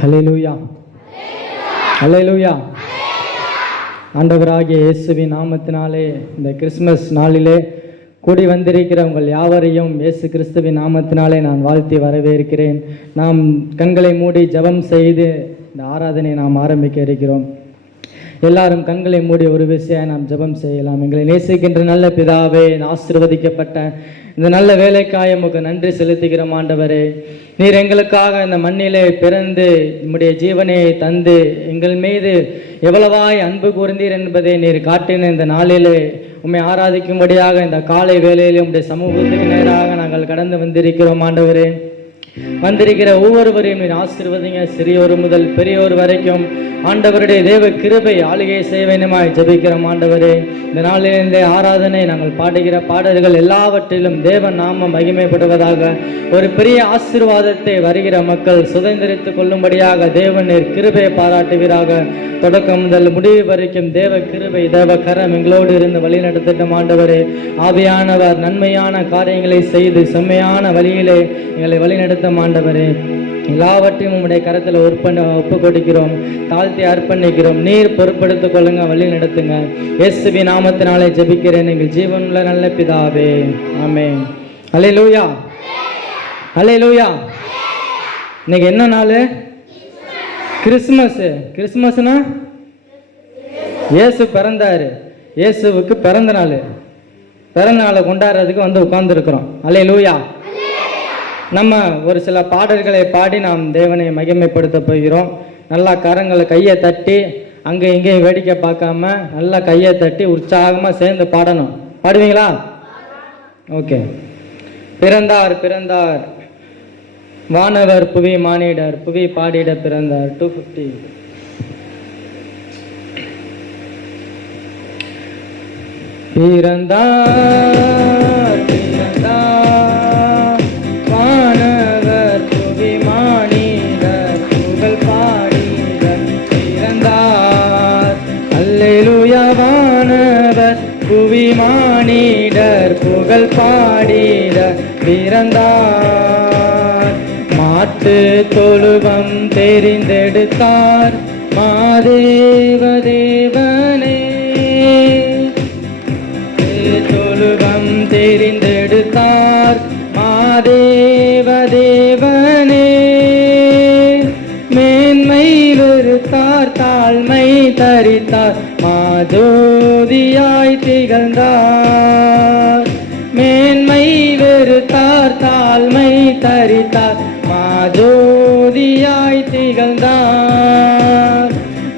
ஹல்லேலூயா, ஹல்லேலூயா. ஆண்டவராகிய இயேசுவின் நாமத்தினாலே இந்த கிறிஸ்மஸ் நாளிலே கூடி வந்திருக்கிற உங்கள் யாவரையும் இயேசு கிறிஸ்துவின் நாமத்தினாலே நான் வாழ்த்தி வரவேற்கிறேன். நாம் கண்களை மூடி ஜெபம் செய்து இந்த ஆராதனை நாம் ஆரம்பிக்க இருக்கிறோம். எல்லாரும் கண்களை மூடி ஒரு விஷயம் நாம் ஜெபம் செய்யலாம். எங்களை நேசிக்கின்ற நல்ல பிதாவே, ஆசீர்வதிக்கப்பட்ட இந்த நல்ல வேலைக்காய் உமக்கு நன்றி செலுத்துகிறோம். ஆண்டவரே, நீர் எங்களுக்காக இந்த மண்ணிலே பிறந்து நம்முடைய ஜீவனை தந்து எங்கள் மீது எவ்வளவாய் அன்பு கூர்ந்தீர் என்பதை நீர் காட்டின இந்த நாளிலே உம்மை ஆராதிக்கும்படியாக இந்த காலை வேளையிலே உம்முடைய சமூகத்துக்கு நேராக நாங்கள் கடந்து வந்திருக்கிறோம். ஆண்டவரே, வந்திருக்கிற ஒவ்வொருவரையும் நீர் ஆசீர்வதிங்க. சிறியோர் முதல் பெரியோர் வரைக்கும் ஆண்டவருடைய தேவ கிருபை ஆளுகை செய்வேனுமாய் ஜெபிக்கிறோம். ஆண்டவரே, இந்த நாளிலே ஆராதனை நாங்கள் பாடுகிற பாடல்கள் எல்லாவற்றிலும் தேவ நாமம் மகிமைப்படுவதாக. ஒரு பெரிய ஆசீர்வாதத்தை வருகிற மக்கள் சுதந்திரித்துக் கொள்ளும்படியாக தேவன் நீர் கிருபையை பாராட்டுவீராக. தொடக்கம் முதல் முடிவு வரைக்கும் தேவ கிருபை தேவ கரம் எங்களோடு இருந்து வழி நடத்தட்டும். ஆண்டவரே, ஆவியானவர் நன்மையான காரியங்களை செய்து செம்மையான வழியிலே எங்களை வழி நடத்த ஆண்டவரே, எல்லாவற்றையும் உம்முடைய கரத்தில் ஒப்பு கொடுக்கிறோம், தாழ்த்தி அர்ப்பணிக்கிறோம். நீர் பொறுப்படுத்திக் கொள்ளுங்க, வழி நடத்துங்க. இயேசுவின் நாமத்தினாலே ஜெபிக்கிறேன் எங்கள் ஜீவனுள்ள நல்ல பிதாவே, ஆமென். ஹல்லேலூயா, ஹல்லேலூயா. இன்னைக்கு என்ன நாள்? கிறிஸ்மஸ். கிறிஸ்மஸ்னா இயேசு பிறந்தாரு. இயேசுவுக்கு பிறந்த நாள். பிறந்த நாளை கொண்டாடுறதுக்கு வந்து உட்கார்ந்துருக்கிறோம். ஹல்லேலூயா. நம்ம ஒரு சில பாடல்களை பாடி நாம் தேவனை மகிமைப்படுத்த போகிறோம். நல்லா கரங்களை கையை தட்டி அங்கே இங்கேயும் வேடிக்கை பார்க்காம நல்லா கையை தட்டி உற்சாகமாக சேர்ந்து பாடணும். பாடுவீங்களா? ஓகே. பிறந்தார் பிறந்தார் வானவர் புவி மானிடர் புவி பாடிட பிறந்தார். 250. பிறந்தார் பிறந்தார் வானவர் புவி மானிடர் புகழ் பாடிட பிறந்தார். அல்லேலூயா. வானவர் புவி மானிடர் புகழ் பாடிட பிறந்தார். மாட்டு தொழுவம் தெரிந்தெடுத்தார் மாதேவ தேவனே. தொழுவம் தெரிந்தெடுத்தார் மாதேவ தேவனே. மேன்மை வெறுத்தார் தாழ்மை தரித்தார் மாஜோதியாய் திகழ்ந்தார். மேன்மை வெறுத்தார் தாழ்மை தரித்தார் மாஜோதியாய் திகழ்ந்தார்.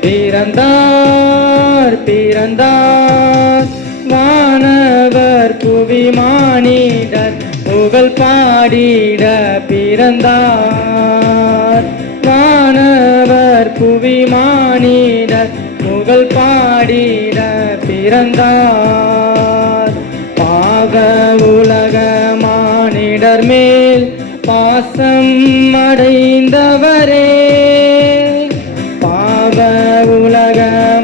பிறந்தார் பிறந்தார் வானவர் புவி மானிடர் புகழ் பாடிட பிறந்தார். வானவர் புவி மானிடர் புகழ் பாடிட பிறந்தார். பாவ உலக மானிடர் மேல் பாசம் அடைந்தவரே. பாவ உலக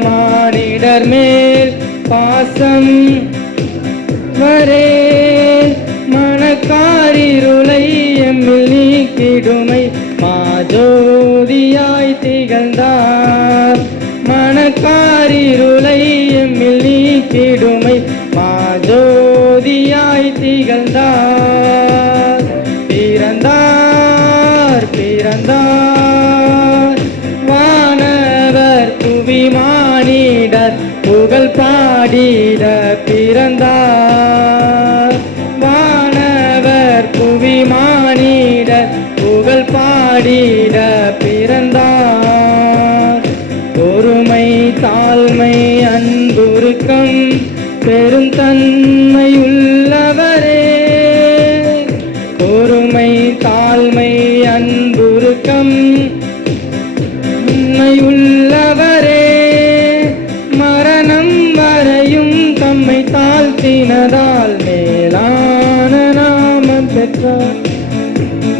மானிடர் மேல் பாசம் வரே. மனக்காரிருளை எம்மில் நீக்கிடுமை மாஜோதியாய் திகழ்ந்தார். மனக்காரிருளை எம்மில் நீக்கிடுமை மாஜோதியாய் திகழ்ந்தார். பிறந்தார் பிறந்தார் வானவர் புவி மானிடர் புகழ் பாடிட பிறந்தார். வானவர் புவி மானிடர் புகழ் பாடிட பிறந்தார். பொறுமை தாழ்மை அன்புருக்கம் பெருந்தன்மை உள்ளவரே. பொறுமை தாழ்மை அன்புருக்கம் உள்ளவரே. மரணம் வரையும் தம்மை தாழ்த்தினதால் மேலான நாமம் பெற்றார்.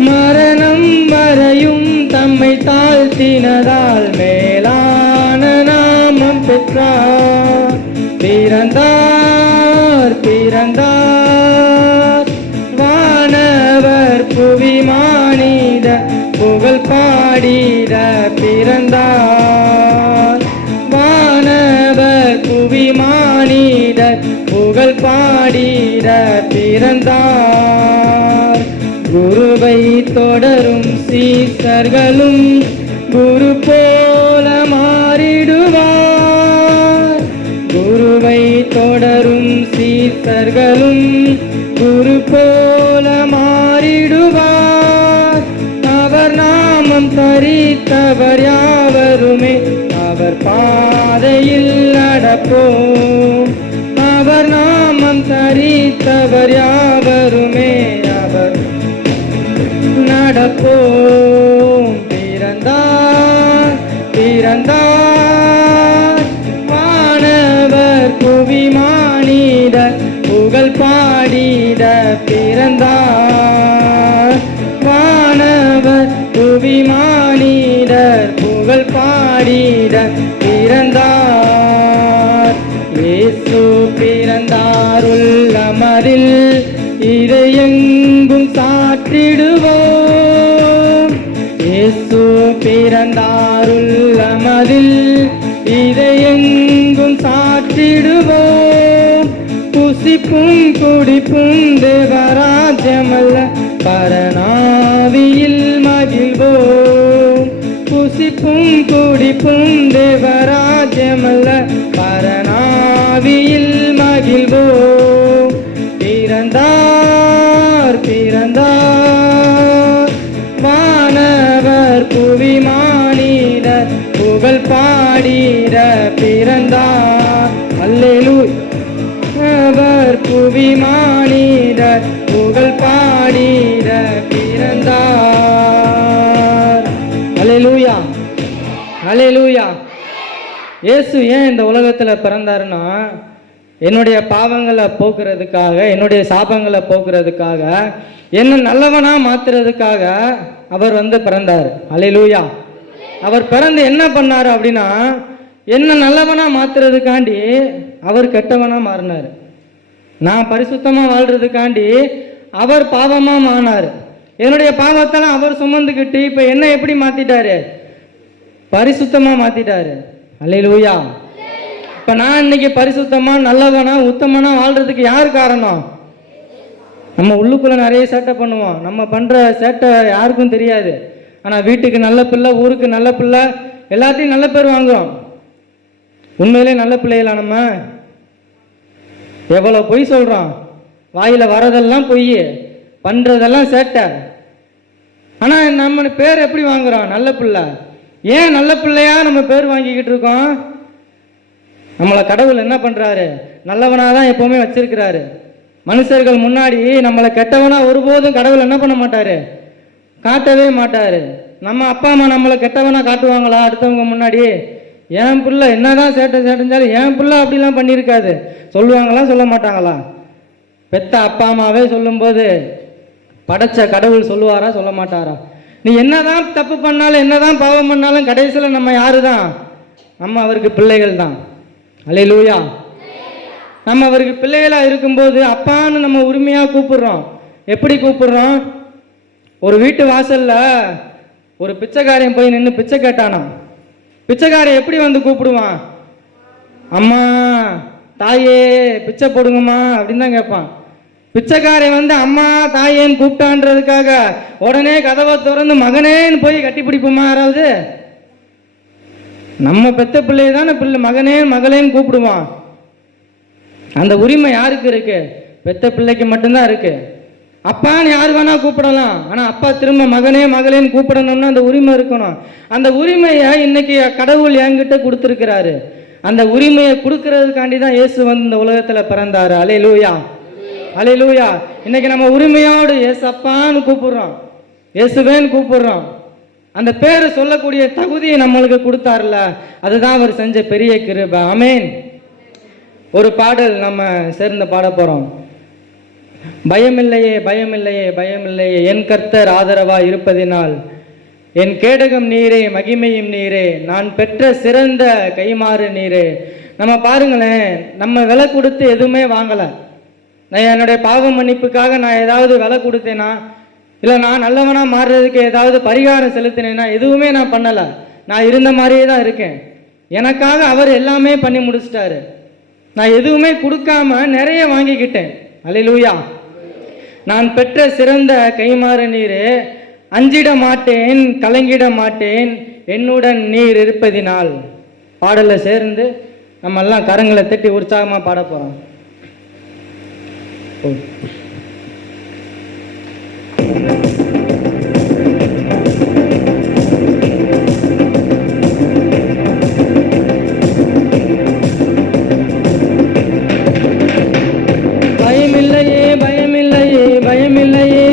மரணம் வரையும் தம்மை தாழ்த்தினதால் மேலான நாமம் பெற்றார். பிறந்தார் பிறந்தார் வானவர் புவி மானிட புகழ் பாடிட பிறந்தார். வானவர் புவி மானிடர் புகழ் பாடிட பிறந்தார். குருவை தொடரும் சீசர்களும் குரு போல மாறிடுவார். குருவை தொடரும் சீசர்களும் குரு போல மாறிடுவார். அவர் நாமம் தரித்தவர் யாவருமே அவர் பாதையில் நடப்போம். அவர் நாமம் தரித்தவர் யாவருமே அவர் நடப்போம். பிறந்தார் பிறந்தார் வானவர் புவி மானிடர் புகழ் பாடிட பிறந்தார். வானவர் புவி மானிடர் புகழ் பாடிட பிறந்தார். இயேசு பிறந்தார் உள்ளமரில் இதையெங்கும் சாற்றிடுவோம். இயேசு பிறந்தார் உள்ளமரில் இதையெங்கும் சாற்றிடுவோம். புசிப்பும் குடிப்பும் தேவராஜ்யமல்ல பரநாவியில் மகிழ்வோம். புசிப்பும் குடிப்பும் தேவராஜ்யமல்ல பரநாவியில் மகிழ்வோம். பிறந்தார் பிறந்தார் வானவர் புவி மானிடர் புகழ் பாடிட பிறந்தார். அல்லேலூயா. அவர் புவி மானிடர் புகழ் பாடிட பிறந்தார். அல்லேலூயா அல்லேலூயா. இயேசு ஏன் இந்த உலகத்தில் பிறந்தாருன்னா என்னுடைய பாவங்களை போக்குறதுக்காக, என்னுடைய சாபங்களை போக்குறதுக்காக, என்ன நல்லவனா மாத்துறதுக்காக அவர் பிறந்தார். அல்லேலூயா. அவர் பிறந்து என்ன பண்ணார் அப்படின்னா என்ன நல்லவனா மாத்துறதுக்காண்டி அவர் கெட்டவனா மாறினார். நான் பரிசுத்தமா வாழ்றதுக்காண்டி அவர் பாவமா மாறினார். என்னுடைய பாவத்தெல்லாம் அவர் சுமந்துக்கிட்டு இப்ப என்ன எப்படி மாத்திட்டாரு? பரிசுத்தமா மாத்திட்டாரு. அல்லேலூயா. இப்ப நான் இன்னைக்கு பரிசுத்தமா நல்லவனா உத்தமனா வாழ்றதுக்கு யார் காரணம்? நம்ம உள்ளுக்குள்ள நிறைய சேட்டை பண்ணுவோம். நம்ம பண்ற சேட்டை யாருக்கும் தெரியாது. ஆனா வீட்டுக்கு நல்ல பிள்ளை, ஊருக்கு நல்ல பிள்ளை, எல்லாத்தையும் நல்ல பேர் வாங்குறோம். உண்மையிலே நல்ல பிள்ளைகளா? நம்ம எவ்வளவு பொய் சொல்றோம். வாயில வரதெல்லாம் பொய், பண்றதெல்லாம் சேட்டை. ஆனா நம்ம பேர் எப்படி வாங்குறோம்? நல்ல பிள்ளை. ஏன் நல்ல பிள்ளையா நம்ம பேர் வாங்கிக்கிட்டு இருக்கோம்? நம்மளை கடவுள் என்ன பண்றாரு? நல்லவனாதான் எப்பவுமே வச்சிருக்கிறாரு. மனுஷர்கள் முன்னாடி நம்மளை கெட்டவனா ஒருபோதும் கடவுள் என்ன பண்ண மாட்டாரு? காட்டவே மாட்டாரு. நம்ம அப்பா அம்மா நம்மளை கெட்டவனா காட்டுவாங்களா அடுத்தவங்க முன்னாடி? என் பிள்ளை என்னதான் சேட்டை சேட்டைஞ்சாலும் என் பிள்ளை அப்படிலாம் பண்ணியிருக்காது சொல்லுவாங்களா? சொல்ல மாட்டாங்களா? பெத்த அப்பா அம்மாவே சொல்லும்போது படைச்ச கடவுள் சொல்லுவாரா? சொல்ல மாட்டாரா? நீ என்னதான் தப்பு பண்ணாலும் என்னதான் பாவம் பண்ணாலும் கடைசியில் நம்ம யாரு தான்? நம்ம அவருக்கு பிள்ளைகள் தான். அல்லேலூயா. நம்ம அவருக்கு பிள்ளைகளா இருக்கும்போது அப்பான்னு நம்ம உரிமையா கூப்பிடுறோம். எப்படி கூப்பிடுறோம்? ஒரு வீட்டு வாசல்ல ஒரு பிச்சைக்காரன் போய் நின்று பிச்சை கேட்டானா. பிச்சைக்காரன் எப்படி கூப்பிடுவான்? அம்மா, தாயே, பிச்சை போடுங்கம்மா அப்படின்னு தான் கேட்பான். பிச்சைக்காரன் அம்மா தாயேன்னு கூப்பிட்டான்றதுக்காக உடனே கதவை திறந்து மகனேன்னு போய் கட்டி பிடிப்போமா யாராவது? நம்ம பெத்த பிள்ளையை தானே பிள்ளை மகனே மகளேன்னு கூப்பிடுவான். அந்த உரிமை யாருக்கு இருக்கு? பெத்த பிள்ளைக்கு மட்டும்தான் இருக்கு. அப்பான்னு யாரு வேணா கூப்பிடலாம். ஆனா அப்பா திரும்ப மகனே மகளேன்னு கூப்பிடணும்னா அந்த உரிமை இருக்கணும். அந்த உரிமையை இன்னைக்கு கடவுள் என்கிட்ட கொடுத்துருக்கிறாரு. அந்த உரிமையை கொடுக்கறதுக்காண்டி தான் இயேசு இந்த உலகத்துல பிறந்தாரு. அல்லேலூயா அல்லேலூயா. இன்னைக்கு நம்ம உரிமையோடு இயேசு அப்பான்னு கூப்பிடுறோம், இயேசுவேன்னு கூப்பிடுறோம். அந்த பேரை சொல்லக்கூடிய தகுதியை நம்மளுக்கு கொடுத்தாருல, அதுதான் அவர் செஞ்ச பெரிய கிருபை. ஆமென். ஒரு பாடல் நம்ம சேர்ந்து பாட போறோம். பயமில்லையே பயமில்லையே பயமில்லையே என் கர்த்தர் ஆதரவா இருப்பதினால், என் கேடகம் நீரே மகிமையும் நீரே, நான் பெற்ற சிறந்த கைமாறு நீரே. நம்ம பாருங்களேன், நம்ம விலை கொடுத்து எதுவுமே வாங்கலை. நான் என்னுடைய பாவ மன்னிப்புக்காக நான் ஏதாவது விலை கொடுத்தேனா? இல்லை நான் நல்லவனாக மாறுறதுக்கு ஏதாவது பரிகாரம் செலுத்தினேன்னா எதுவுமே நான் பண்ணலை. நான் இருந்த மாதிரியே தான் இருக்கேன். எனக்காக அவர் எல்லாமே பண்ணி முடிச்சிட்டாரு. நான் எதுவுமே கொடுக்காம நிறைய வாங்கிக்கிட்டேன். அல்லேலூயா. நான் பெற்ற சிறந்த கைமாறு நீரே, அஞ்சிட மாட்டேன், கலங்கிட மாட்டேன், என்னுடன் நீர் இருப்பதினால். பாடலை சேர்ந்து நம்ம எல்லாம் கரங்களை தட்டி உற்சாகமாக பாட போகிறோம். பயமில்லையே பயமில்லையே பயமில்லையே,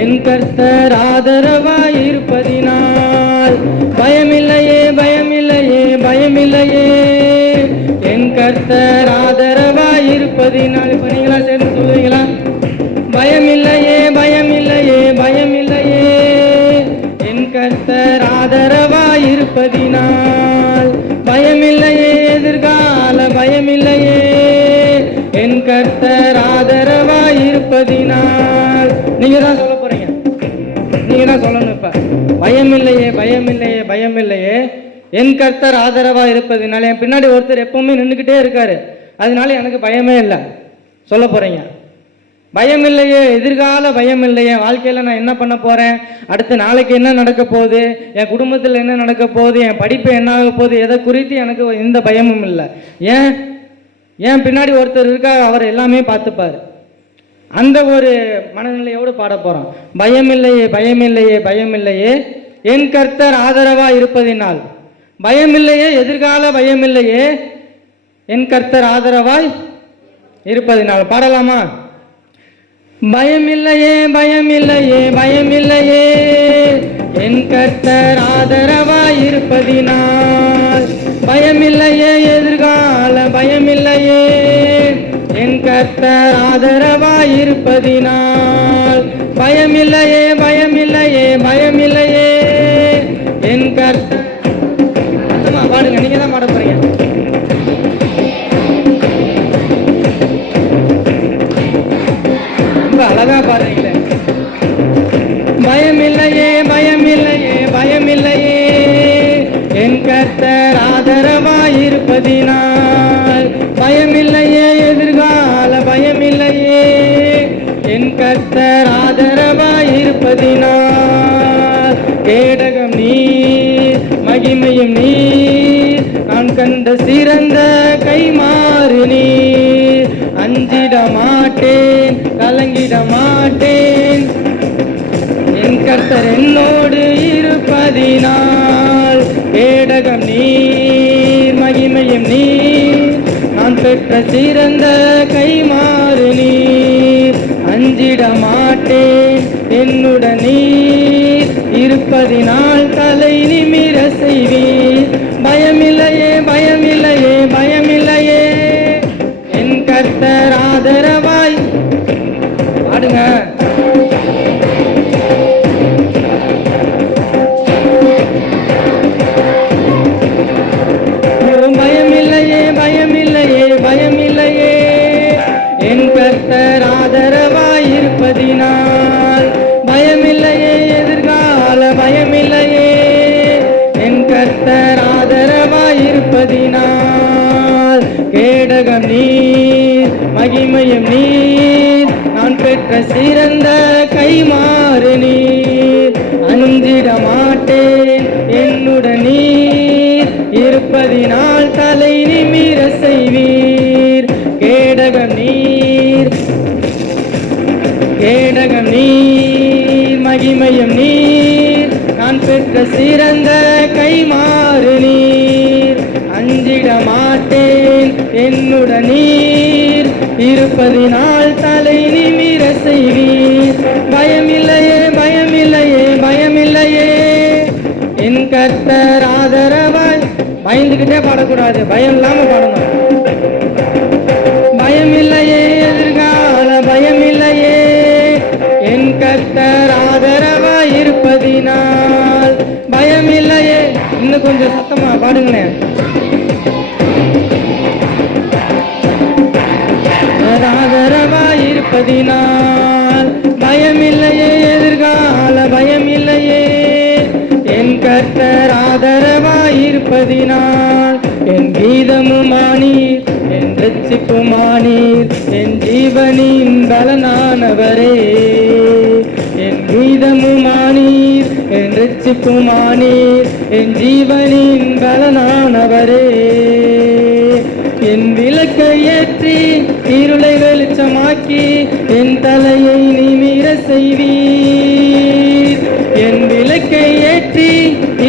என் கர்த்தர் ஆதரவாய் இருப்பதினால். பயமில்லையே பயமில்லையே பயமில்லையே, என் கர்த்தர் ஆதரவாய் இருப்பதினால். இப்போ நீங்களா சேர்ந்து சொல்லுவீங்களா? பயமில்லையே பயமில்லையே பயமில்லையே, என் கர்த்தர் ஆதரவாய் இருப்பதினால். பயமில்லையே எதிர்கால பயமில்லையே, என் கர்த்தர் ஆதரவாய் இருப்பதினால். நீங்க தான் சொல்ல போறீங்க, நீங்க தான் சொல்லணும். இப்ப பயமில்லையே பயமில்லையே பயமில்லையே, என் கர்த்தர் ஆதரவா இருப்பதினால. என் பின்னாடி ஒருத்தர் எப்பவுமே நின்றுக்கிட்டே இருக்காரு, அதனால எனக்கு பயமே இல்லை சொல்ல போறீங்க. பயம் இல்லையே, எதிர்கால பயம் இல்லையே, வாழ்க்கையில் நான் என்ன பண்ண போகிறேன், அடுத்து நாளைக்கு என்ன நடக்க போகுது, என் குடும்பத்தில் என்ன நடக்க போகுது, என் படிப்பு என்ன ஆக போகுது, எதை குறித்து எனக்கு எந்த பயமும் இல்லை. ஏன் பின்னாடி ஒருத்தர் இருக்கா, அவர் எல்லாமே பார்த்துப்பார். அந்த ஒரு மனநிலையோடு பாட போகிறோம். பயமில்லையே பயமில்லையே பயமில்லையே, என் கர்த்தர் ஆதரவாக இருப்பதினால். பயமில்லையே, எதிர்கால பயமில்லையே, என் கர்த்தர் ஆதரவாய் இருப்பதினால். பாடலாமா? பயமில்லையே பயமில்லையே பயமில்லையே, என் கர்த்தர் ஆதரவாய் இருப்பதினால். பயமில்லையே எதிர்கால பயமில்லையே, என் கர்த்தர் ஆதரவாய் இருப்பதினால். பயமில்லையே பயமில்லையே பயமில்லையே, என் கர்த்தர். பாடுங்க, நீங்க தான் பாட போறீங்க. அழகா பாருங்களே. பயமில்லையே பயமில்லையே பயமில்லையே, என் கர்த்தர் ஆதரவாய் இருப்பதினால். பயமில்லையே எதிர்கால பயமில்லையே, என் கர்த்தர் ஆதரவாய் இருப்பதினால். கேடகம் நீர் மகிமையும் நீர், நான் கண்ட சிறந்த கைமாறு நீர். அஞ்சிட மாட்டேன் கலங்கிட மாட்டேன், என் கர்த்தர் என்னோடு இருப்பதினால். கேடகம் நீர் மகிமையும் நீர், நான் பெற்ற சிறந்த கைமாறு நீர். அஞ்சிட மாட்டேன் என்னுடன் நீர் இருப்பதினால், தலை நிமிர செய்வீர். பயமில்லையே பயமில்லையே பயமில்லையே, என் கர்த்தர் ஆதரவாய். பாடுங்க. பயமில்லையே பயமில்லையே பயமில்லையே, என் கர்த்தர் ஆதரவாய் இருப்பதினால். பயமில்லையே எதிர்கால பயமில்லையே, என் கர்த்தர் ஆதரவாய் இருப்பதினால். கேடகம் நீர் மகிமையும் நீர், நான் பெற்ற சிறந்த கைமாறு நீர். அஞ்சிட மாட்டேன் என்னுடன் நீர் இருப்பதினால், தலை நிமிர செய்வீர். கேடகம் நீர் கேடகம் நீர் மகிமையும் நீர், நான் பெற்ற சிறந்த கைமாறு நீர். அஞ்சிட மாட்டேன் என்னுடன் நீர் இருப்பதினால், தலை நிமிர செய்வீர். பயமில்லையே பயமில்லையே பயமில்லையே, என் கர்த்தர் ஆதரவாய். பயந்துக்கிட்டே பாடக்கூடாது, பயம் இல்லாம பாடணும். பயமில்லையே எதிர்கால பயமில்லையே, என் கர்த்தர் ஆதரவாய் இருப்பதினால். பயமில்லையே. இன்னும் கொஞ்சம் சத்தமா பாடுங்களேன். ஆதரவாய் இருப்பதினால். பயமில்லையே கர்த்தர் ஆதரவாயிருப்பதினால் என் கீதமுமானீர், என் ரட்சிப்புமானீர், என் ஜீவனின் பலனானவரே. என் கீதமுமானீர், என் ரட்சிப்புமானீர், என் ஜீவனின் பலனானவரே. என் விளக்கை ஏற்றி இருளை வெளிச்சமாக்கி என் தலையை நிமிர செய்வீர். என் விளக்கை ஏற்றி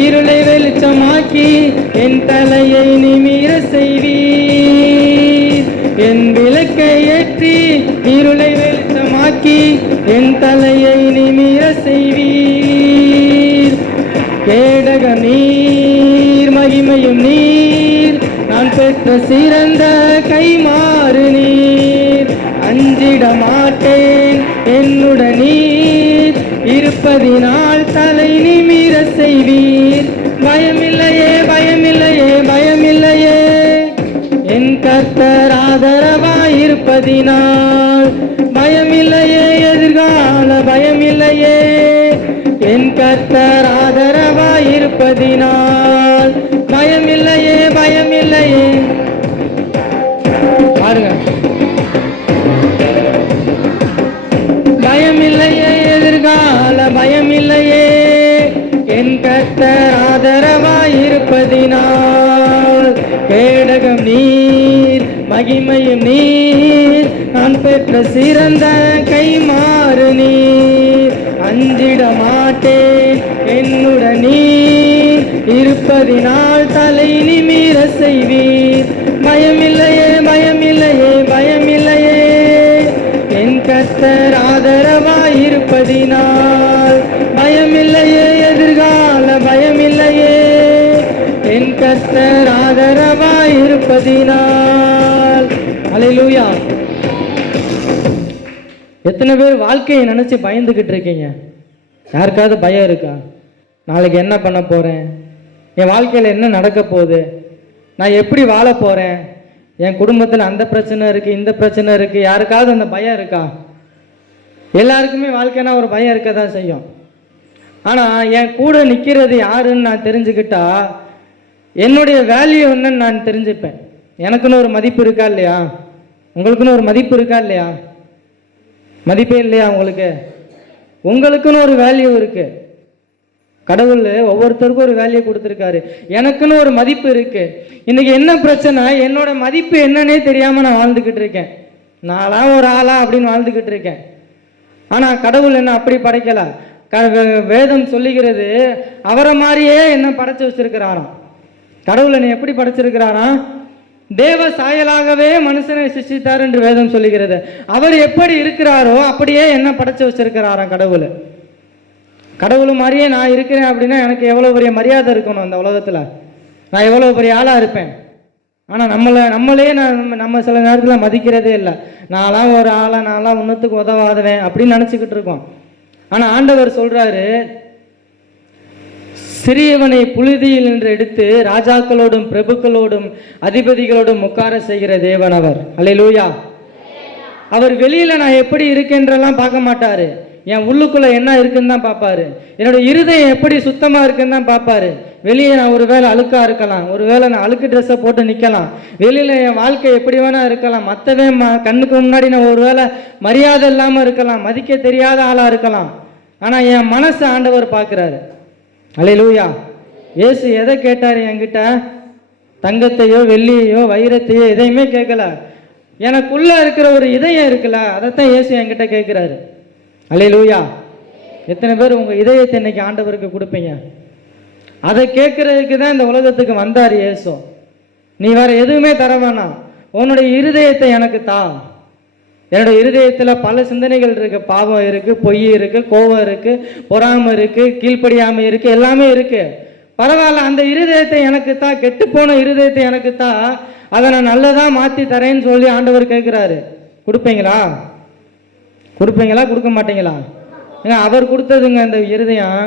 இருளை வெளிச்சமாக்கி என் தலையை நிமிர செய்வீர். என் விளக்கை ஏற்றி இருளை வெளிச்சமாக்கி என் தலையை நிமிர செய்வீர். கேடக நீர், மகிமையும் நீர், நான் பெற்ற சிறந்த கைமாறு நீர். அஞ்சிட மாட்டேன் என்னுடன் நீர் இருப்பதினால் தலை நிமிர செய்வீர். பயமில்லையே, பயமில்லையே, பயமில்லையே, என் கர்த்தர் ஆதரவாயிருப்பதினால். பயமில்லையே, எதிர்கால பயமில்லையே, என் கர்த்தர் ஆதரவாயிருப்பதினால். பயமில்லையே, பயமில்லையே. பாருங்க, பயமில்லையே, எதிர்கால பயமில்லையே, என் கர்த்தர் ஆதரவாயிருப்பதினால். கேடகம் நீர், மகிமையும் நீர், நான் பெற்ற சிறந்த கைமாறு நீர். அஞ்சிட மாட்டேன் என்னுடன் நீர் இருப்பதினால் தலை நிமிர செய்வீர். பயமில்லையே, பயமில்லையே, பயமில்லையே, என் கர்த்தர் ஆதரவாயிருப்பதினால். பயமில்லையே, எதிர்கால பயமில்லையே, என் கர்த்தர் ஆதரவாயிருப்பதினால். அல்லேலூயா. எத்தனை பேர் வாழ்க்கையை நினச்சி பயந்துக்கிட்டு இருக்கீங்க? யாருக்காவது பயம் இருக்கா? நாளைக்கு என்ன பண்ண போகிறேன், என் வாழ்க்கையில் என்ன நடக்க போகுது, நான் எப்படி வாழ போகிறேன், என் குடும்பத்தில் அந்த பிரச்சனை இருக்குது, இந்த பிரச்சனை இருக்குது. யாருக்காவது அந்த பயம் இருக்கா? எல்லாருக்குமே வாழ்க்கைனா ஒரு பயம் இருக்க தான் செய்யும். ஆனால் என் கூட நிற்கிறது யாருன்னு நான் தெரிஞ்சுக்கிட்டா என்னுடைய வேல்யூ என்னன்னு நான் தெரிஞ்சுப்பேன். எனக்குன்னு ஒரு மதிப்பு இருக்கா இல்லையா? உங்களுக்குன்னு ஒரு மதிப்பு இருக்கா இல்லையா? மதிப்பே இல்லையா உங்களுக்கு? உங்களுக்குன்னு ஒரு வேல்யூ இருக்கு. கடவுள் ஒவ்வொருத்தருக்கும் ஒரு வேல்யூ கொடுத்துருக்காரு. எனக்குன்னு ஒரு மதிப்பு இருக்கு. இன்னைக்கு என்ன பிரச்சனை, என்னோட மதிப்பு என்னன்னே தெரியாம நான் வாழ்ந்துக்கிட்டு இருக்கேன். நான்லாம் ஒரு ஆளா அப்படின்னு வாழ்ந்துக்கிட்டு இருக்கேன். ஆனா கடவுள் என்ன அப்படி படைக்கல. வேதம் சொல்லுகிறது அவரை மாதிரியே என்ன படைச்சு வச்சிருக்கிறாராம். கடவுள் என்ன எப்படி படைச்சிருக்கிறாராம்? தேவ சாயலாகவே மனுஷனை சிருஷ்டித்தார் என்று வேதம் சொல்லுகிறது. அவர் எப்படி இருக்கிறாரோ அப்படியே என்ன படைச்சு வச்சிருக்கிறாராம் கடவுள். கடவுள் மாதிரியே நான் இருக்கிறேன் அப்படின்னா எனக்கு எவ்வளோ பெரிய மரியாதை இருக்கணும் அந்த உலகத்தில், நான் எவ்வளோ பெரிய ஆளாக இருப்பேன். ஆனால் நம்மளே நம்ம சில நேரத்தில் மதிக்கிறதே இல்லை. நான்லாம் ஒரு ஆளாக, நான்லாம் ஒன்றுத்துக்கு உதவாதவன் அப்படின்னு நினச்சிக்கிட்டு இருக்கோம். ஆனால் ஆண்டவர் சொல்கிறாரு, சிறியவனை புழுதியில் என்று எடுத்து ராஜாக்களோடும் பிரபுக்களோடும் அதிபதிகளோடும் உட்கார செய்கிற தேவன் அவர். அல்லேலூயா. அவர் வெளியில் நான் எப்படி இருக்கேன்றெல்லாம் பார்க்க மாட்டார். என் உள்ளுக்குள்ளே என்ன இருக்குன்னு தான் பார்ப்பாரு. என்னோட இருதயம் எப்படி சுத்தமாக இருக்குன்னு தான் பார்ப்பாரு. வெளியே நான் ஒரு வேளை அழுக்காக இருக்கலாம், ஒரு வேளை நான் அழுக்கு ட்ரெஸ்ஸை போட்டு நிற்கலாம், வெளியில் என் வாழ்க்கை எப்படி வேணால் இருக்கலாம், மற்றவே கண்ணுக்கு முன்னாடி நான் ஒரு வேளை மரியாதை இல்லாமல் இருக்கலாம், மதிக்க தெரியாத ஆளாக இருக்கலாம். ஆனால் என் மனசை ஆண்டவர் பார்க்குறாரு. அல்லேலூயா. இயேசு எதை கேட்டார் என்கிட்ட? தங்கத்தையோ வெள்ளியையோ வைரத்தையோ எதையுமே கேட்கல. எனக்குள்ளே இருக்கிற ஒரு இதயம் இருக்குல்ல, அதைத்தான் இயேசு என்கிட்ட கேட்குறாரு. அல்லேலூயா. எத்தனை பேர் உங்கள் இதயத்தை இன்னைக்கு ஆண்டவருக்கு கொடுப்பீங்க? அதை கேட்குறதுக்கு தான் இந்த உலகத்துக்கு வந்தார் இயேசு. நீ வேற எதுவுமே தர வேணாம், உன்னுடைய இருதயத்தை எனக்கு தா. என்னுடைய இருதயத்தில் பல சிந்தனைகள் இருக்குது. பாவம் இருக்குது, பொய் இருக்குது, கோபம் இருக்குது, பொறாமை இருக்குது, கீழ்ப்படியாமை இருக்குது, எல்லாமே இருக்குது. பரவாயில்ல, அந்த இருதயத்தை எனக்கு தா, கெட்டு போன இருதயத்தை எனக்கு தா, அதை நான் நல்லதாக மாற்றி தரேன்னு சொல்லி ஆண்டவர் கேட்குறாரு. கொடுப்பீங்களா? கொடுப்பீங்களா? கொடுக்க மாட்டீங்களா? ஏங்க அவர் கொடுத்ததுங்க இந்த இருதயம்.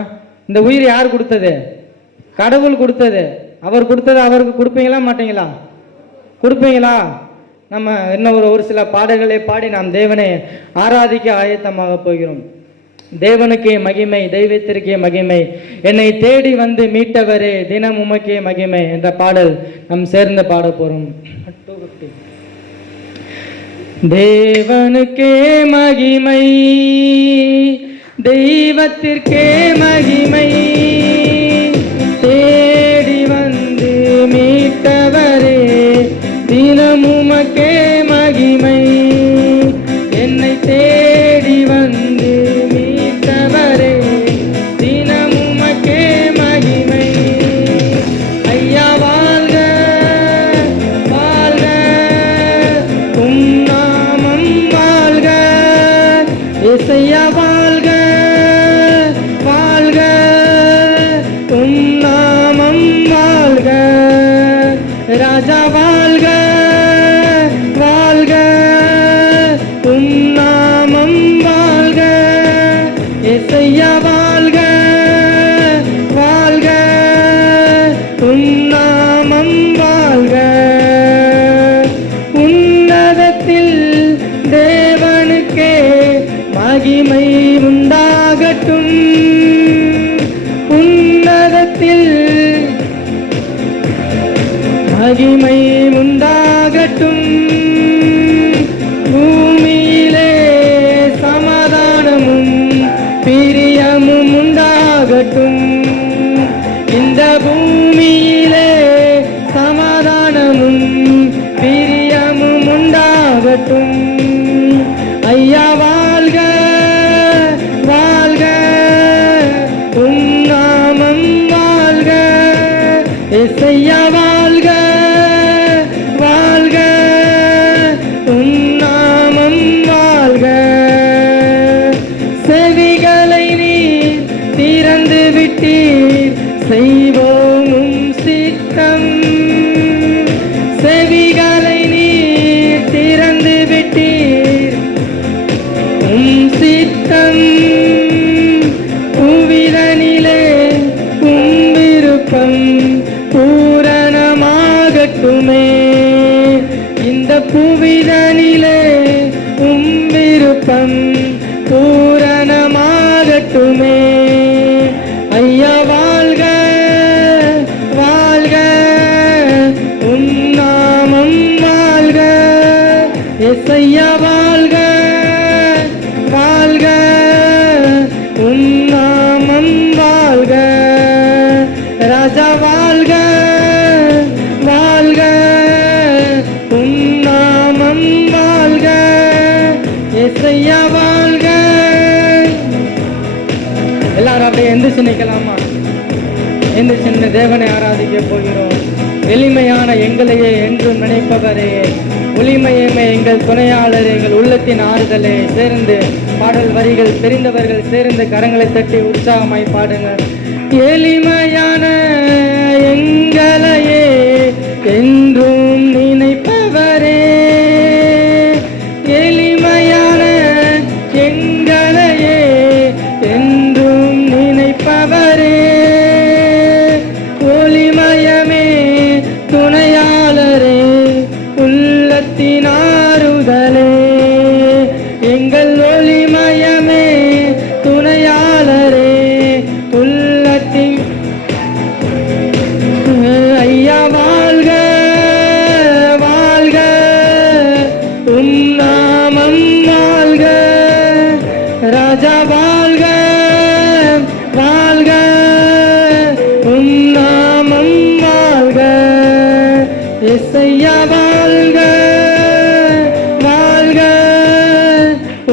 இந்த உயிர் யார் கொடுத்தது? கடவுள் கொடுத்தது. அவர் கொடுத்தது அவருக்கு கொடுப்பீங்களா மாட்டீங்களா? கொடுப்பீங்களா? நம்ம இன்னும் ஒரு சில பாடல்களை பாடி நாம் தேவனை ஆராதிக்க ஆயத்தமாக போகிறோம். தேவனுக்கே மகிமை, தெய்வத்திற்கே மகிமை, என்னை தேடி வந்து மீட்டவரே தினம் உமக்கே மகிமை என்ற பாடல் நாம் சேர்ந்து பாட போறோம். தேவனுக்கே மகிமை, தெய்வத்திற்கே மகிமை, தேடி வந்து மீட்டவரே தினம் உமக்கே மகிமை, என்னை தேடி வந்து மீட்டவரே தினம் உமக்கே மகிமை. ஐயா வாழ்க வாழ்க, உம் நாமம் வாழ்க, இசையா வாழ்க வாழ்க, உம் நாமம் வாழ்க, ராஜா வாழ்க வாழ்க, உம் நாமம் வாழ்க, இசையா வாழ்க வாழ்க, உம் நாமம் வாழ்க. உன்னதத்தில் தேவனுக்கே மகிமை உண்டாகட்டும், உன்னதத்தில் மகிமை உண்டாகட்டும், பூமியிலே சமாதானமும் பிரியமும் உண்டாகட்டும், இந்த பூமியிலே சமாதானமும் பிரியமும் உண்டாகட்டும். ஐயா வாழ்க வாழ்க, உம் நாமம் வாழ்க, இசையா வாழ்க வாழ்க, உம் நாமம் வாழ்க. செவிகளை நீர் திறந்து விட்டீர், செய்வோம் உம் சித்தம், செவிகளை நீர் திறந்து விட்டீர், உம் சித்தம், புவிதனிலே உம் விருப்பம் பூரணமாகட்டுமே, இந்த புவிதனிலே உம் விருப்பம் பூரணமாகட்டுமே. ஐயா வாழ்க வாழ்க, உம் நாமம் வாழ்க, இசையா வாழ்க வாழ்க, உம் நாமம் வாழ்க, ராஜா வாழ்க வாழ்க, உம் நாமம் வாழ்க, இசையா வாழ்க. எல்லாரும் அப்படியே எந்திரிச்சு நிற்கலாமா? எந்திரிச்சு நின்று தேவனை ஆராதிக்க போகிறோம். எளிமையான எங்களையே என்றும் நினைப்பவரே, ஒளிமையுமே எங்கள் துணையாளர், எங்கள் உள்ளத்தின் ஆறுதலே. சேர்ந்து பாடல் வரிகள் தெரிந்தவர்கள் சேர்ந்து கரங்களை தட்டி உற்சாகமாய் பாடுங்கள். எளிமையான எங்களையே என்றும் நினைப்பவரே, எளிமையான எங்களையே என்றும் நினைப்பவரே, ஒளிமயமே துணையாளரே, உள்ளத்தின் ஆறுதலே, எங்கள் ஒளிமயமே துணையாளரே, உள்ளத்தின். ஐயா வாழ்க வாழ்க, உம் நாமம் வாழ்க, ராஜா வாழ்க வாழ்க, உம் நாமம் வாழ்க, இசையா வாழ்க வாழ்க,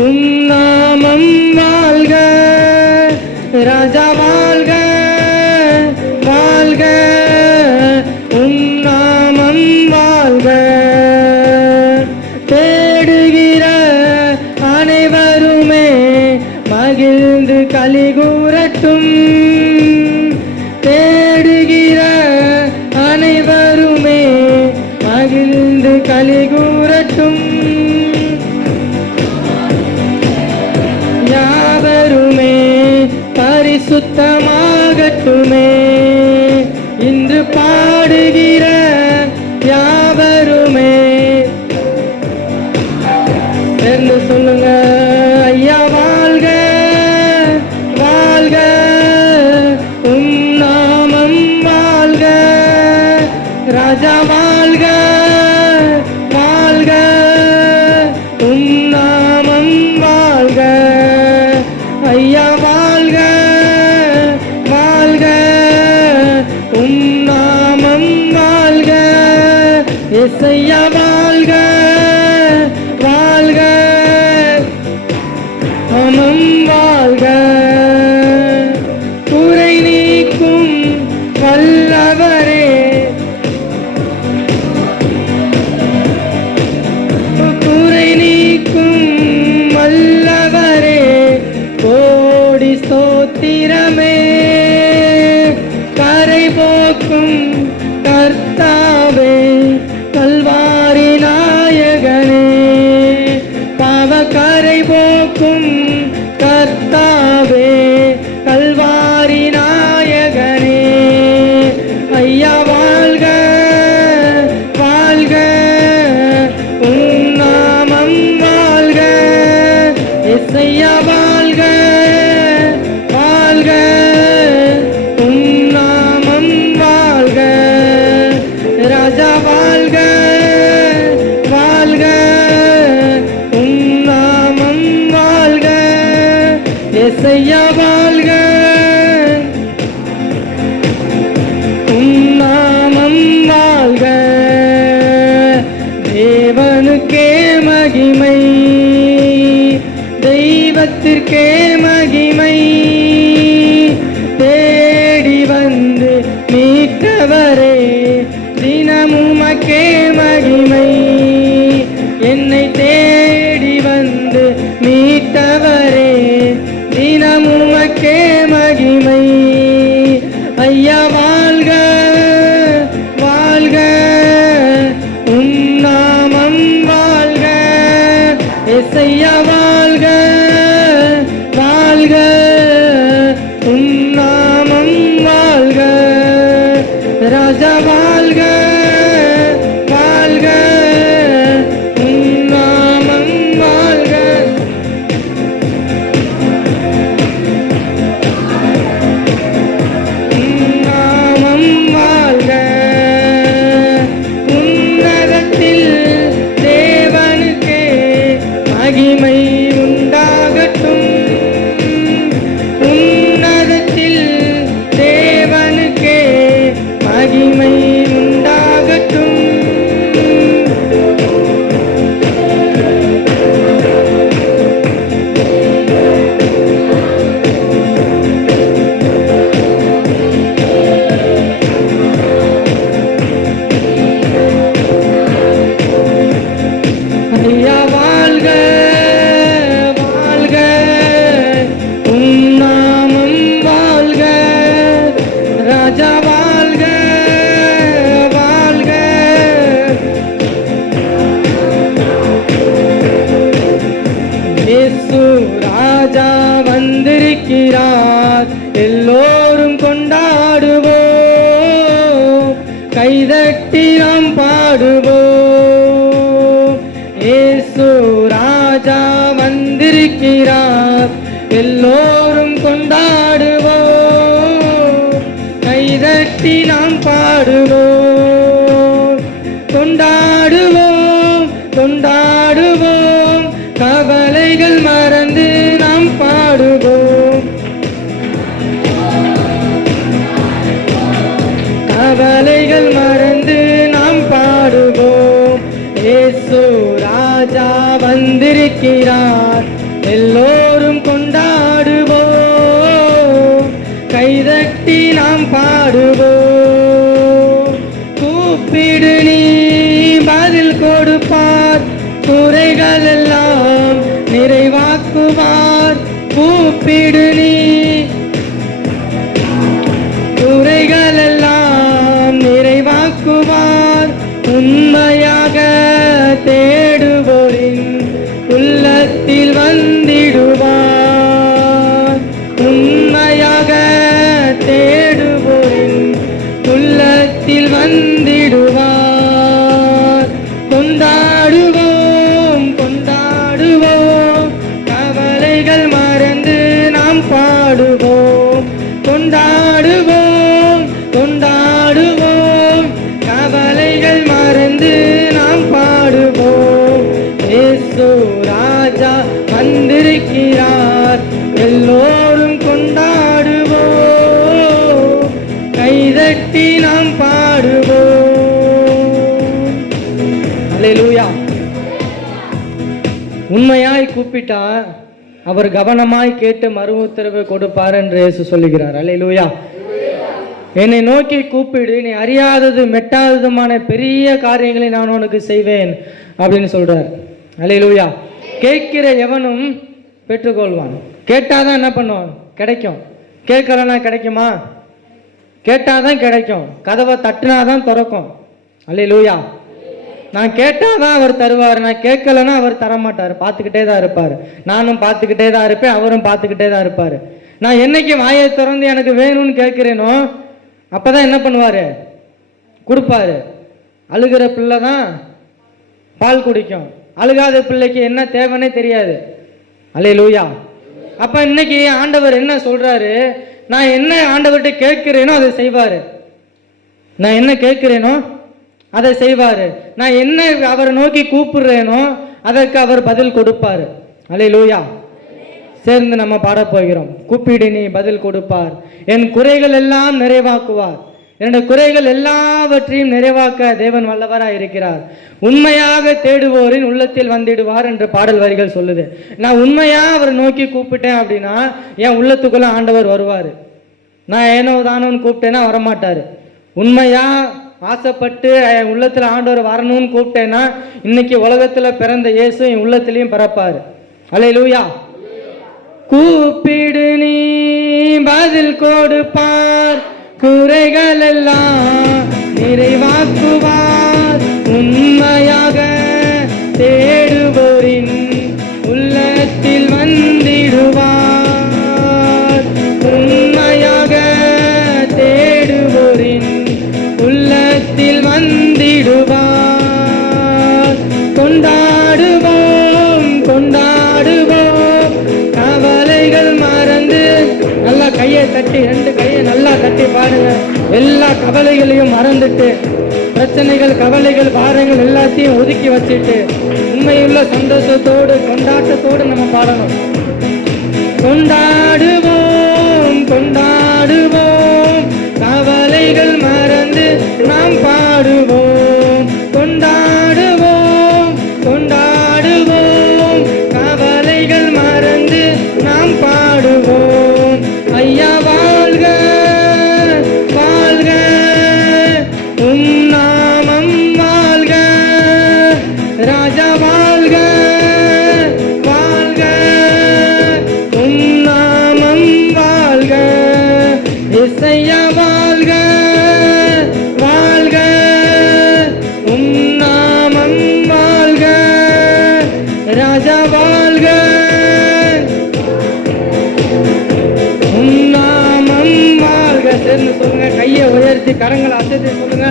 உம் நாமம் வாழ்க, ராஜா வாழ்க வாழ்க, உம் நாமம் வாழ்க. தேடுகிற அனைவருமே மகிழ்ந்து கலிகூரட்டும், தேடுகிற அனைவருமே மகிழ்ந்து கலிகூரட்டும், யாவருமே பரிசுத்தமாகட்டுமே, இன்று பாடுகிற யாவருமே சேர்ந்து சொல்லுங்க. ஐயா வாழ்க ராஜா வாழ்க வாழ்க, உம் நாமம் வாழ்க. ஐயா வாழ்க வாழ்க, உம் நாமம் வாழ்க. இயேசையா வாழ்க வாழ்க, நாமம் வாழ்க. குறை நீக்கும் வல்லவரே, குறை நீக்கும் வல்லவரே, கோடி ஸ்தோத்திரமே. கரை போக்கும் கர்த்தாவே, கல்வாரி நாயகனே. பாவக்கரை போக்கும் கர்த்தாவே, கல்வாரி நாயகனே. ஐயா வாழ்க வாழ்க, உம் நாமம் வாழ்க. இயேசையா வாழ்க வாழ்க, உம் நாமம் வாழ்க. ராஜா வாழ்க வாழ்க, உம் நாமம் வாழ்க. இயேசையா வாழ்க, உம் நாமம் வாழ்க. தேவனுக்கே மகிமை, தெய்வத்திற்கே மகிமை. தேடி வந்து மீட்டவரே, தினமுமக்கே மகிமை. என்னை தேடி வந்து மீட்டவரே, தினமுமக்கே மகிமை. ஐயா வாழ்க வாழ்க, உம் நாமம் வாழ்க. இயேசையா வாழ்க வாழ்க, உம் நாமம் வாழ்க. ராஜா வாழ்க வாழ்க, உம் நாமம் வாழ்க. உம் நாமம் வாழ்க. உன்னதத்தில் தேவனுக்கே மகிமை உண்டாகட்டும். உன்னதத்தில் தேவனுக்கே மகிமை உண்டாகட்டும். ஐயா வாழ்க வாழ்க, உம் நாமம் வாழ்க. ராஜா வாழ்க வாழ்க. இயேசு ராஜா வந்திருக்கிறார், எல்லோரும் கொண்டாடுவோம், கைதட்டி நாம் பாடுவோம். இயேசு ராஜா வந்திருக்கிறார், எல்லோரும் கொண்டாடுவோம், கைதட்டி நாம் பாடுவோம். கொண்டாடுவோம் கொண்டாடுவோம், கவலைகள் மறந்து நாம் பாடுவோம். கவலைகள் மறந்து நாம் பாடுவோம். இயேசு ராஜா வந்திருக்கிறார், எல்லோரும் கொண்டாடுவோம், கைதட்டி நாம் பாடுவோம். கூப்பிடு நீ பதில் கொடுப்பார், குறைகள் எல்லாம் நிறைவாக்குவார். கூப்பிடு நீ குறைகள் எல்லாம் நிறைவாக்குவார். உண்மையாக தேடுவோரின் உள்ளத்தில் வந்திடுவார். உண்மையாக தேடுவோரின் உள்ளத்தில் வந்திடுவார். கொண்டாடுவோம் கொண்டாடுவோம், கவலைகள் மறந்து நாம் பாடுவோம். கொண்டாடுவோம் கொண்டாடுவோம், கவலை கைதட்டி நாம் பாடுவோம். அல்லேலூயா. உண்மையாய் கூப்பிட்டா அவர் கவனமாய் கேட்டு மறு உத்தரவு கொடுப்பார் என்று இயேசு சொல்லுகிறார். அல்லேலூயா. என்னை நோக்கி கூப்பிடு, நீ அறியாதது மெட்டாததுமான பெரிய காரியங்களை நான் உனக்கு செய்வேன் அப்படின்னு சொல்றார். அல்லேலூயா. கேட்கிற எவனும் பெற்றுக்கொள்வான். கேட்டாதான் என்ன பண்ணுவான்? கிடைக்கும். கேட்கலன்னா கிடைக்குமா? கேட்டாதான் கிடைக்கும். கதவை தட்டினாதான் திறக்கும். அல்லேலூயா. நான் கேட்டாதான் அவர் தருவார், நான் கேட்கலன்னா அவர் தரமாட்டார். பார்த்துக்கிட்டே தான் இருப்பார். நானும் பார்த்துக்கிட்டே தான் இருப்பேன், அவரும் பார்த்துக்கிட்டே தான் இருப்பார். நான் என்னைக்கு வாயை திறந்து எனக்கு வேணும்னு கேட்கிறேனோ அப்பதான் என்ன பண்ணுவாரு? கொடுப்பாரு. அழுகிற பிள்ளை தான் பால் குடிக்கும். அழுகாத பிள்ளைக்கு என்ன தேவைன்னே தெரியாது. அல்லேலூயா. அப்ப இன்னைக்கு ஆண்டவர் என்ன சொல்றாரு? நான் என்ன ஆண்டவர்கிட்ட கேட்கிறேனோ அதை செய்வாரு. நான் என்ன கேட்கிறேனோ அதை செய்வாரு. நான் என்ன அவரை நோக்கி கூப்பிடுறேனோ அதற்கு அவர் பதில் கொடுப்பாரு. அல்லேலூயா. சேர்ந்து நம்ம பாடப் போகிறோம். கூப்பிடு நீ பதில் கொடுப்பார், என் குறைகள் எல்லாம் நிறைவாக்குவார். என்னுடைய குறைகள் எல்லாவற்றையும் நிறைவாக்க தேவன் வல்லவராக இருக்கிறார். உண்மையாக தேடுவோரின் உள்ளத்தில் வந்திடுவார் என்று பாடல் வரிகள் சொல்லுது. நான் உண்மையா அவரை நோக்கி கூப்பிட்டேன் அப்படின்னா என் உள்ளத்துக்குள்ள ஆண்டவர் வருவார். நான் ஏனோ தானோன்னு கூப்பிட்டேன்னா வரமாட்டார். உண்மையா ஆசைப்பட்டு என் உள்ளத்துல ஆண்டவர் வரணும்னு கூப்பிட்டேன்னா இன்னைக்கு உலகத்துல பிறந்த இயேசு என் உள்ளத்திலையும் பிறப்பாரு. அல்லேலூயா. கூப்பிடு நீ பதில் கொடுப்பார், குறைகள் எல்லாம் நிறைவாக்குவார். உண்மையாக தேடுவோரின் உள்ளத்தில் வந்திடுவார். உண்மையாக தேடுவோரின் உள்ளத்தில் வந்திடுவார். கொண்டாடுவோம் கொண்டாடுவோம் கவலைகள் மறந்து. நல்லா கையை தட்டி, ரெண்டு கையை நல்லா தட்டி பாடுங்க. எல்லா கவலைகளையும் மறந்துட்டு, பிரச்சனைகள் கவலைகள் பாரங்கள் எல்லாத்தையும் ஒதுக்கி வச்சுட்டு உண்மையுள்ள சந்தோஷத்தோடு கொண்டாட்டத்தோடு நம்ம பாடணும். கொண்டாடுவோம் கொண்டாடுவோம் கவலைகள் மறந்து நாம் பாடுவோம். கொண்டாடுவோம் கொண்டாடுவோம் கவலைகள் மறந்து நாம் பாடுவோம். ஐயா வாழ்க வாழ்க, உம் நாமம் வாழ்க. ராஜா வாழ்க வாழ்க, உம் நாமம் வாழ்க. இசையா வாழ்க வாழ்க, உம் நாமம் வாழ்க. ராஜா வாழ்க, உம் நாமம் வாழ்க. சேர்ந்து சொல்லுங்க, கையை உயர்த்தி கரங்களை அசைத்து சொல்லுங்க.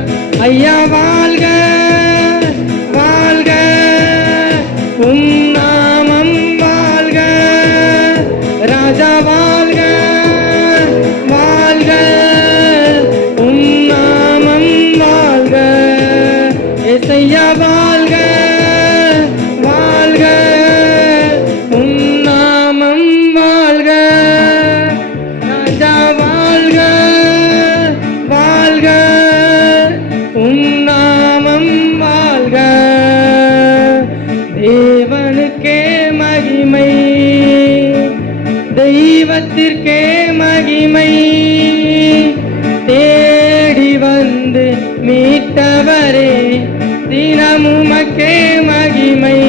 ஐயா வாழ்க வாழ்க, உம் நாமம் வாழ்க. ராஜா வாழ்க வாழ்க, உம் நாமம் வாழ்க. இசையா வாழ்க வாழ்க, உம் நாமம் வாழ்க. ராஜா வாழ்க வாழ்க, உம் நாமம் வாழ்க. தேவனுக்கே மகிமை, தெய்வத்திற்கே மகிமை. தேடி வந்து மீட்டவரே தினமுமக்கே மகிமை.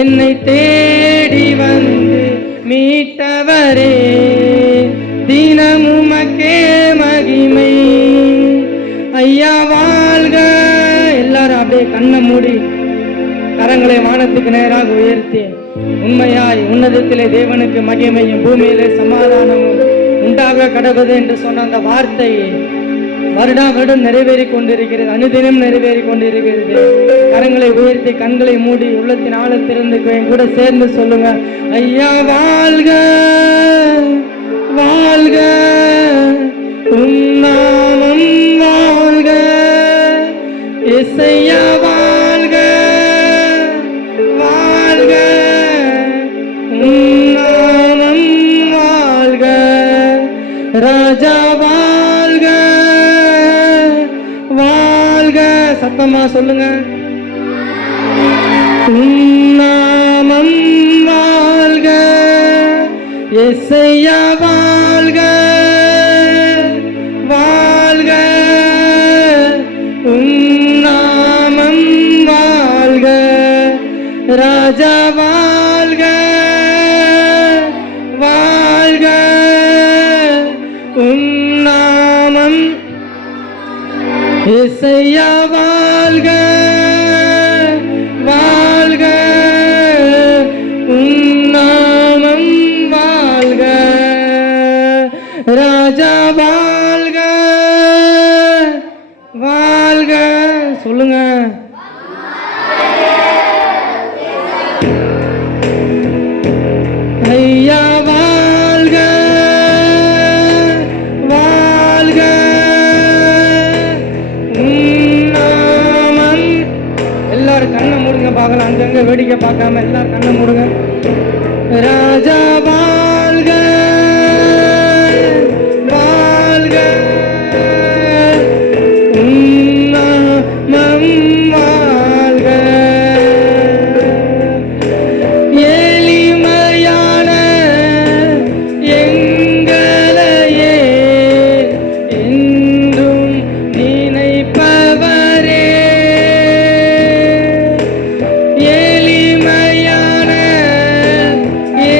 என்னை தேடி வந்து மீட்டவரே தினமுமக்கே மகிமை. ஐயா வாழ்க. எல்லாரும் அப்படியே கண்ணை மூடி கரங்களை வானத்துக்கு நேராக உயர்த்தி உண்மையாய் உன்னதத்திலே தேவனுக்கு மகிமையும் பூமியிலே சமாதானமும் உண்டாக கடவுது என்று சொன்ன அந்த வார்த்தை வருடா வருடம் நிறைவேறி கொண்டிருக்கிறது. அனுதினம் நிறைவேறி கொண்டிருக்கிறது. கரங்களை உயர்த்தி கண்களை மூடி உள்ளத்தின் ஆழத்திலிருந்து கூட சேர்ந்து சொல்லுங்க. ஐயா வாழ்க வாழ்க, உம் நாமம் வாழ்க. இசையா வாழ்க வாழ்க, உம் நாமம் வாழ்க. ராஜா வாழ்க சத்தமா சொல்லுங்க. நாமம் வாழ்க, யெகோவா வாழ்க, வாழ்க. நாமம் வாழ்க, ராஜா வாழ்க, வாழ்க. நாமம் யெகோவா வாழ்க, வாழ்க. நாமம் வாழ்க, ராஜா வாழ்க, வாழ்க. சொல்லுங்க. ஐயா வாழ்க, வாழ்க. நாமம். எல்லாரும் கண்ணை மூடுங்க பார்க்கலாம். அங்கங்க வேடிக்கை பார்க்காம எல்லாரும் கண்ணை மூடுங்க. ராஜா வாழ்க, வாழ்க. நாமம் வாழ்க. எளிமையான எங்களையே என்றும் நினைப்பவரே, எளிமையான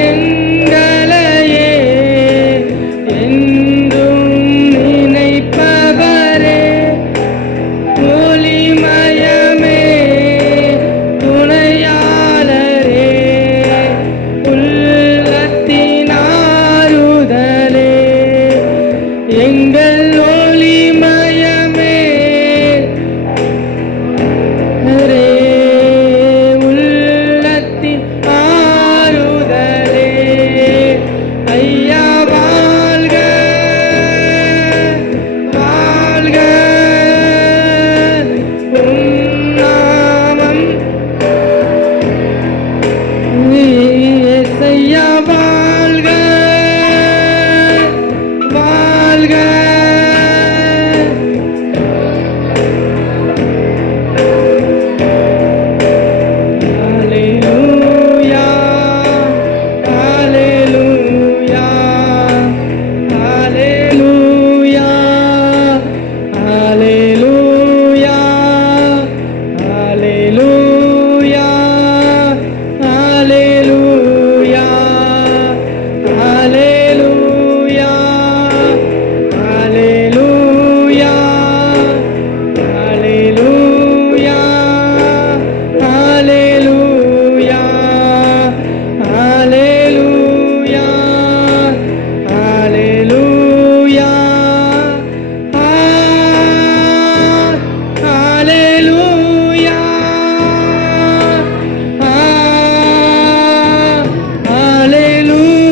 எங்களையே என்றும் நினைப்பவரே, ஒளிமயமே துணையாளரே, உள்ளத்தின் ஆறுதலே, எங்கள் ஒளிமயமே ரே, உள்ளத்தின் ஆறுதலே. ஐயா வாழ்க, வாழ்க. நாமம் யெகோவா வாழ்க, வாழ்க. ஹல்லேலூயா, ஹல்லேலூயா, ஹல்லேலூயா, ஹல்லேலூயா, ஹல்லேலூயா, ஹல்லேலூயா, ஹல்லேலூயா, ஹல்லேலூயா, ஹல்லேலூயா, ஹல்லேலூயா, ஹல்லேலூயா, ஹல்லேலூயா. ஹல்லேலூயா, ஹல்லேலூயா,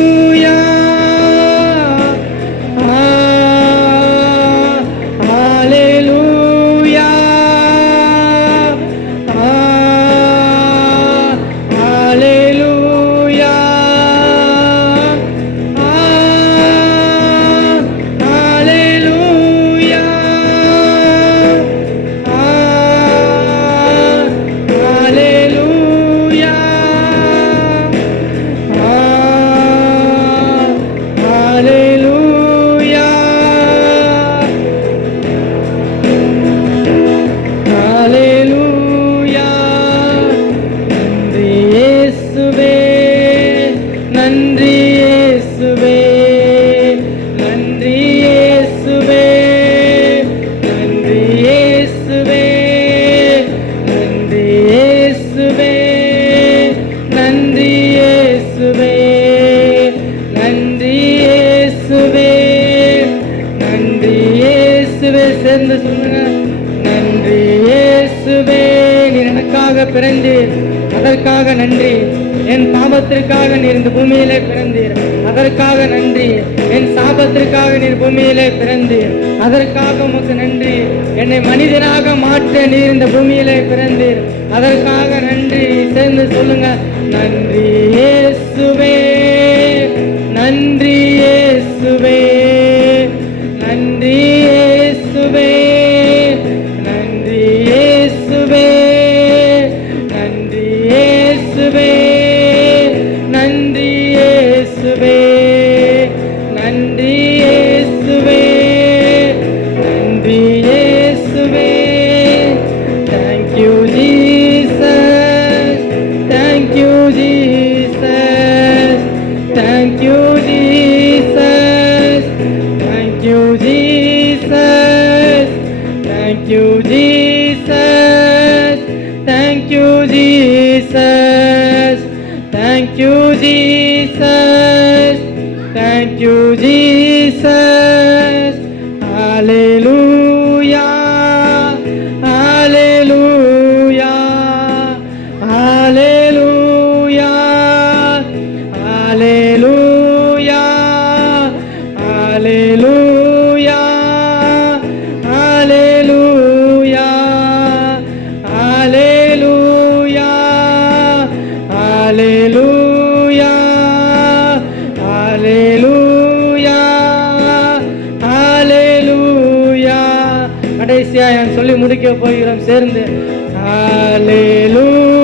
ஹல்லேலூயா, ஹல்லேலூயா, ஹல்லேலூயா, ஹல்லேலூயா, ஹல்லேலூயா, ஹல்லேலூயா. நன்றி இயேசுவே, நன்றி இயேசுவே, நன்றி இயேசுவே, நன்றி இயேசுவே, நன்றி இயேசுவே, நன்றி இயேசுவே, நன்றி இயேசுவே, நன்றி இயேசுவே. சேர்ந்து சொல்லுங்க. நன்றி இயேசுவே, நீர் எனக்காக பிறந்தீர், அதற்காக நன்றி. என் பாவத்திற்காக நீர் இந்த பூமியிலே பிறந்தீர், அதற்காக நன்றி. என் சாபத்திற்காக நீர் பூமியிலே பிறந்தீர், அதற்காக உமக்கு நன்றி. என்னை மனிதனாக மாற்ற நீர் இந்த பூமியிலே பிறந்தீர், அதற்காக நன்றி. சேர்ந்து சொல்லுங்க. நன்றி இயேசுவே, நன்றி இயேசுவே, நன்றி இயேசுவே, நன்றி இயேசுவே. இயேசுவே. Thank you Jesus, thank you Jesus, thank you Jesus, thank you Jesus, thank you Jesus, thank you Jesus, thank you Jesus, thank you Jesus. Hallelujah, hallelujah, hallelujah, hallelujah, hallelujah, hallelujah, hallelujah, hallelujah, hallelujah, hallelujah. கடைசியா நான் சொல்லி முடிக்க போகிறோம் சேர்ந்து. Hallelujah,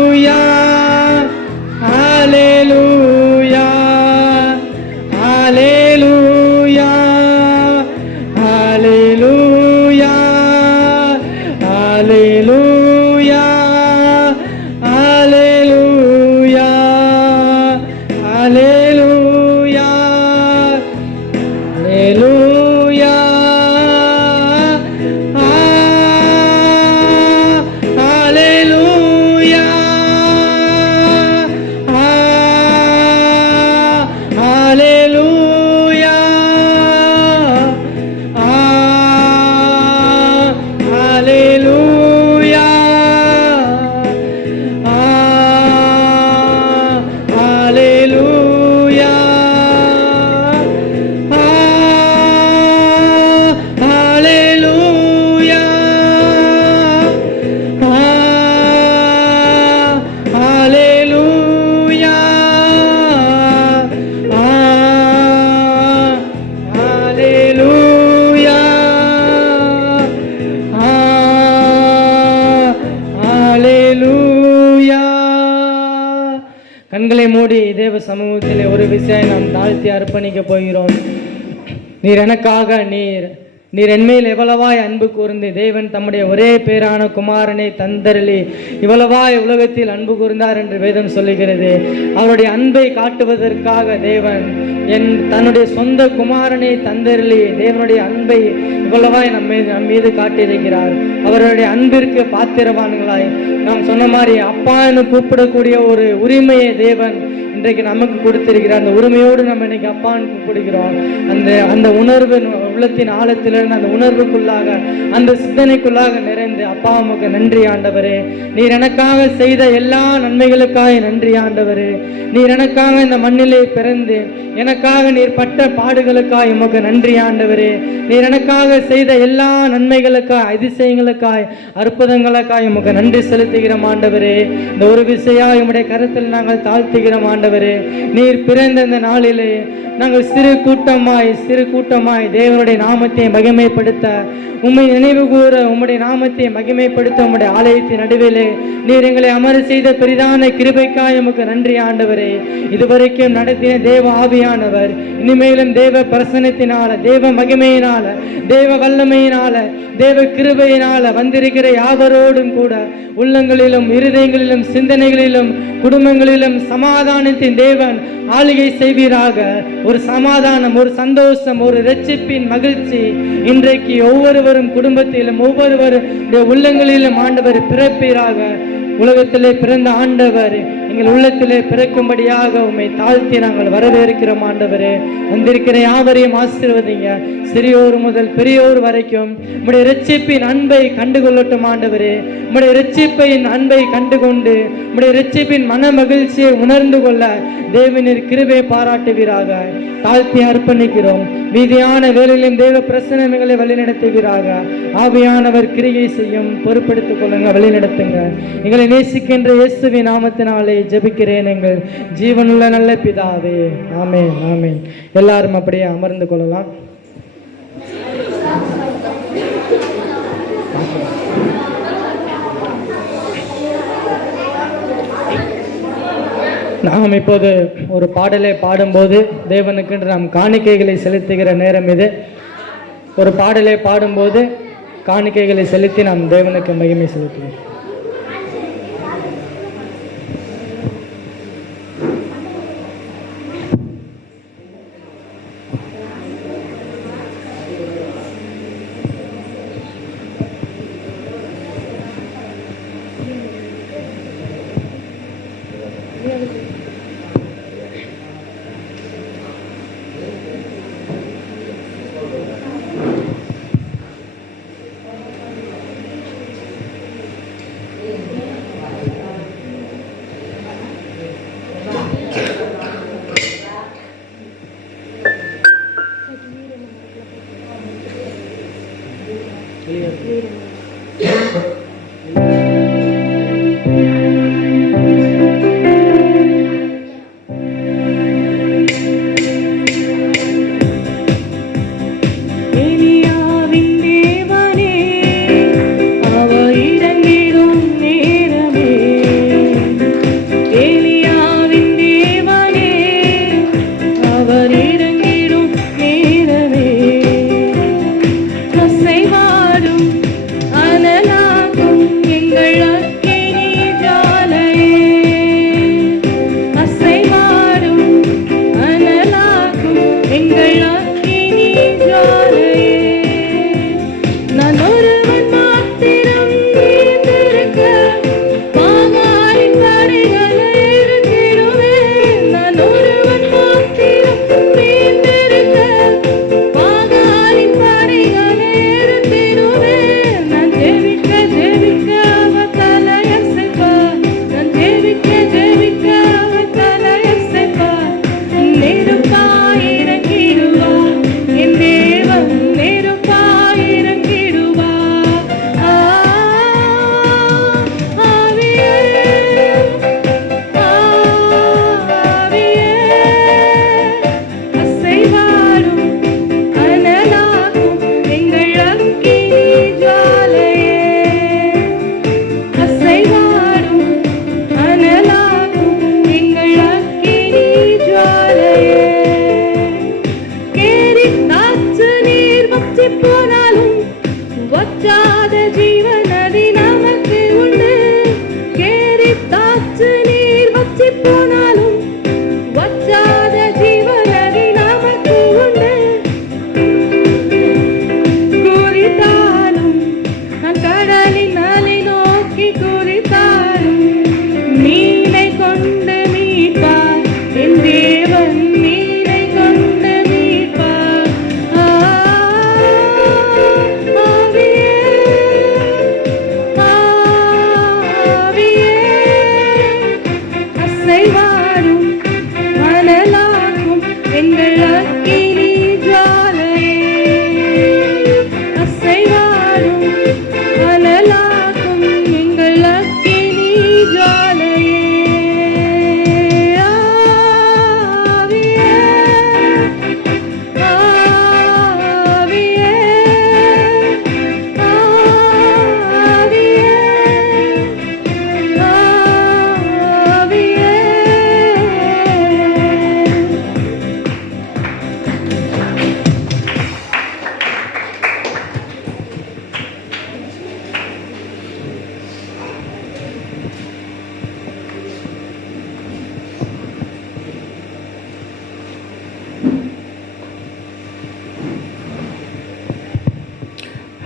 hallelujah, hallelujah, hallelujah, hallelujah, hallelujah, hallelujah, hallelujah. கண்களை மூடி தேவ சமூகத்திலே ஒரு விஷயம் நாம் தாழ்த்தி அர்ப்பணிக்க போகிறோம். நீர் எனக்காக நீர் என்மேல் எவ்வளவாய் அன்பு கூர்ந்து தேவன் தம்முடைய ஒரே பேரான குமாரனை தந்தருளி இவ்வளவாய் உலகத்தில் அன்பு கூர்ந்தார் என்று வேதம் சொல்லுகிறது. அவருடைய அன்பை காட்டுவதற்காக தேவன் தன்னுடைய சொந்த குமாரனை தந்தருளி தேவனுடைய அன்பை இவ்வளவாய் நம் மீது காட்டியிருக்கிறார். அவருடைய அன்பிற்கு பாத்திரவான்களாய் நாம் சொன்ன மாதிரி அப்பான்னு கூப்பிடக்கூடிய ஒரு உரிமையை தேவன் இன்றைக்கு நமக்கு கொடுத்திருக்கிறார். அந்த உரிமையோடு நம்ம இன்னைக்கு அப்பான்னு கூப்பிடுகிறோம். அந்த உணர்வு உள்ளத்தின் ஆழத்திலிருந்து அந்த உணர்வுக்குள்ளாக அந்த சிந்தனைக்குள்ளாக நிறைந்து அப்பா உமக்கு நன்றி ஆண்டவரே. நீர் எனக்காக செய்த எல்லா நன்மைகளுக்காக நன்றி ஆண்டவரே. நீர் எனக்காக இந்த மண்ணிலே பிறந்து எனக்காக நீர் பட்ட பாடுகளுக்காய் உமக்கு நன்றி ஆண்டவரே. நீர் எனக்காக செய்த எல்லா நன்மைகளுக்காய் அதிசயங்களுக்காய் அற்புதங்களுக்காய் உமக்கு நன்றி செலுத்துகிறோம் ஆண்டவரே. இந்த ஒரு விஷயா உம்முடைய கருத்தில் நாங்கள் தாழ்த்துகிறோம் ஆண்டவரே. நீர் பிறந்த இந்த நாளிலே நாங்கள் சிறு கூட்டமாய் தேவனுடைய நாமத்தை மகிமைப்படுத்த உம்மை நினைவு கூற உம்முடைய நாமத்தை மகிமைப்படுத்த உம்முடைய ஆலயத்தின் நடுவிலே நீர் எங்களை அமர செய்த பெரிதான கிருபைக்காய் உமக்கு நன்றி ஆண்டவரே. இதுவரைக்கும் நடத்தின தேவ ஆவியானவர் இனிமேலும் தேவ பிரசன்னத்தினால தேவ மகிமையினால தேவ வல்லமையினால தேவ கிருபையினால வந்திருக்கிற யாவரோடும் கூட உள்ளங்களிலும் இருதயங்களிலும் சிந்தனைகளிலும் குடும்பங்களிலும் சமாதானத்தின் தேவன் ஆளுகை செய்வீராக. ஒரு சமாதானம், ஒரு சந்தோஷம், ஒரு இரட்சிப்பின் மகிழ்ச்சி இன்றைக்கு ஒவ்வொருவரும் குடும்பத்திலும் ஒவ்வொருவருடைய உள்ளங்களிலும் ஆண்டவர் பிறப்பீராக. உலகத்திலே பிறந்த ஆண்டவர் எங்கள் உள்ளத்திலே பிறக்கும்படியாக உம்மை தாழ்த்தி நாங்கள் வரவேற்கிறோம் ஆண்டவரே. வந்திருக்கிற யாவரையும் ஆசீர்வதிங்க. சிறியோர் முதல் பெரியோர் வரைக்கும் உம்முடைய இரட்சிப்பின் அன்பை கண்டுகொள்ளட்டும் ஆண்டவரே. உம்முடைய இரட்சிப்பின் அன்பை கண்டுகொண்டு உம்முடைய இரட்சிப்பின் மன மகிழ்ச்சியை உணர்ந்து கொள்ள தேவனின் கிருபை பாராட்டுவீராக. தாழ்த்தி அர்ப்பணிக்கிறோம். வீதியான வேலையிலும் தேவ பிரசனங்களை வழிநடத்துவீராக. ஆவியானவர் கிரியை செய்யும் பொறுப்படுத்திக் கொள்ளுங்க, வழிநடத்துங்க. எங்களை நேசிக்கின்ற இயேசுவின் நாமத்தினாலே ஜெபிக்கிறேன் எங்கள் ஜீவனுள்ள நல்ல பிதாவே. ஆமென், ஆமென். எல்லாரும் அப்படியே அமர்ந்து கொள்ளலாம். நாம் இப்போது ஒரு பாடலை பாடும்போது தேவனுக்கு நாம் காணிக்கைகளை செலுத்துகிற நேரம் இது. ஒரு பாடலை பாடும்போது காணிக்கைகளை செலுத்தி நாம் தேவனுக்கு மகிமை செலுத்துவோம்.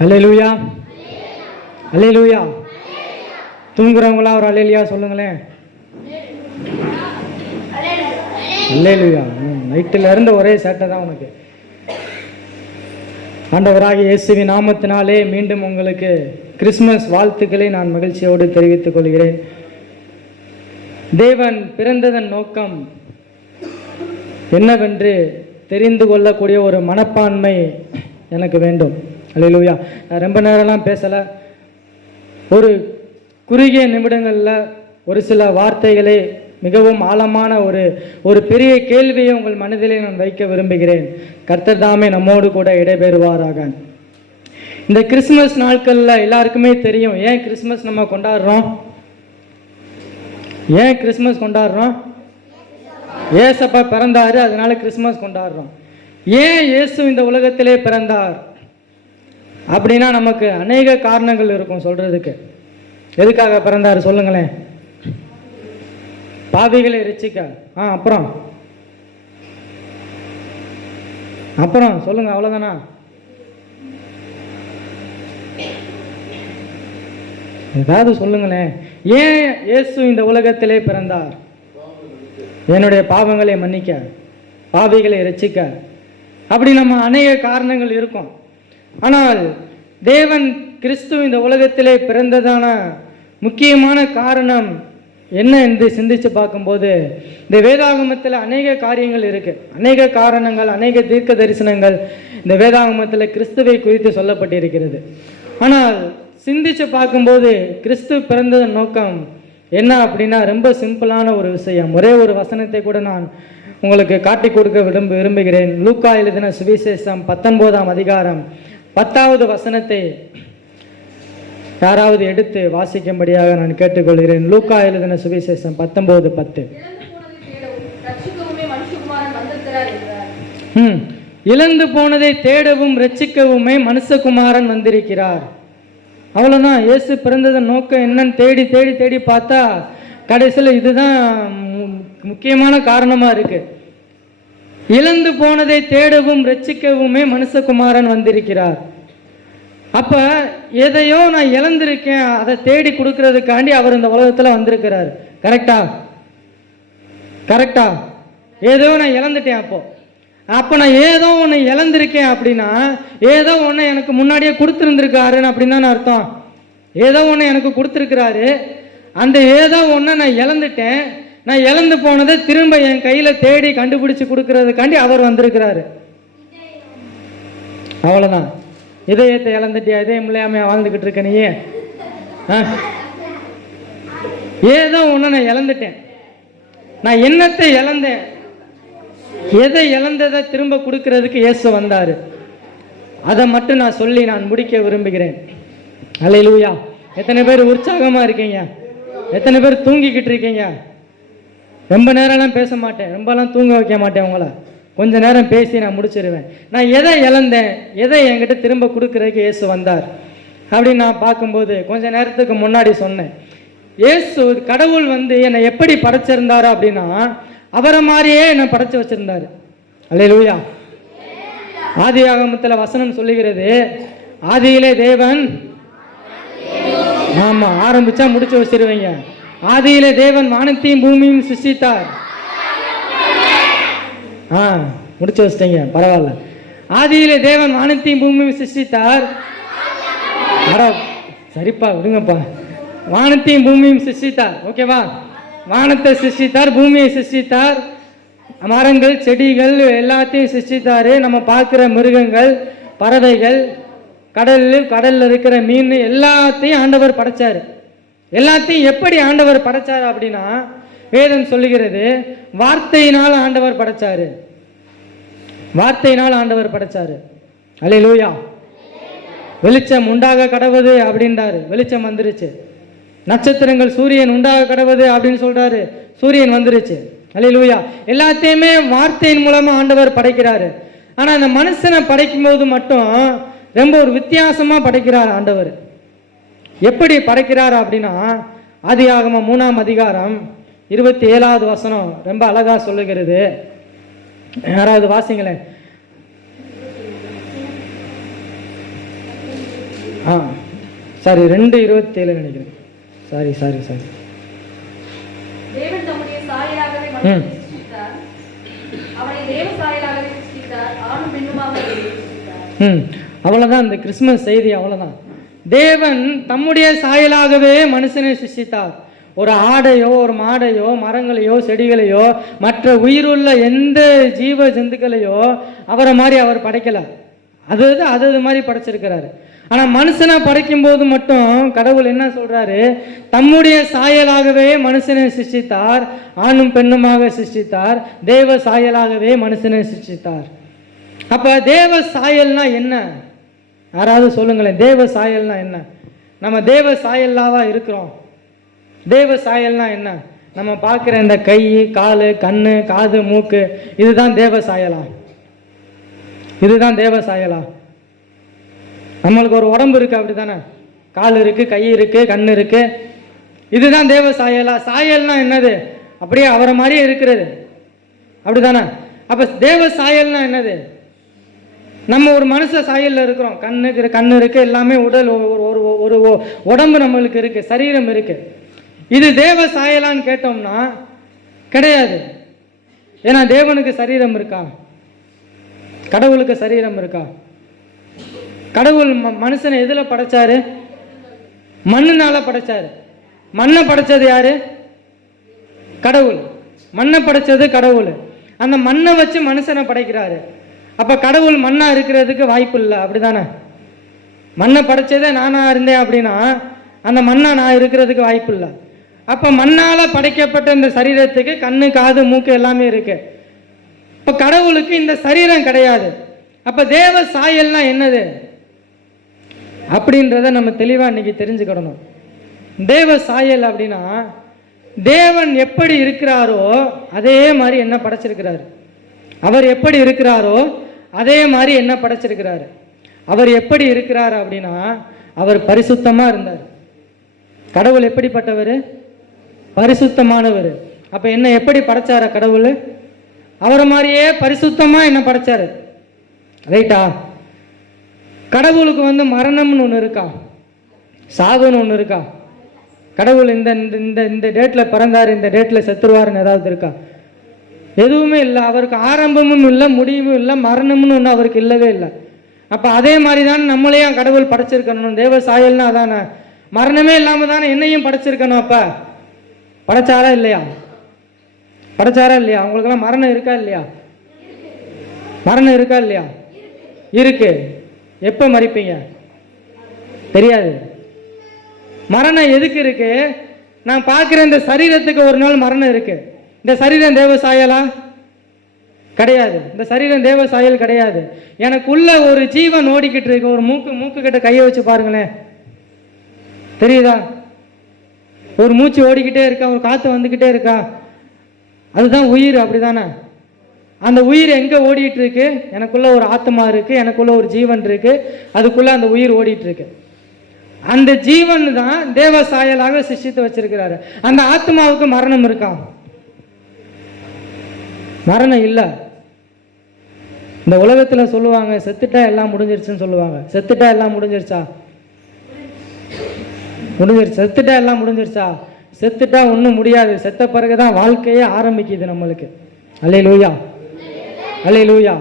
அல்லேலூயா, அல்லேலூயா. தூங்குறவங்களா ஒரு அல்லேலூயா சொல்லுங்களேன். அல்லேலூயா. நைட்டில் இருந்து ஒரே சேட்டை தான் உனக்கு. ஆண்டவராகிய இயேசுவின் நாமத்தினாலே மீண்டும் உங்களுக்கு கிறிஸ்மஸ் வாழ்த்துக்களை நான் மகிழ்ச்சியோடு தெரிவித்துக் கொள்கிறேன். தேவன் பிறந்ததன் நோக்கம் என்னவென்று தெரிந்து கொள்ளக்கூடிய ஒரு மனப்பான்மை எனக்கு வேண்டும். அல்லேலூயா. நான் ரொம்ப நேரம்லாம் பேசலை. ஒரு குறுகிய நிமிடங்களில் ஒரு சில வார்த்தைகளை மிகவும் ஆழமான ஒரு பெரிய கேள்வியை உங்கள் மனதிலே நான் வைக்க விரும்புகிறேன். கர்த்தர் தாமே நம்மோடு கூட இடைபெறுவாராக. இந்த கிறிஸ்மஸ் நாட்களில் எல்லாருக்குமே தெரியும் ஏன் கிறிஸ்மஸ் நம்ம கொண்டாடுறோம். ஏன் கிறிஸ்மஸ் கொண்டாடுறோம்? ஏசப்பா பிறந்தாரு, அதனால கிறிஸ்மஸ் கொண்டாடுறோம். ஏன் இயேசு இந்த உலகத்திலே பிறந்தார்? அப்படின்னா நமக்கு அநேக காரணங்கள் இருக்கும் சொல்றதுக்கு. எதுக்காக பிறந்தார் சொல்லுங்களேன்? பாவிகளை ரட்சிக்க. அப்புறம் அப்புறம் சொல்லுங்க, அவ்வளவுதானா? ஏதாவது சொல்லுங்களேன். ஏன் இயேசு இந்த உலகத்திலே பிறந்தார்? என்னுடைய பாவங்களை மன்னிக்க, பாவிகளை ரட்சிக்க. அப்படி நம்ம அநேக காரணங்கள் இருக்கும். ஆனால் தேவன் கிறிஸ்து இந்த உலகத்திலே பிறந்ததான முக்கியமான காரணம் என்ன என்று சிந்திச்சு பார்க்கும்போது இந்த வேதாகமத்தில் அநேக காரியங்கள் இருக்கு, அநேக காரணங்கள், அநேக தீர்க்க தரிசனங்கள் இந்த வேதாகமத்தில் கிறிஸ்துவை குறித்து சொல்லப்பட்டிருக்கிறது. ஆனால் சிந்திச்சு பார்க்கும்போது கிறிஸ்து பிறந்ததன் நோக்கம் என்ன அப்படின்னா ரொம்ப சிம்பிளான ஒரு விஷயம். ஒரே ஒரு வசனத்தை கூட நான் உங்களுக்கு காட்டி கொடுக்க விரும்புகிறேன். லூக்கா எழுதின சுவிசேஷம் 19ஆம் அதிகாரம் 10வது வசனத்தை யாராவது எடுத்து வாசிக்கும்படியாக நான் கேட்டுக்கொள்கிறேன். லூக்கா எழுதின சுவிசேஷம் 19:10. இழந்து போனதை தேடவும் ரட்சிக்கவுமே மனுஷகுமாரன் வந்திருக்கிறார். அவ்வளோதான். இயேசு பிறந்ததன் நோக்கம் என்னன்னு தேடி தேடி தேடி பார்த்தா கடைசியில் இதுதான் முக்கியமான காரணமாக இருக்கு. இழந்து போனதை தேடவும் ரட்சிக்கவுமே மனுஷகுமாரன் வந்திருக்கிறார். அப்ப எதையோ நான் இழந்திருக்கேன், அதை தேடி கொடுக்கறதுக்காண்டி அவர் இந்த உலகத்தில் வந்திருக்கிறார். கரெக்டா? கரெக்டா? ஏதோ நான் இழந்துட்டேன். அப்போ நான் ஏதோ ஒன்று இழந்திருக்கேன் அப்படின்னா ஏதோ ஒன்று எனக்கு முன்னாடியே கொடுத்துருந்துருக்காருன்னு அப்படின்னு அர்த்தம். ஏதோ ஒன்று எனக்கு கொடுத்துருக்கிறாரு, அந்த ஏதோ ஒன்று நான் இழந்துட்டேன். நான் இழந்து போனதை திரும்ப என் கையில் தேடி கண்டுபிடிச்சு கொடுக்கறதுக்காண்டி அவர் வந்திருக்கிறாரு. அவ்வளோதான். இதயத்தை இழந்துட்டியா? இதயம் இல்லாமையா வாழ்ந்துக்கிட்டு இருக்க நீ? ஏதோ ஒன்று நான் இழந்துட்டேன். நான் என்னத்தை இழந்தேன்? எதை இழந்ததை திரும்ப கொடுக்கறதுக்கு இயேசு வந்தார். அதை மட்டும் நான் சொல்லி நான் முடிக்க விரும்புகிறேன். அல்லேலூயா. எத்தனை பேர் உற்சாகமாக இருக்கீங்க? எத்தனை பேர் தூங்கிக்கிட்டு இருக்கீங்க? ரொம்ப நேரம்லாம் பேச மாட்டேன், ரொம்பலாம் தூங்க வைக்க மாட்டேன் உங்களை. கொஞ்ச நேரம் பேசி நான் முடிச்சிருவேன். நான் எதை இழந்தேன், எதை என்கிட்ட திரும்ப கொடுக்கறதுக்கு இயேசு வந்தார் அப்படின்னு நான் பார்க்கும்போது கொஞ்ச நேரத்துக்கு முன்னாடி சொன்னேன். இயேசு கடவுள் என்னை எப்படி படைச்சிருந்தாரு அப்படின்னா அவரை மாதிரியே என்னை படைச்சு வச்சிருந்தாரு. அல்லேலூயா. ஆதியாகமத்தில் வசனம் சொல்லுகிறது, ஆதியிலே தேவன், ஆமா ஆரம்பிச்சா முடிச்சு வச்சிருவீங்க. ஆதியிலே தேவன் வானத்தையும் பூமியும் சிருஷ்டித்தார். முடிச்சு வச்சிட்டீங்க, பரவாயில்ல. ஆதியிலே தேவன் வானத்தையும் பூமியும் சிருஷ்டித்தார். சரிப்பா, விடுங்கப்பா. வானத்தையும் பூமியும் சிருஷ்டித்தார். ஓகேவா? வானத்தை சிருஷ்டித்தார், பூமியை சிருஷ்டித்தார், மரங்கள் செடிகள் எல்லாத்தையும் சிருஷ்டித்தாரு. நம்ம பார்க்குற மிருகங்கள், பறவைகள், கடல்ல இருக்கிற மீன் எல்லாத்தையும் ஆண்டவர் படைச்சாரு. எல்லாத்தையும் எப்படி ஆண்டவர் படைச்சாரு அப்படின்னா வேதம் சொல்லுகிறது, வார்த்தையினால் ஆண்டவர் படைச்சாரு. வார்த்தையினால் ஆண்டவர் படைச்சாரு. அல்லேலூயா. வெளிச்சம் உண்டாக கடவுது அப்படின்றாரு, வெளிச்சம் வந்துருச்சு. நட்சத்திரங்கள், சூரியன் உண்டாக கடவுது அப்படின்னு சொல்றாரு, சூரியன் வந்துருச்சு. அல்லேலூயா. எல்லாத்தையுமே வார்த்தையின் மூலமா ஆண்டவர் படைக்கிறாரு. ஆனா அந்த மனுஷனை படைக்கும் போது மட்டும் ரொம்ப ஒரு வித்தியாசமா படைக்கிறார் ஆண்டவர். எப்படி படைக்கிறார் அப்படின்னா ஆதியாகமம் 3ஆம் அதிகாரம் 27வது வசனம் ரொம்ப அழகா சொல்லுகிறது. யாராவது வாசிங்களேன். சாரி 2:27 நினைக்கிறேன். சாரி தேவன் தம்முடைய சாயலாகவே மனிதனை சிருஷ்டித்தார். அவனை தேவ சாயலாகவே சிருஷ்டித்தார், ஆணும் பெண்ணுமாக சிருஷ்டித்தார். அவ்வளவுதான் இந்த கிறிஸ்துமஸ் செய்தி. அவ்வளவுதான். தேவன் தம்முடைய சாயலாகவே மனுஷனை சிருஷ்டித்தார். ஒரு ஆடையோ ஒரு மாடையோ மரங்களையோ செடிகளையோ மற்ற உயிருள்ள எந்த ஜீவ ஜந்துக்களையோ அவரை மாதிரி அவர் படைக்கல. அது மாதிரி படைச்சிருக்கிறாரு. ஆனா மனுஷனை படைக்கும் போது மட்டும் கடவுள் என்ன சொல்றாரு, தம்முடைய சாயலாகவே மனுஷனை சிருஷ்டித்தார், ஆணும் பெண்ணுமாக சிருஷ்டித்தார், தேவ சாயலாகவே மனுஷனை சிருஷ்டித்தார். அப்ப தேவ சாயல்னா என்ன? யாராவது சொல்லுங்களேன். தேவ சாயல்னா என்ன? நம்ம தேவ சாயல்லாவா இருக்கிறோம்? தேவ சாயல்னா என்ன? நம்ம பார்க்குற இந்த கை, கால், கண்ணு, காது, மூக்கு, இதுதான் தேவ சாயலா? இதுதான் தேவ சாயலா? நம்மளுக்கு ஒரு உடம்பு இருக்கு, அப்படிதானே? கால் இருக்கு, கை இருக்கு, கண் இருக்கு. இதுதான் தேவ சாயலா? சாயல்னா என்னது? அப்படியே அவரை மாதிரியே இருக்கிறது, அப்படிதானே? அப்ப தேவ சாயல்னா என்னது? நம்ம ஒரு மனுஷ சாயல்ல இருக்கிறோம். கண்ணு இருக்கு, எல்லாமே உடல், ஒரு உடம்பு நம்மளுக்கு இருக்கு, சரீரம் இருக்கு. இது தேவ சாயலான்னு கேட்டோம்னா கிடையாது. ஏன்னா தேவனுக்கு சரீரம் இருக்கா? கடவுளுக்கு சரீரம் இருக்கா? கடவுள் மனுஷனை எதுல படைச்சாரு? மண்ணுனால படைச்சாரு. மண்ணை படைச்சது யாரு? கடவுள். மண்ணை படைச்சது கடவுள். அந்த மண்ணை வச்சு மனுஷனை படைக்கிறாரு. அப்ப கடவுள் மண்ணா இருக்கிறதுக்கு வாய்ப்பு இல்லை, அப்படிதானே? மண்ணை படைச்சதே நானா இருந்தேன் அப்படின்னா அந்த மண்ணா நான் இருக்கிறதுக்கு வாய்ப்பு இல்லை. அப்ப மண்ணால படைக்கப்பட்ட இந்த சரீரத்துக்கு கண்ணு, காது, மூக்கு எல்லாமே இருக்கு. இப்ப கடவுளுக்கு இந்த சரீரம் கிடையாது. அப்ப தேவ சாயல்னா என்னது அப்படின்றத நம்ம தெளிவா இன்னைக்கு தெரிஞ்சுக்கிடணும். தேவ சாயல் அப்படின்னா தேவன் எப்படி இருக்கிறாரோ அதே மாதிரி என்ன படைச்சிருக்கிறாரு. அவர் எப்படி இருக்கிறாரோ அதே மாதிரி என்ன படைச்சிருக்கிறாரு. அவர் எப்படி இருக்கிறார் அப்படின்னா அவர் பரிசுத்தமா இருந்தார். கடவுள் எப்படிப்பட்டவர்? பரிசுத்தமானவர். அப்ப என்ன எப்படி படைச்சார கடவுள்? அவரை மாதிரியே பரிசுத்தமா என்ன படைச்சாரு, ரைட்டா? கடவுளுக்கு மரணம்னு ஒன்று இருக்கா? சாகுன்னு ஒன்று இருக்கா? கடவுள் இந்த இந்த இந்த டேட்டில் பிறந்தார், இந்த டேட்டில் செத்துருவாருன்னு ஏதாவது இருக்கா? எதுவுமே இல்லை. அவருக்கு ஆரம்பமும் இல்லை, முடிவும் இல்லை, மரணம்னு ஒன்று அவருக்கு இல்லவே இல்லை. அப்போ அதே மாதிரி தானே நம்மளையும் கடவுள் படைச்சிருக்கணும். தேவ சாயல்னா அதானே. மரணமே இல்லாமல் தானே என்னையும் படைச்சிருக்கணும். அப்போ படைச்சாரா இல்லையா? படைச்சாரா இல்லையா? அவங்களுக்கெல்லாம் மரணம் இருக்கா இல்லையா? மரணம் இருக்கா இல்லையா? இருக்கு. எப்போ மறிப்பீங்க தெரியாது. மரணம் எதுக்கு இருக்கு? நான் பார்க்குற இந்த சரீரத்துக்கு ஒரு நாள் மரணம் இருக்கு. இந்த சரீரம் தேவ சாயலா? கிடையாது. இந்த சரீரம் தேவ சாயல் கிடையாது. எனக்குள்ள ஒரு ஜீவன் ஓடிக்கிட்டு இருக்கு. ஒரு மூக்கு கிட்ட கையை வச்சு பாருங்களேன், தெரியுதா? ஒரு மூச்சு ஓடிக்கிட்டே இருக்கா, ஒரு காற்று வந்துக்கிட்டே இருக்கா, அதுதான் உயிர், அப்படிதானே? அந்த உயிர் எங்கே ஓடிட்டு இருக்கு? எனக்குள்ள ஒரு ஆத்மா இருக்கு, எனக்குள்ள ஒரு ஜீவன் இருக்கு, அதுக்குள்ள அந்த உயிர் ஓடிட்டு இருக்கு. அந்த ஜீவன் தான் தேவ சாயலாக சிருஷ்டித்து வச்சிருக்கிறாரு. அந்த ஆத்மாவுக்கு மரணம் இருக்கா? மரணம் இல்லை. இந்த உலகத்தில் சொல்லுவாங்க செத்துட்டா எல்லாம் முடிஞ்சிருச்சுன்னு சொல்லுவாங்க. செத்துட்டா எல்லாம் முடிஞ்சிருச்சா? முடிஞ்சிருச்சு. செத்துட்டா எல்லாம் முடிஞ்சிருச்சா? செத்துட்டா ஒன்றும் முடியாது. செத்த பிறகுதான் வாழ்க்கையே ஆரம்பிக்குது நம்மளுக்கு. அல்லேலூயா, அல்லேலூயா.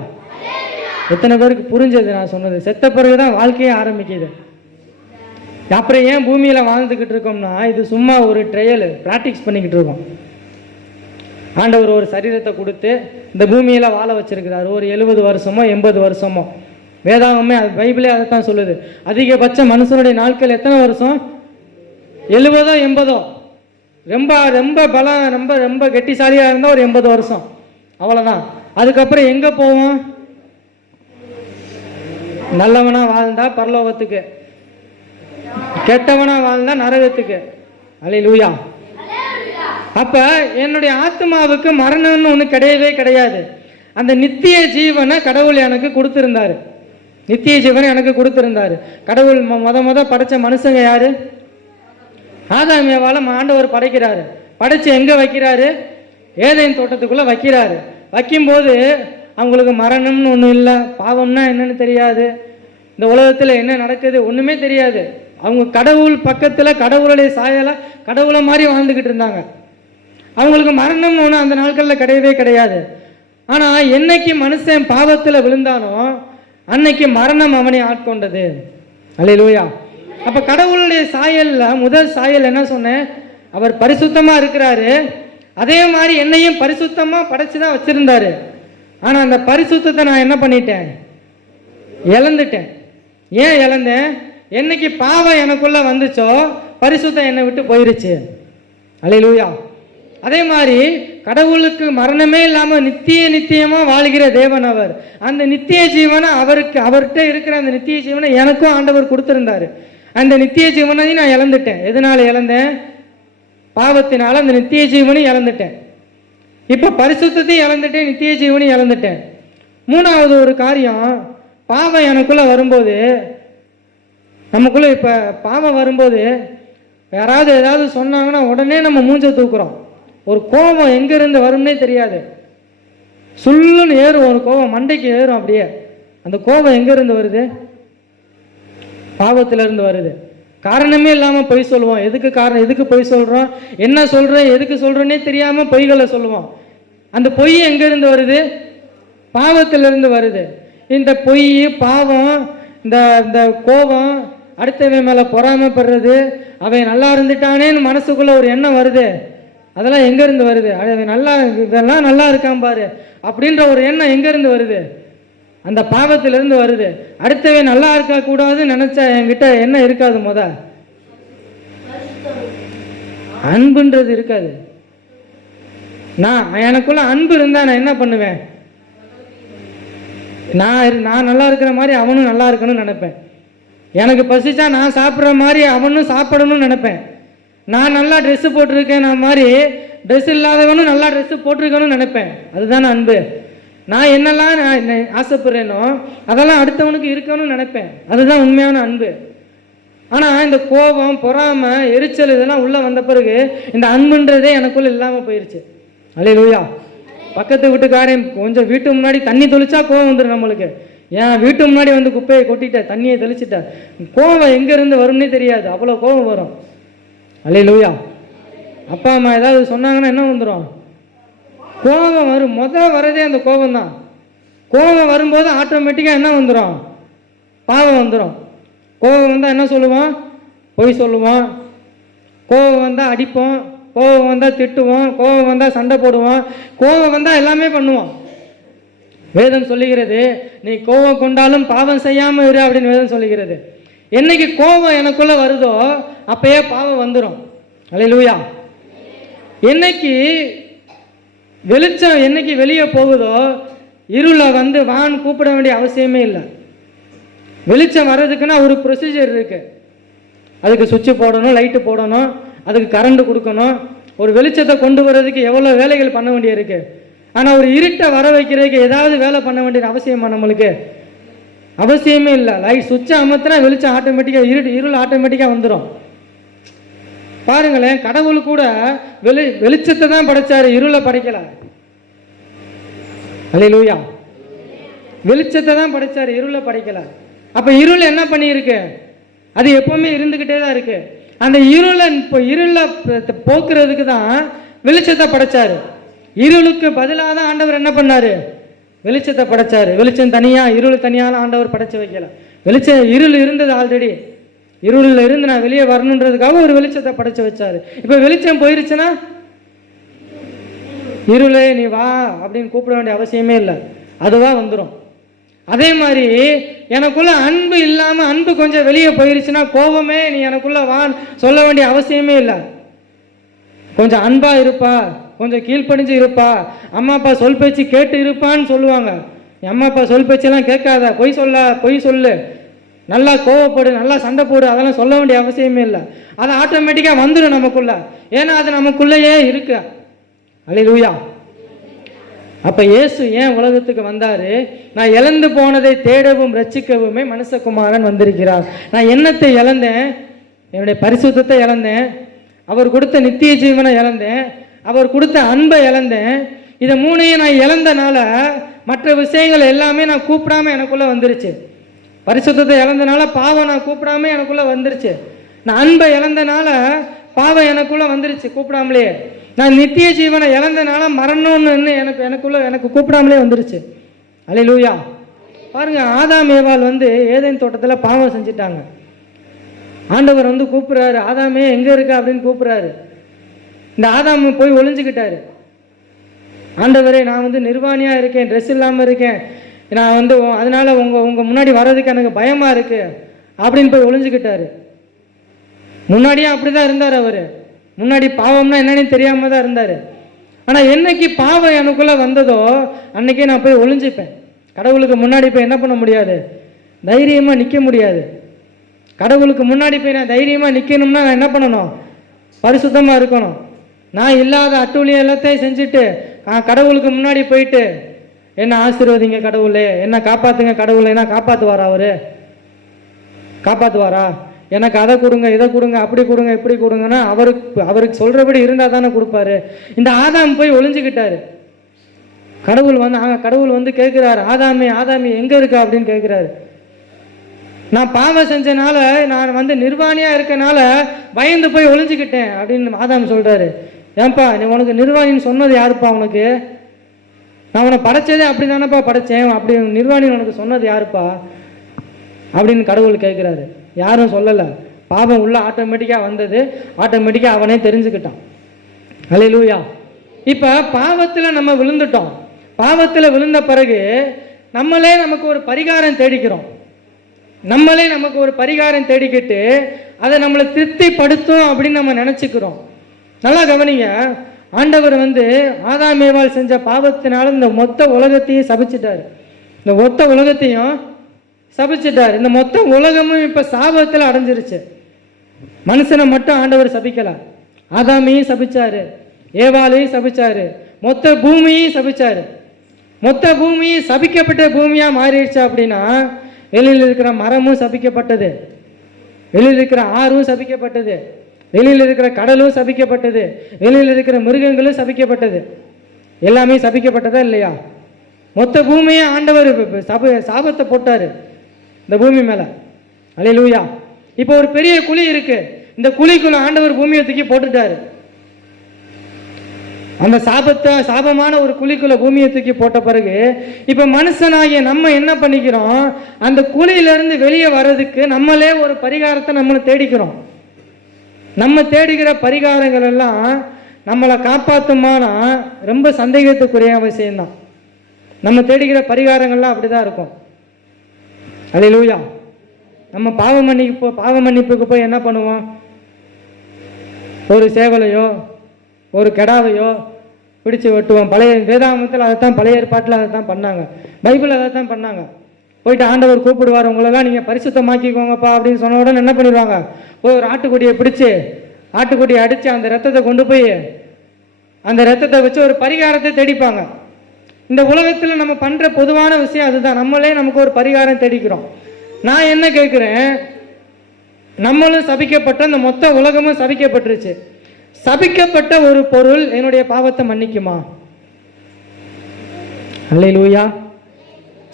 எத்தனை பேருக்கு புரிஞ்சது நான் சொன்னது? செத்த பிறகுதான் வாழ்க்கையே ஆரம்பிக்குது. அப்புறம் ஏன் பூமியில் வாழ்ந்துக்கிட்டு இருக்கோம்னா இது சும்மா ஒரு ட்ரையல், ப்ராக்டிஸ் பண்ணிக்கிட்டு இருக்கோம். ஆண்டவர் ஒரு சரீரத்தை கொடுத்து இந்த பூமியில் வாழ வச்சிருக்கிறார். ஒரு 70 வருஷமோ 80 வருஷமோ. வேதாகமே அது பைபிளே அதை தான் சொல்லுது. அதிகபட்ச மனுஷனுடைய நாட்கள் எத்தனை வருஷம்? 70ஓ 80ஓ. ரொம்ப ரொம்ப பலம், ரொம்ப ரொம்ப கெட்டிசாலியாக இருந்தால் ஒரு 80 வருஷம், அவ்வளோதான். அதுக்கப்புறம் எங்கே போவோம்? நல்லவனா வாழ்ந்தா பரலோகத்துக்கு, கெட்டவனா வாழ்ந்தா நரகத்துக்கு. அல்லேலூயா. அப்ப என்னுடைய ஆத்மாவுக்கு மரணம்னு ஒன்று கிடையவே கிடையாது. அந்த நித்திய ஜீவனை கடவுள் எனக்கு கொடுத்திருந்தாரு. நித்திய ஜீவனை எனக்கு கொடுத்திருந்தாரு. கடவுள் முத படைச்ச மனுஷங்க யாரு? ஆதாம் ஏவாள ஆண்டவர் படைக்கிறாரு. படைச்சு எங்க வைக்கிறாரு? ஏதேன் தோட்டத்துக்குள்ள வைக்கிறாரு. வைக்கும்போது அவங்களுக்கு மரணம்னு ஒன்றும் இல்லை, பாவம்னா என்னன்னு தெரியாது, இந்த உலகத்தில் என்ன நடக்குது ஒன்றுமே தெரியாது. அவங்க கடவுள் பக்கத்தில் கடவுளுடைய சாயலை கடவுளை மாதிரி வாழ்ந்துக்கிட்டு இருந்தாங்க. அவங்களுக்கு மரணம்னு ஒன்று அந்த நாட்களில் கிடையவே கிடையாது. ஆனால் என்னைக்கு மனுஷன் பாவத்தில் விழுந்தானோ அன்னைக்கு மரணம் அவனை ஆட்கொண்டது. அல்லேலூயா. அப்போ கடவுளுடைய சாயலில் முதல் சாயல் என்ன சொன்னேன்? அவர் பரிசுத்தமாக இருக்கிறாரு. அதே மாதிரி என்னையும் பரிசுத்தமாக படைச்சு தான் வச்சுருந்தாரு. ஆனால் அந்த பரிசுத்தத்தை நான் என்ன பண்ணிட்டேன்? இழந்துட்டேன். ஏன் இழந்தேன்? என்னைக்கு பாவம் எனக்குள்ளே வந்துச்சோ பரிசுத்தம் என்னை விட்டு போயிருச்சு. அல்லேலூயா. அதே மாதிரி கடவுளுக்கு மரணமே இல்லாமல் நித்தியமாக வாழ்கிற தேவன் அவர். அந்த நித்திய ஜீவனை அவர்கிட்ட இருக்கிற அந்த நித்திய ஜீவனை எனக்கும் ஆண்டவர் கொடுத்துருந்தாரு. அந்த நித்திய ஜீவனையும் நான் இழந்துட்டேன். எதனால இழந்தேன்? பாவத்தினால அந்த நித்திய ஜீவனையும் இழந்துட்டேன். இப்போ பரிசுத்தையும் இழந்துட்டேன், நித்திய ஜீவனையும் இழந்துட்டேன். மூணாவது ஒரு காரியம், பாவம் எனக்குள்ள வரும்போது நமக்குள்ளே இப்போ பாவம் வரும்போது யாராவது ஏதாவது சொன்னாங்கன்னா உடனே நம்ம மூஞ்ச தூக்குறோம். ஒரு கோபம் எங்கேருந்து வரும்னே தெரியாது, சுள்ளுன்னு ஏறும், ஒரு கோபம் மண்டைக்கு ஏறும் அப்படியே. அந்த கோபம் எங்கேருந்து வருது? பாவத்திலிருந்து வருது. காரணமே இல்லாமல் பொய் சொல்லுவோம். எதுக்கு காரணம், எதுக்கு பொய் சொல்கிறோம், என்ன சொல்கிறோம், எதுக்கு சொல்கிறோன்னே தெரியாமல் பொய்களை சொல்லுவோம். அந்த பொய் எங்கேருந்து வருது? பாவத்திலிருந்து வருது. இந்த பொய், பாவம், இந்த இந்த கோபம், அடுத்தவன் மேலே பொறாமைப்படுறது, அவன் நல்லா இருந்துட்டானேன்னு மனசுக்குள்ளே ஒரு எண்ணம் வருது. அதெல்லாம் எங்கேருந்து வருது? அவன் நல்லா, இதெல்லாம் நல்லா இருக்கான் பாரு அப்படின்ற ஒரு எண்ணம் எங்கேருந்து வருது? அந்த பாவத்திலிருந்து வருது. அடுத்தவன் நல்லா இருக்கக்கூடாதுன்னு நினச்சா என்கிட்ட என்ன இருக்காது? அன்புன்றது இருக்காது. எனக்குள்ள அன்பு இருந்தால் நான் என்ன பண்ணுவேன்? நான் நல்லா இருக்கிற மாதிரி அவனும் நல்லா இருக்கணும்னு நினைப்பேன். எனக்கு பசிச்சா நான் சாப்பிட்ற மாதிரி அவனும் சாப்பிடணும்னு நினைப்பேன். நான் நல்லா ட்ரெஸ்ஸு போட்டிருக்கேன், நான் மாதிரி ட்ரெஸ் இல்லாதவனும் நல்லா ட்ரெஸ்ஸு போட்டிருக்கணும்னு நினைப்பேன். அதுதானே அன்பு. நான் என்னெல்லாம் நான் ஆசைப்படுறேனோ அதெல்லாம் அடுத்தவனுக்கு இருக்கணும்னு நினைப்பேன். அதுதான் உண்மையான அன்பு. ஆனால் இந்த கோபம், பொறாமை, எரிச்சல் இதெல்லாம் உள்ளே வந்த பிறகு இந்த அன்புன்றதே எனக்குள்ளே இல்லாமல் போயிடுச்சு. அல்லேலூயா. பக்கத்து வீட்டுக்காரன் கொஞ்சம் வீட்டு முன்னாடி தண்ணி தெளிச்சா கோவம் வந்துடும் நம்மளுக்கு. ஏன் வீட்டு முன்னாடி வந்து குப்பையை கொட்டிட்ட, தண்ணியை தெளிச்சிட்ட, கோவம் எங்கேருந்து வரும்னே தெரியாது, அவ்வளோ கோவம் வரும். அல்லேலூயா. அப்பா அம்மா ஏதாவது சொன்னாங்கன்னா என்ன வந்துடும்? கோபம் வரும். வரதே அந்த கோபம் தான். கோபம் வரும்போது ஆட்டோமேட்டிக்காக என்ன வந்துடும்? பாவம் வந்துடும். கோபம் வந்தால் என்ன சொல்லுவோம்? பொய் சொல்லுவோம். கோபம் வந்தால் அடிப்போம். கோபம் வந்தால் திட்டுவோம். கோபம் வந்தால் சண்டை போடுவோம். கோபம் வந்தால் எல்லாமே பண்ணுவோம். வேதம் சொல்லுகிறது, நீ கோபம் கொண்டாலும் பாவம் செய்யாமல் இரு அப்படின்னு வேதம் சொல்லுகிறது. என்னைக்கு கோபம் எனக்குள்ளே வருதோ அப்பயே பாவம் வந்துடும். அல்லேலூயா. என்னைக்கு வெளிச்சம் என்னைக்கு வெளியே போகுதோ இருளை வந்து வான் கூப்பிட வேண்டிய அவசியமே இல்லை. வெளிச்சம் வர்றதுக்குன்னா ஒரு ப்ரொசீஜர் இருக்குது. அதுக்கு சுவிட்சு போடணும், லைட்டு போடணும், அதுக்கு கரண்ட் கொடுக்கணும். ஒரு வெளிச்சத்தை கொண்டு வர்றதுக்கு எவ்வளோ வேலைகள் பண்ண வேண்டிய இருக்குது. ஆனால் ஒரு இருட்டை வர வைக்கிறதுக்கு ஏதாவது வேலை பண்ண வேண்டிய அவசியமா? நம்மளுக்கு அவசியமே இல்லை. லைட் சுவிட்சை அமர்த்தினா வெளிச்சம் ஆட்டோமேட்டிக்காக, இருள் ஆட்டோமேட்டிக்காக வந்துடும். பாருங்களேன், கடவுள் கூட வெளிச்சத்தை தான் படைச்சாரு, இருளை படைக்கல. அல்லேலூயா. வெளிச்சத்தை தான் படைச்சாரு, இருளை படைக்கல. அப்ப இருள் என்ன பண்ணியிருக்கு? அது எப்பவுமே இருந்துகிட்டே தான் இருக்கு. அந்த இருளை போக்குறதுக்கு தான் வெளிச்சத்தை படைச்சாரு. இருளுக்கு பதிலாக தான் ஆண்டவர் என்ன பண்ணாரு? வெளிச்சத்தை படைச்சாரு. வெளிச்சம் தனியா, இருள் தனியால ஆண்டவர் படைச்சு வைக்கல. இருள் இருந்தது ஆல்ரெடி. இருளில் இருந்து நான் வெளியே வரணுன்றதுக்காக ஒரு வெளிச்சத்தை படைச்சு வச்சாரு. இப்போ வெளிச்சம் போயிருச்சுன்னா இருளே நீ வா அப்படின்னு கூப்பிட வேண்டிய அவசியமே இல்லை, அதுவா வந்துடும். அதே மாதிரி எனக்குள்ள அன்பு இல்லாமல் அன்பு கொஞ்சம் வெளியே போயிருச்சுன்னா கோபமே நீ எனக்குள்ள வா சொல்ல வேண்டிய அவசியமே இல்லை. கொஞ்சம் அன்பா இருப்பா, கொஞ்சம் கீழ்ப்படிஞ்சு இருப்பா, அம்மா அப்பா சொல் பேச்சு கேட்டு இருப்பான்னு சொல்லுவாங்க. என் அம்மா அப்பா சொல் பேச்செல்லாம் கேட்காத, பொய் சொல்லு, நல்லா கோவப்படு, நல்லா சண்டை போடு, அதெல்லாம் சொல்ல வேண்டிய அவசியமே இல்லை. அது ஆட்டோமேட்டிக்காக வந்துடும் நமக்குள்ள. ஏன்னா அது நமக்குள்ளேயே இருக்கு. அல்லேலூயா. அப்போ இயேசு ஏன் உலகத்துக்கு வந்தாரு? நான் இழந்து போனதை தேடவும் ரட்சிக்கவுமே மனுஷகுமாரன் வந்திருக்கிறார். நான் என்னத்தை இழந்தேன்? என்னுடைய பரிசுத்தத்தை இழந்தேன், அவர் கொடுத்த நித்திய ஜீவனை இழந்தேன், அவர் கொடுத்த அன்பை இழந்தேன். இதை மூணையும் நான் இழந்தனால மற்ற விஷயங்கள் எல்லாமே நான் கூப்பிடாம எனக்குள்ளே வந்துருச்சு. பரிசுத்தத்தை இழந்தனால பாவம் நான் கூப்பிடாம எனக்குள்ளே வந்துருச்சு. நான் அன்பை இழந்தனால பாவம் எனக்குள்ளே வந்துருச்சு கூப்பிடாமலேயே. நான் நித்திய ஜீவனை இழந்தனால மரணம்னு எனக்கு கூப்பிடாமலே வந்துருச்சு. அல்லேலூயா. பாருங்க, ஆதாம் ஏவாள் ஏதேன் தோட்டத்தில் பாவம் செஞ்சிட்டாங்க. ஆண்டவர் கூப்பிடுறாரு, ஆதாமே எங்கே இருக்க அப்படின்னு கூப்பிடுறாரு. இந்த ஆதாம் போய் ஒளிஞ்சுக்கிட்டாரு. ஆண்டவரே, நான் நிர்வாணியாக இருக்கேன், ட்ரெஸ் இல்லாமல் இருக்கேன், நான் அதனால உங்கள் முன்னாடி வர்றதுக்கு எனக்கு பயமாக இருக்கு அப்படின்னு போய் ஒளிஞ்சுக்கிட்டாரு. முன்னாடியே அப்படி தான் இருந்தார் அவர். முன்னாடி பாவம்னா என்னன்னு தெரியாமல் தான் இருந்தார். ஆனால் என்னைக்கு பாவம் எனக்குள்ளே வந்ததோ அன்னைக்கே நான் போய் ஒளிஞ்சுப்பேன். கடவுளுக்கு முன்னாடி போய் என்ன பண்ண முடியாது? தைரியமாக நிற்க முடியாது. கடவுளுக்கு முன்னாடி போய் நான் தைரியமாக நிற்கணும்னா நான் என்ன பண்ணணும்? பரிசுத்தமாக இருக்கணும். நான் இல்லாத அட்டூழியம் எல்லாத்தையும் செஞ்சுட்டு கடவுளுக்கு முன்னாடி போயிட்டு என்ன ஆசீர்வதிங்க கடவுளே, என்ன காப்பாற்றுங்க கடவுளே, என்ன காப்பாற்றுவார் அவர்? காப்பாற்றுவாரா? எனக்கு அதை கொடுங்க, இதை கொடுங்க, அப்படி கொடுங்க, இப்படி கொடுங்கன்னா அவருக்கு சொல்கிறபடி இருந்தால் தானே கொடுப்பாரு. இந்த ஆதாம் போய் ஒளிஞ்சுக்கிட்டாரு. கடவுள் வந்து கேட்குறாரு, ஆதாமி எங்கே இருக்கா அப்படின்னு கேட்குறாரு. நான் பாவம் செஞ்சனால, நான் வந்து நிர்வாணியாக இருக்கனால பயந்து போய் ஒளிஞ்சுக்கிட்டேன் அப்படின்னு ஆதாம் சொல்கிறாரு. ஏன்பா நீ உனக்கு நிர்வாணின்னு சொன்னது யாருப்பா? உனக்கு நான் உன்னை படைச்சதே அப்படி தானேப்பா படைச்சேன், அப்படி நிர்வாணின்னு உனக்கு சொன்னது யாருப்பா அப்படின்னு கடவுள் கேட்குறாரு. யாரும் சொல்லலை. பாவம் உள்ள ஆட்டோமேட்டிக்காக வந்தது, ஆட்டோமேட்டிக்காக அவனே தெரிஞ்சுக்கிட்டான். அல்லேலூயா. இப்போ பாவத்தில் நம்ம விழுந்துட்டோம். பாவத்தில் விழுந்த பிறகு நம்மளே நமக்கு ஒரு பரிகாரம் தேடிக்கிறோம். நம்மளே நமக்கு ஒரு பரிகாரம் தேடிக்கிட்டு அதை நம்மளை திருப்திப்படுத்தும் அப்படின்னு நம்ம நினச்சிக்கிறோம். நல்லா கவனிங்க, ஆண்டவர் வந்து ஆதாம் ஏவாள் செஞ்ச பாவத்தினால இந்த மொத்த உலகத்தையும் சபிச்சிட்டாரு. இந்த மொத்த உலகத்தையும் சபிச்சிட்டார். இந்த மொத்த உலகமும் இப்போ சாபத்தில் அடைஞ்சிருச்சு. மனுஷனை மட்டும் ஆண்டவர் சபிக்கல, ஆதாமையும் சபிச்சாரு, ஏவாளையும் சபிச்சாரு, மொத்த பூமியையும் சபிச்சாரு. மொத்த பூமியும் சபிக்கப்பட்ட பூமியாக மாறிடுச்சு. அப்படின்னா வெளியில் இருக்கிற மரமும் சபிக்கப்பட்டது, வெளியில் இருக்கிற ஆறும் சபிக்கப்பட்டது, வெளியில் இருக்கிற கடலும் சபிக்கப்பட்டது, வெளியில் இருக்கிற மிருகங்களும் சபிக்கப்பட்டது. எல்லாமே சபிக்கப்பட்டதா இல்லையா? மொத்த பூமியை ஆண்டவர் சாபத்தை போட்டார் இந்த பூமி மேலே. அல்லேலூயா. இப்போ ஒரு பெரிய குழி இருக்கு, இந்த குழிக்குள்ள ஆண்டவர் பூமியை தூக்கி போட்டுட்டாரு. அந்த சாபமான ஒரு குழிக்குள்ள பூமியை தூக்கி போட்ட பிறகு இப்போ மனுஷனாகிய நம்ம என்ன பண்ணிக்கிறோம்? அந்த குழியிலிருந்து வெளியே வர்றதுக்கு நம்மளே ஒரு பரிகாரத்தை நம்மளை தேடிக்கிறோம். நம்ம தேடுகிற பரிகாரங்கள் எல்லாம் நம்மளை காப்பாற்றுமானா ரொம்ப சந்தேகத்துக்குரிய விஷயம்தான். நம்ம தேடுகிற பரிகாரங்கள்லாம் அப்படிதான் இருக்கும். அல்லேலூயா. நம்ம பாவ மன்னிப்புக்கு போய் என்ன பண்ணுவோம்? ஒரு சேவலையோ ஒரு கெடாவையோ பிடிச்சு வெட்டுவோம். பழைய வேதாகமத்தில் அதைத்தான், பழைய ஏற்பாட்டில் அதை தான் பண்ணாங்க, பைபிள் அதை தான் பண்ணாங்க. போயிட்டு ஆண்டவர் கூப்பிடுவார், உங்களெல்லாம் நீங்கள் பரிசுத்தமாக்கிக்கோங்கப்பா அப்படின்னு சொன்ன உடனே என்ன பண்ணிடுவாங்க? போய் ஒரு ஆட்டுக்குட்டியை பிடிச்சி ஆட்டுக்குட்டியை அடித்து அந்த ரத்தத்தை கொண்டு போய் அந்த ரத்தத்தை வச்சு ஒரு பரிகாரத்தை தேடிப்பாங்க. இந்த உலகத்தில் நம்ம பண்ணுற பொதுவான விஷயம் அதுதான். நம்மளே நமக்கு ஒரு பரிகாரம் தேடிக்கிறோம். நான் என்ன கேட்குறேன், நம்மளும் சபிக்கப்பட்ட இந்த மொத்த உலகமும் சபிக்கப்பட்டுருச்சு. சபிக்கப்பட்ட ஒரு பொருள் என்னுடைய பாவத்தை மன்னிக்குமா? அல்லேலூயா.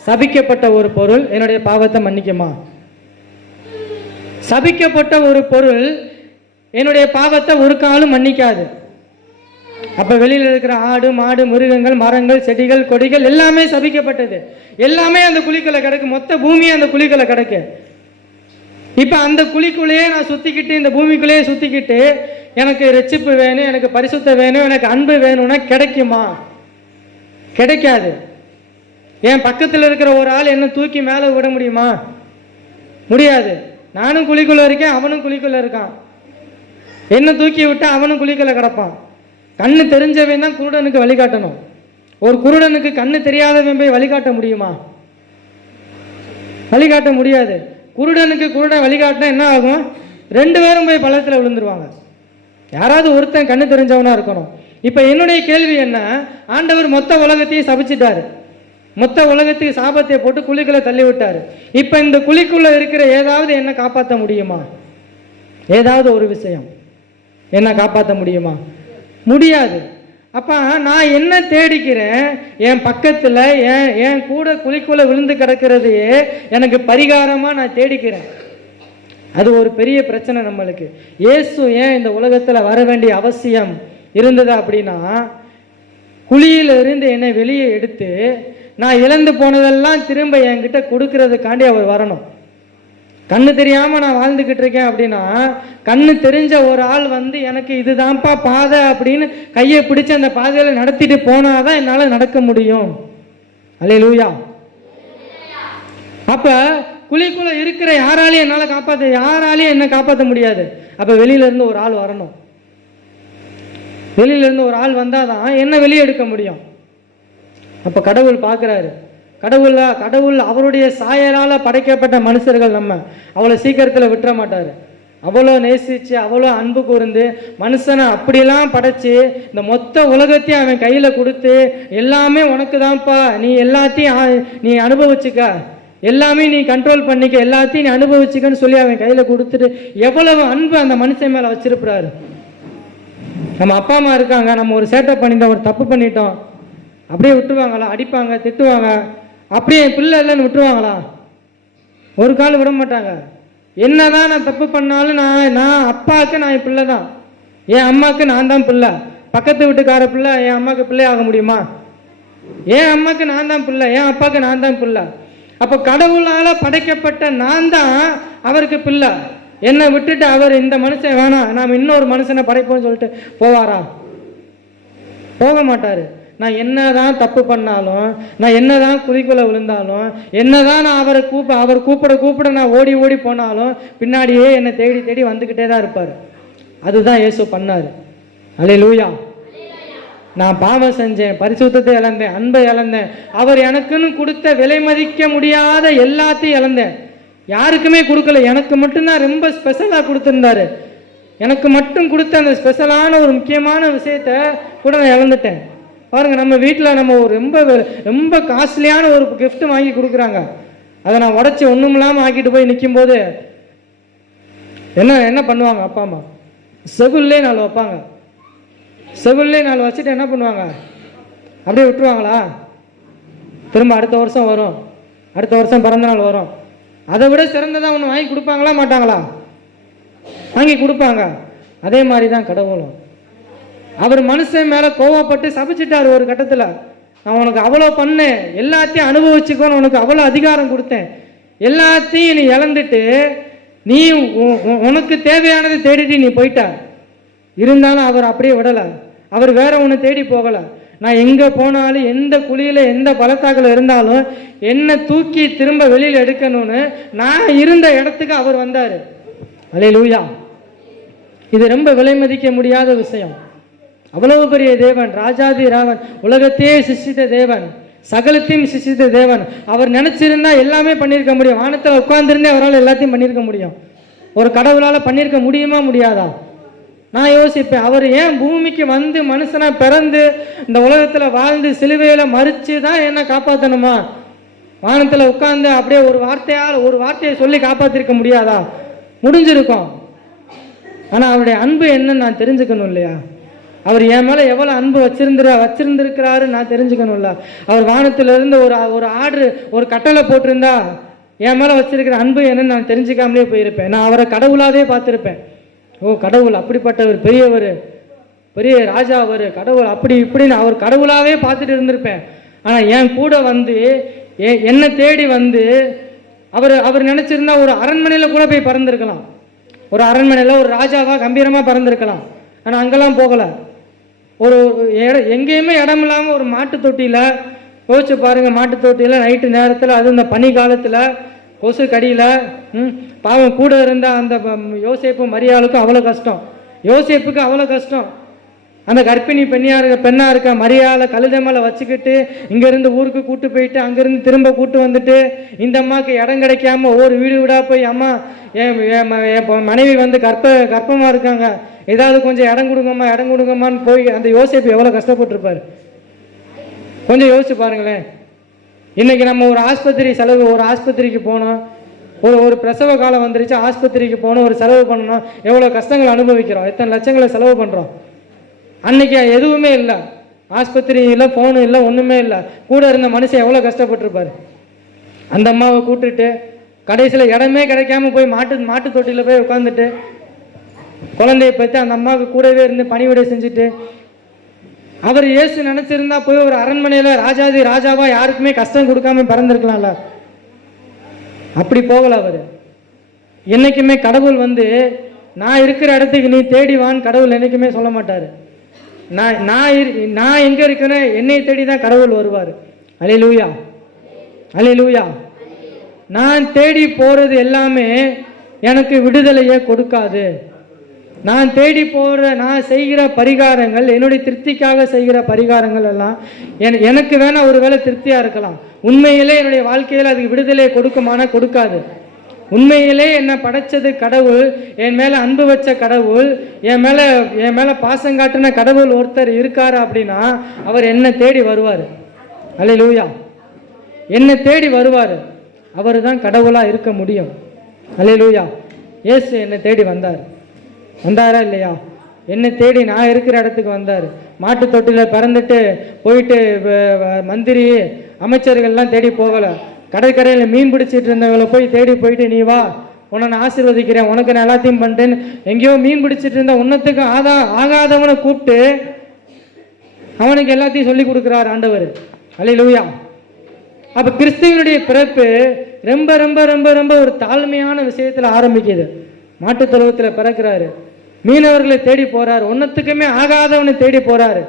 சபிக்கப்பட்ட ஒரு பொருள் என்னுடைய பாவத்தை மன்னிக்குமா? சபிக்கப்பட்ட ஒரு பொருள் என்னுடைய பாவத்தை ஒரு காலும் மன்னிக்காது. அப்ப வெளியில் இருக்கிற ஆடு மாடு மிருகங்கள் மரங்கள் செடிகள் கொடிகள் எல்லாமே சபிக்கப்பட்டது. எல்லாமே அந்த குழிக்குள்ள கிடக்கு, மொத்த பூமியே அந்த குழிக்குள்ள கிடக்கு. இப்ப அந்த குழிக்குள்ளேயே நான் சுத்திக்கிட்டு, இந்த பூமிக்குள்ளேயே சுத்திக்கிட்டு எனக்கு ரட்சிப்பு வேணும், எனக்கு பரிசுத்த வேணும், எனக்கு அன்பு வேணும்னா கிடைக்குமா? கிடைக்காது. என் பக்கத்தில் இருக்கிற ஒரு ஆள் என்ன தூக்கி மேலே விட முடியுமா? முடியாது. நானும் குழிக்குள்ள இருக்கேன், அவனும் குழிக்குள்ள இருக்கான். என்ன தூக்கி விட்டா அவனும் குழிக்குள்ள கிடப்பான். கண்ணு தெரிஞ்சவன் தான் குருடனுக்கு வழிகாட்டணும். ஒரு குருடனுக்கு கண்ணு தெரியாதவன் போய் வழிகாட்ட முடியுமா? வழிகாட்ட முடியாது. குருடனுக்கு குருடன் வழிகாட்டினா என்ன ஆகும்? ரெண்டு பேரும் போய் பள்ளத்தில் விழுந்துருவாங்க. யாராவது ஒருத்தன் கண்ணு தெரிஞ்சவனா இருக்கணும். இப்போ என்னுடைய கேள்வி என்ன, ஆண்டவர் மொத்த உலகத்தையும் சபிச்சிட்டாரு, மொத்த உலகத்துக்கு சாபத்தை போட்டு குழிக்குள்ள தள்ளி விட்டாரு. இப்போ இந்த குழிக்குள்ள இருக்கிற ஏதாவது என்ன காப்பாற்ற முடியுமா? ஏதாவது ஒரு விஷயம் என்ன காப்பாற்ற முடியுமா? முடியாது. அப்போ நான் என்ன தேடிக்கிறேன்? என் பக்கத்தில் என் கூட குழிக்குள்ள விழுந்து கிடக்கிறதையே எனக்கு பரிகாரமாக நான் தேடிக்கிறேன். அது ஒரு பெரிய பிரச்சனை நம்மளுக்கு. இயேசு ஏன் இந்த உலகத்தில் வர வேண்டிய அவசியம் இருந்தது அப்படின்னா, குழியிலிருந்து என்னை வெளியே எடுத்து நான் இழந்து போனதெல்லாம் திரும்ப என்கிட்ட கொடுக்கறதுக்காண்டி அவர் வரணும். கண்ணு தெரியாமல் நான் வாழ்ந்துக்கிட்டு இருக்கேன் அப்படின்னா, கண்ணு தெரிஞ்ச ஒரு ஆள் வந்து எனக்கு இதுதான்ப்பா பாதை அப்படின்னு கையை பிடிச்சி அந்த பாதையில் நடத்திட்டு போனாதான் என்னால் நடக்க முடியும். அல்லேலூயா. அப்போ குழிக்குள்ள இருக்கிற யாராலையும் என்னால் யாராலையும் என்ன காப்பாற்ற முடியாது. அப்போ வெளியிலேருந்து ஒரு ஆள் வரணும். வெளியிலேருந்து ஒரு ஆள் வந்தால் தான் என்ன வெளியே எடுக்க முடியும். அப்போ கடவுள் பார்க்குறாரு. கடவுள் அவருடைய சாயலால் படைக்கப்பட்ட மனுஷர்கள் நம்ம அவ்வளோ சீக்கிரத்தில் விட்டுற மாட்டார். அவ்வளோ நேசித்து அவ்வளோ அன்பு கூர்ந்து மனுஷனை அப்படிலாம் படைச்சி இந்த மொத்த உலகத்தையும் அவன் கையில் கொடுத்து எல்லாமே உனக்கு தான்ப்பா, நீ எல்லாத்தையும் நீ அனுபவிச்சுக்க, எல்லாமே நீ கண்ட்ரோல் பண்ணிக்க, எல்லாத்தையும் நீ அனுபவிச்சுக்கன்னு சொல்லி அவன் கையில் கொடுத்துட்டு எவ்வளவு அன்பு அந்த மனுஷன் மேலே வச்சிருப்பாரு. நம்ம அப்பா அம்மா இருக்காங்க, நம்ம ஒரு சேட்டை பண்ணிட்டோம், ஒரு தப்பு பண்ணிட்டோம், அப்படியே விட்டுருவாங்களா? அடிப்பாங்க, திட்டுவாங்க, அப்படியே பிள்ளை இல்லைன்னு விட்டுருவாங்களா? ஒரு கால் விட மாட்டாங்க. என்னதான் நான் தப்பு பண்ணாலும் நான் அப்பாவுக்கு நான் என் பிள்ளை தான், என் அம்மாவுக்கு நான் தான் பிள்ளை. பக்கத்து வீட்டுக்கார பிள்ளை என் அம்மாவுக்கு பிள்ளை ஆக முடியுமா? என் அம்மாவுக்கு நான் தான் பிள்ளை, என் அப்பாவுக்கு நான் தான் பிள்ளை. அப்போ கடவுளால் படைக்கப்பட்ட நான் தான் அவருக்கு பிள்ளை. என்னை விட்டுட்டு அவர் இந்த மனுஷன் வேணாம், நாம் இன்னொரு மனுஷனை படைப்போம்னு சொல்லிட்டு போவாரா? போக மாட்டார். நான் என்னதான் தப்பு பண்ணாலும், நான் என்னதான் குழிக்குள்ள விழுந்தாலும், என்னதான் நான் அவர் கூப்பிட நான் ஓடி ஓடி போனாலும் பின்னாடியே என்னை தேடி தேடி வந்துக்கிட்டே தான் இருப்பார். அதுதான் இயேசு பண்ணார். அல்லேலூயா. நான் பாவம் செஞ்சேன், பரிசுத்தத்தை இழந்தேன், அன்பை இழந்தேன், அவர் எனக்குன்னு கொடுத்த விலை மதிக்க முடியாத எல்லாத்தையும் இழந்தேன். யாருக்குமே கொடுக்கல, எனக்கு மட்டும்தான் ரொம்ப ஸ்பெஷலாக கொடுத்துருந்தாரு. எனக்கு மட்டும் கொடுத்த அந்த ஸ்பெஷலான ஒரு முக்கியமான விஷயத்த கூட நான் இழந்துட்டேன். பாருங்கள், நம்ம வீட்டில் நம்ம ஒரு ரொம்ப ரொம்ப காஸ்ட்லியான ஒரு கிஃப்ட் வாங்கி கொடுக்குறாங்க, அதை நான் உடச்சி ஒன்றும் இல்லாமல் ஆக்கிட்டு போய் நிற்கும்போது என்ன பண்ணுவாங்க அப்பா அம்மா? செகுல்லே 4 வைப்பாங்க. செகுல்லே 4 வச்சுட்டு என்ன பண்ணுவாங்க? அப்படியே விட்டுருவாங்களா? திரும்ப அடுத்த வருஷம் வரும், அடுத்த வருஷம் பிறந்த நாள் வரும், அதை விட சிறந்ததாக ஒன்று வாங்கி கொடுப்பாங்களா மாட்டாங்களா? வாங்கி கொடுப்பாங்க. அதே மாதிரி தான் கடவுளும். அவர் மனுஷன் மேலே கோவப்பட்டு சபிச்சிட்டார் ஒரு கட்டத்தில். நான் உனக்கு அவ்வளோ பண்ணேன், எல்லாத்தையும் அனுபவிச்சுக்கோன்னு உனக்கு அவ்வளோ அதிகாரம் கொடுத்தேன், எல்லாத்தையும் நீ இழந்துட்டு நீ உனக்கு தேவையானதை தேடிட்டு நீ போயிட்ட. இருந்தாலும் அவர் அப்படியே விடலை, அவர் வேற ஒன்று தேடி போகலை. நான் எங்கே போனாலும், எந்த குழியில் எந்த பள்ளத்தாக்கில் இருந்தாலும் என்னை தூக்கி திரும்ப வெளியில் எடுக்கணும்னு நான் இருந்த இடத்துக்கு அவர் வந்தார். அல்லேலூயா. இது ரொம்ப விலை மதிக்க முடியாத விஷயம். அவ்வளவு பெரிய தேவன், ராஜாதி ராவன், உலகத்தையே சிருஷ்டித்த தேவன், சகலத்தையும் சிருஷ்டித்த தேவன். அவர் நினைச்சிருந்தா எல்லாமே பண்ணியிருக்க முடியும். வானத்தில் உட்கார்ந்துருந்தே அவரால் எல்லாத்தையும் பண்ணியிருக்க முடியும். ஒரு கடவுளால் பண்ணியிருக்க முடியுமா முடியாதா? நான் யோசிப்பேன், அவர் ஏன் பூமிக்கு வந்து மனுஷனா பிறந்து இந்த உலகத்தில் வாழ்ந்து சிலுவையில் மறித்து தான் என்ன காப்பாற்றணுமா? வானத்தில் உட்கார்ந்து அப்படியே ஒரு வார்த்தையை சொல்லி காப்பாற்றிருக்க முடியாதா? முடிஞ்சிருக்கும். ஆனால் அவருடைய அன்பு என்னன்னு நான் தெரிஞ்சுக்கணும் இல்லையா? அவர் என் மேலே எவ்வளோ அன்பு வச்சிருந்திருக்கிறாரு நான் தெரிஞ்சுக்கணும்ல. அவர் வானத்திலிருந்து ஒரு ஆர்டர், ஒரு கட்டளை போட்டிருந்தா என் மேலே வச்சிருக்கிற அன்பு என்னன்னு நான் தெரிஞ்சுக்காமலே போயிருப்பேன். நான் அவரை கடவுளாகவே பார்த்துருப்பேன். ஓ, கடவுள் அப்படிப்பட்டவர், பெரியவர், பெரிய ராஜா அவர், கடவுள் அப்படி இப்படின்னு அவர் கடவுளாகவே பார்த்துட்டு இருந்திருப்பேன். ஆனால் என் கூட வந்து என்னை தேடி வந்து அவர் நினச்சிருந்தா ஒரு அரண்மனையில் கூட போய் பறந்துருக்கலாம். ஒரு அரண்மனையில் ஒரு ராஜாவாக கம்பீரமாக பறந்துருக்கலாம். ஆனால் அங்கெல்லாம் போகலை. ஒரு எங்கேயுமே இடம் இல்லாமல் ஒரு மாட்டு தொட்டியில் யோசிச்சு பாருங்கள். மாட்டு தொட்டியில் நைட்டு நேரத்தில், அது இந்த பனி காலத்தில் கொசு கடியில் பாவம் கூட இருந்தால் அந்த யோசேப்பு மரியாளுக்கும் அவ்வளோ கஷ்டம். யோசேப்புக்கு அவ்வளோ கஷ்டம். அந்த கர்ப்பிணி பெண்ணாக இருக்க மரியாதை கழுதை மேலே வச்சுக்கிட்டு இங்கேருந்து ஊருக்கு கூட்டு போயிட்டு அங்கேருந்து திரும்ப கூட்டு வந்துட்டு இந்த அம்மாவுக்கு இடம் கிடைக்காம ஒவ்வொரு வீடு வீடாக போய், அம்மா என் மனைவி வந்து கர்ப்பமாக இருக்காங்க, ஏதாவது கொஞ்சம் இடம் கொடுங்கம்மான்னு போய் அந்த யோசேப்பு எவ்வளோ கஷ்டப்பட்டுருப்பார். கொஞ்சம் யோசிச்சு பாருங்களேன். இன்றைக்கி நம்ம ஒரு ஆஸ்பத்திரி செலவு, ஒரு ஆஸ்பத்திரிக்கு போனோம், ஒரு பிரசவ காலம் வந்துருச்சு, ஆஸ்பத்திரிக்கு போனோம், ஒரு செலவு பண்ணணும், எவ்வளோ கஷ்டங்களை அனுபவிக்கிறோம், எத்தனை லட்சங்களை செலவு பண்ணுறோம். அன்றைக்கி எதுவுமே இல்லை, ஆஸ்பத்திரி இல்லை, ஃபோனு இல்லை, ஒன்றுமே இல்லை. கூட இருந்த மனுஷன் எவ்வளோ கஷ்டப்பட்டுருப்பார். அந்த அம்மாவை கூப்பிட்டுட்டு கடைசியில் இடமே கிடைக்காம போய் மாட்டு தொட்டியில் போய் உட்காந்துட்டு குழந்தைய பற்றி அந்த அம்மாவுக்கு கூடவே இருந்து பணிவிடை செஞ்சுட்டு, அவர் இயேசு நினச்சிருந்தா போய் ஒரு அரண்மனையில் ராஜாதி ராஜாவா யாருக்குமே கஷ்டம் கொடுக்காம பிறந்திருக்கலாம்ல. அப்படி போகல அவர். என்றைக்குமே கடவுள் வந்து நான் இருக்கிற இடத்துக்கு நீ தேடி வான்னு கடவுள் என்றைக்குமே சொல்ல மாட்டார். நான் எங்கே இருக்கிறேன் என்னை தேடி தான் கடவுள் வருவார். அல்லேலூயா, அல்லேலூயா. நான் தேடி போகிறது எல்லாமே எனக்கு விடுதலையை கொடுக்காது. நான் தேடி போகிற, நான் செய்கிற பரிகாரங்கள், என்னுடைய திருப்திக்காக செய்கிற பரிகாரங்கள் எல்லாம் எனக்கு வேணால் ஒரு வேளை திருப்தியாக இருக்கலாம். உண்மையிலே என்னுடைய வாழ்க்கையில் அதுக்கு விடுதலையை கொடுக்குமானா கொடுக்காது. உண்மையிலே என்னை படைச்சது கடவுள், என் மேலே அன்பு வச்ச கடவுள், என் மேலே பாசம் காட்டின கடவுள் ஒருத்தர் இருக்காரு அப்படின்னா அவர் என்னை தேடி வருவார். அல்லேலூயா, என்னை தேடி வருவார். அவர் தான் கடவுளாக இருக்க முடியும். அல்லேலூயா. இயேசு என்னை தேடி வந்தாரா இல்லையா? என்னை தேடி நான் இருக்கிற இடத்துக்கு வந்தார். மாட்டு தொட்டியில் பிறந்துட்டு போயிட்டு மந்திரி அமைச்சர்கள்லாம் தேடி போகலை. கடற்கரையில் மீன் பிடிச்சிட்டு இருந்தவங்களை போய் தேடி போயிட்டு நீ வா, உன்னை நான் ஆசீர்வதிக்கிறேன், உனக்கு நான் எல்லாத்தையும் பண்ணிட்டேன்னு எங்கேயோ மீன் பிடிச்சிட்டு இருந்த உன்னத்துக்கு ஆகாதவனை கூப்பிட்டு அவனுக்கு எல்லாத்தையும் சொல்லி கொடுக்குறார் ஆண்டவர். அல்லேலூயா. அப்போ கிறிஸ்துவனுடைய பிறப்பு ரொம்ப ரொம்ப ரொம்ப ரொம்ப ஒரு தாழ்மையான விஷயத்தில் ஆரம்பிக்குது. மாட்டு தொழுவத்தில் பிறக்கிறாரு, மீனவர்களை தேடி போறாரு, ஒன்னத்துக்குமே ஆகாதவனை தேடி போறாரு.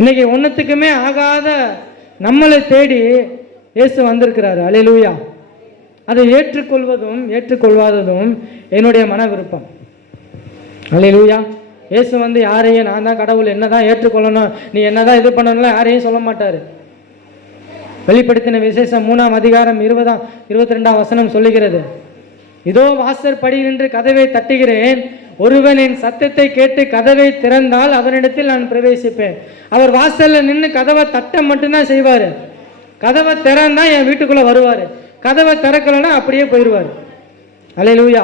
இன்னைக்கு ஒன்னத்துக்குமே ஆகாத நம்மளை தேடி இயேசு வந்திருக்கிறாரு. அல்லேலூயா. அதை ஏற்றுக்கொள்வதும் ஏற்றுக்கொள்வாததும் என்னுடைய மன விருப்பம். அல்லேலூயா. இயேசு வந்து யாரையும் நான் தான் கடவுள், என்னதான் ஏற்றுக்கொள்ளணும், நீ என்னதான் இது பண்ணணும் யாரையும் சொல்ல மாட்டாரு. வெளிப்படுத்தின விசேஷம் 3ஆம் அதிகாரம் 22ஆம் வசனம் சொல்லுகிறது, இதோ வாசற்படி நின்று கதவை தட்டுகிறேன், ஒருவன் என் சத்தத்தை கேட்டு கதவை திறந்தால் அவனிடத்தில் நான் பிரவேசிப்பேன். அவர் வாசல்ல நின்று கதவை தட்ட மட்டும்தான் செய்வார். கதவை திறந்தா என் வீட்டுக்குள்ள வருவார், கதவை திறக்கலைன்னா அப்படியே போயிடுவார். அல்லேலூயா.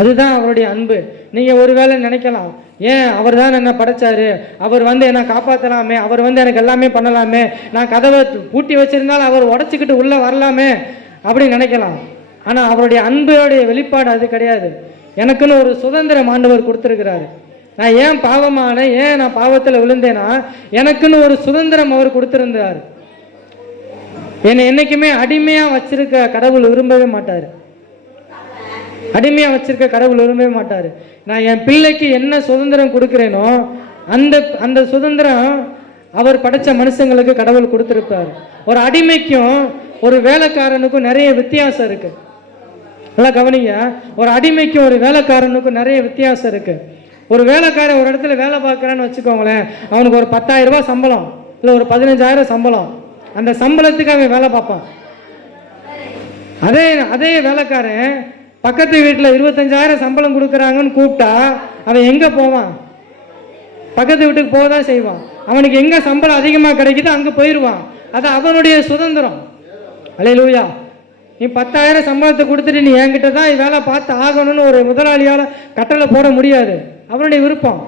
அதுதான் அவருடைய அன்பு. நீங்க ஒருவேளை நினைக்கலாம், ஏன் அவர் தான் என்னை படைச்சாரு, அவர் வந்து என்னை காப்பாற்றலாமே, அவர் வந்து எனக்கு எல்லாமே பண்ணலாமே, நான் கதவை பூட்டி வச்சிருந்தாலும் அவர் உடச்சிக்கிட்டு உள்ள வரலாமே அப்படி நினைக்கலாம். ஆனால் அவருடைய அன்புடைய வெளிப்பாடு அது கிடையாது. எனக்குன்னு ஒரு சுதந்திரம் ஆண்டவர் கொடுத்துருக்கிறாரு. நான் ஏன் பாவமானேன், ஏன் நான் பாவத்தில் விழுந்தேன்னா எனக்குன்னு ஒரு சுதந்திரம் அவர் கொடுத்துருந்தார். என்னை என்னைக்குமே அடிமையாக வச்சிருக்க கடவுள் விரும்பவே மாட்டார். அடிமையாக வச்சிருக்க கடவுள் விரும்பவே மாட்டார். நான் என் பிள்ளைக்கு என்ன சுதந்திரம் கொடுக்குறேனோ அந்த அந்த சுதந்திரம் அவர் படைச்ச மனுஷங்களுக்கு கடவுள் கொடுத்துருப்பார். ஒரு அடிமைக்கும் ஒரு வேலைக்காரனுக்கும் நிறைய வித்தியாசம் இருக்கு. நல்லா கவனிங்க. ஒரு அடிமைக்கும் ஒரு வேலைக்காரனுக்கும் நிறைய வித்தியாசம் இருக்கு. ஒரு வேலைக்காரன் ஒரு இடத்துல வேலை பார்க்குறான்னு வச்சுக்கோங்களேன், அவனுக்கு ஒரு 10,000 ரூபாய் சம்பளம் இல்லை ஒரு 15,000 சம்பளம், அந்த சம்பளத்துக்கு அவன் வேலை பார்ப்பான். அதே வேலைக்காரன் பக்கத்து வீட்டில் 25,000 சம்பளம் கொடுக்குறாங்கன்னு கூப்பிட்டா அவன் எங்கே போவான்? பக்கத்து வீட்டுக்கு போக தான் செய்வான். அவனுக்கு எங்கே சம்பளம் அதிகமாக கிடைக்குதோ அங்கே போயிடுவான். அது அவனுடைய சுதந்திரம். அல்லேலூயா. நீ 10,000 சம்பளத்தை கொடுத்துட்டு நீ என்கிட்ட தான் வேலை பார்த்து ஆகணும்னு ஒரு முதலாளியால் கட்டளை போட முடியாது. அவனுடைய விருப்பம்.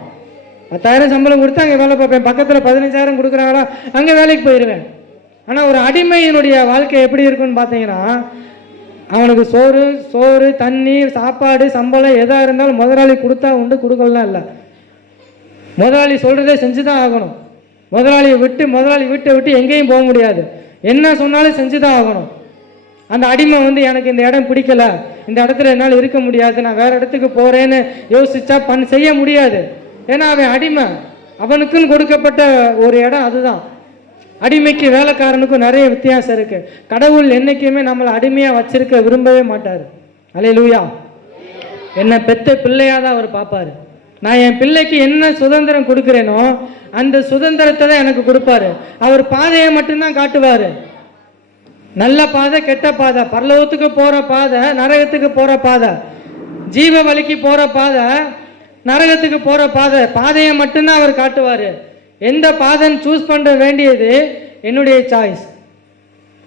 10,000 சம்பளம் கொடுத்து அங்கே வேலை பார்ப்பேன், பக்கத்தில் 15,000 கொடுக்குறாங்களா அங்கே வேலைக்கு போயிடுவேன். ஆனால் ஒரு அடிமையினுடைய வாழ்க்கை எப்படி இருக்குன்னு பார்த்தீங்கன்னா, அவனுக்கு சோறு தண்ணீர் சாப்பாடு சம்பளம் எதாக இருந்தாலும் முதலாளி கொடுத்தா உண்டு, கொடுக்கலாம் இல்லை. முதலாளி சொல்கிறதே செஞ்சு தான் ஆகணும். முதலாளி வீட்டை விட்டு எங்கேயும் போக முடியாது. என்ன சொன்னாலும் செஞ்சு தான் ஆகணும். அந்த அடிமை வந்து எனக்கு இந்த இடம் பிடிக்கல, இந்த இடத்துல என்னால் இருக்க முடியாது, நான் வேற இடத்துக்கு போகிறேன்னு யோசிச்சா செய்ய முடியாது. ஏன்னா அவன் அடிமை. அவனுக்குன்னு கொடுக்கப்பட்ட ஒரு இடம் அதுதான். அடிமைக்கு வேலைக்காரனுக்கும் நிறைய வித்தியாசம் இருக்கு. கடவுள் என்னைக்குமே நம்மளை அடிமையாக வச்சிருக்க விரும்பவே மாட்டார். அல்லேலூயா. என்னை பெத்த பிள்ளையாக தான் அவர் பார்ப்பாரு. நான் என் பிள்ளைக்கு என்ன சுதந்திரம் கொடுக்குறேனோ அந்த சுதந்திரத்தை தான் எனக்கு கொடுப்பாரு. அவர் பாதையை மட்டும்தான் காட்டுவார். நல்ல பாதை கெட்ட பாதை, பரலோகத்துக்கு போகிற பாதை நரகத்துக்கு போகிற பாதை, ஜீவ வழிக்கு போகிற பாதை நரகத்துக்கு போகிற பாதையை மட்டும்தான் அவர் காட்டுவார். எந்த பாதைன்னு சூஸ் பண்ண வேண்டியது என்னுடைய சாய்ஸ்.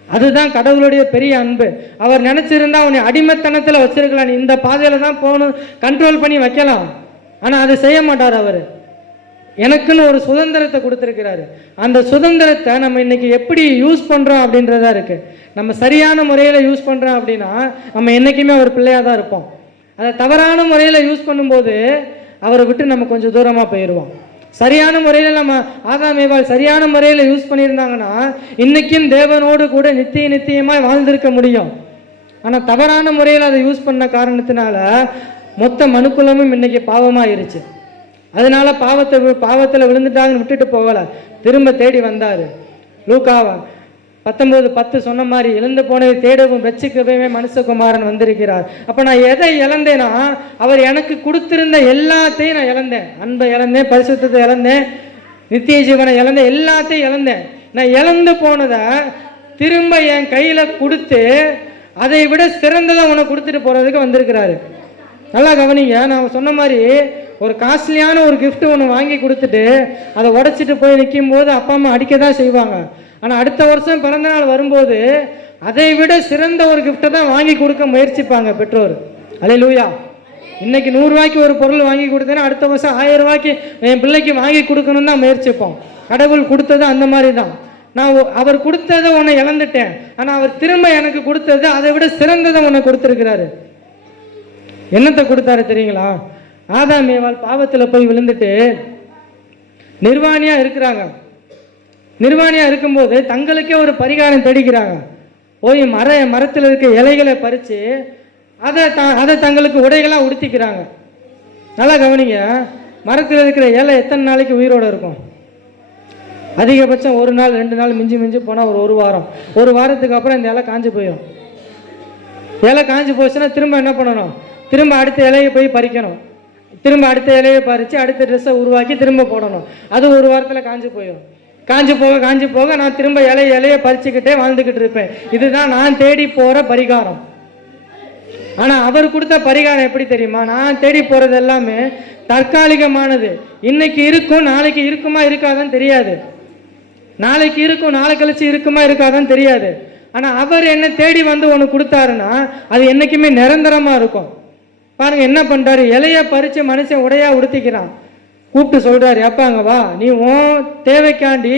அதுதான் கடவுளுடைய பெரிய அன்பு. அவர் நினச்சிருந்தா அவனை அடிமைத்தனத்தில் வச்சிருக்கலாம், இந்த பாதையில் தான் போகணும் கண்ட்ரோல் பண்ணி வைக்கலாம். ஆனால் அதை செய்ய மாட்டார். அவர் எனக்குன்னு ஒரு சுதந்திரத்தை கொடுத்துருக்கிறாரு. அந்த சுதந்திரத்தை நம்ம இன்னைக்கு எப்படி யூஸ் பண்ணுறோம் அப்படின்றதா இருக்குது. நம்ம சரியான முறையில் யூஸ் பண்ணுறோம் அப்படின்னா நம்ம என்றைக்குமே அவர் பிள்ளையாக தான் இருப்போம். அதை தவறான முறையில் யூஸ் பண்ணும்போது அவரை விட்டு நம்ம கொஞ்சம் தூரமாக போயிடுவோம். சரியான முறையில் நம்ம ஆதாம் ஏவாள் சரியான முறையில் யூஸ் பண்ணியிருந்தாங்கன்னா இன்றைக்கும் தேவனோடு கூட நித்தியமாய் வாழ்ந்திருக்க முடியும். ஆனால் தவறான முறையில் அதை யூஸ் பண்ண காரணத்தினால மொத்த மனுக்குலமும் இன்னைக்கு பாவமாயிருச்சு. அதனால பாவத்தில் விழுந்துட்டாங்கன்னு விட்டுட்டு போகலை, திரும்ப தேடி வந்தார். லூக்காவா 19:10 சொன்ன மாதிரி இழந்து போனதை தேடவும் ரட்சிக்கவே மனுஷகுமாரன் வந்திருக்கிறார். அப்போ நான் எதை இழந்தேன்னா அவர் எனக்கு கொடுத்திருந்த எல்லாத்தையும் நான் இழந்தேன். அன்பை இழந்தேன், பரிசுத்தத்தை இழந்தேன், நித்திய ஜீவனை இழந்தேன், எல்லாத்தையும் இழந்தேன். நான் இழந்து போனதை திரும்ப என் கையில் கொடுத்து அதை விட சிறந்ததை உனக்கு கொடுத்துட்டு போகிறதுக்கு வந்திருக்கிறாரு. நல்லா கவனிங்க. நான் சொன்ன மாதிரி ஒரு காஸ்ட்லியான ஒரு கிஃப்ட் ஒன்று வாங்கி கொடுத்துட்டு அதை உடைச்சிட்டு போய் நிற்கும் போது அப்பா அம்மா அடிக்க தான் செய்வாங்க. ஆனால் அடுத்த வருஷம் பிறந்த நாள் வரும்போது அதை விட சிறந்த ஒரு கிஃப்ட்டை தான் வாங்கி கொடுக்க முயற்சிப்பாங்க பெற்றோர். அல்லேலூயா. இன்னைக்கு 100 ரூபாய்க்கு ஒரு பொருள் வாங்கி கொடுத்தேன்னா அடுத்த வருஷம் 1000 ரூபாய்க்கு என் பிள்ளைக்கு வாங்கி கொடுக்கணும்னு தான் முயற்சிப்போம். கடவுள் கொடுத்தது அந்த மாதிரி தான். நான் அவர் கொடுத்ததை உன்னை இழந்துட்டேன், ஆனால் அவர் திரும்ப எனக்கு கொடுத்தது அதை விட சிறந்ததை உன்னை கொடுத்துருக்கிறாரு. என்னத்தை கொடுத்தாரு தெரியுங்களா? ஆதாம் ஏவாள் பாவத்தில் போய் விழுந்துட்டு நிர்வாணியாக இருக்கிறாங்க. நிர்வாணியாக இருக்கும்போது தங்களுக்கே ஒரு பரிகாரம் தேடிக்கிறாங்க. போய் மரத்தில் இருக்க இலைகளை பறித்து அதை தங்களுக்கு உடைகளாக உடுத்திக்கிறாங்க. நல்லா கவனிங்க, மரத்தில் இருக்கிற இலை எத்தனை நாளைக்கு உயிரோடு இருக்கும்? அதிகபட்சம் 1 நாள் 2 நாள், மிஞ்சி போனால் ஒரு வாரம். ஒரு வாரத்துக்கு அப்புறம் இந்த இலை காஞ்சு போயிடும். இலை காஞ்சு போச்சுன்னா திரும்ப என்ன பண்ணணும்? திரும்ப அடுத்த இலையை போய் பறிக்கணும். திரும்ப அடுத்த இலையை பறித்து அடுத்த ட்ரெஸ்ஸை உருவாக்கி திரும்ப போடணும். அது ஒரு வாரத்தில் காஞ்சு போயிடும். காஞ்சு போக நான் திரும்ப இலையை பறிச்சுக்கிட்டே வாழ்ந்துக்கிட்டு இருப்பேன். இதுதான் நான் தேடி போகிற பரிகாரம். ஆனால் அவர் கொடுத்த பரிகாரம் எப்படி தெரியுமா? நான் தேடி போகிறது எல்லாமே தற்காலிகமானது. இன்னைக்கு இருக்கும், நாளைக்கு இருக்குமா இருக்காதுன்னு தெரியாது. நாளைக்கு இருக்கும், நாளை கழிச்சு இருக்குமா இருக்காதுன்னு தெரியாது. ஆனால் அவர் என்ன தேடி வந்து ஒன்று கொடுத்தாருன்னா அது என்றைக்குமே நிரந்தரமாக இருக்கும். பாருங்க என்ன பண்ணுறாரு, இலையை பறித்து மனுஷன் உடையா உடுத்திக்கிறான். கூப்பிட்டு சொல்கிறாரு, அப்பாங்க வா, நீ உன் தேவைக்காண்டி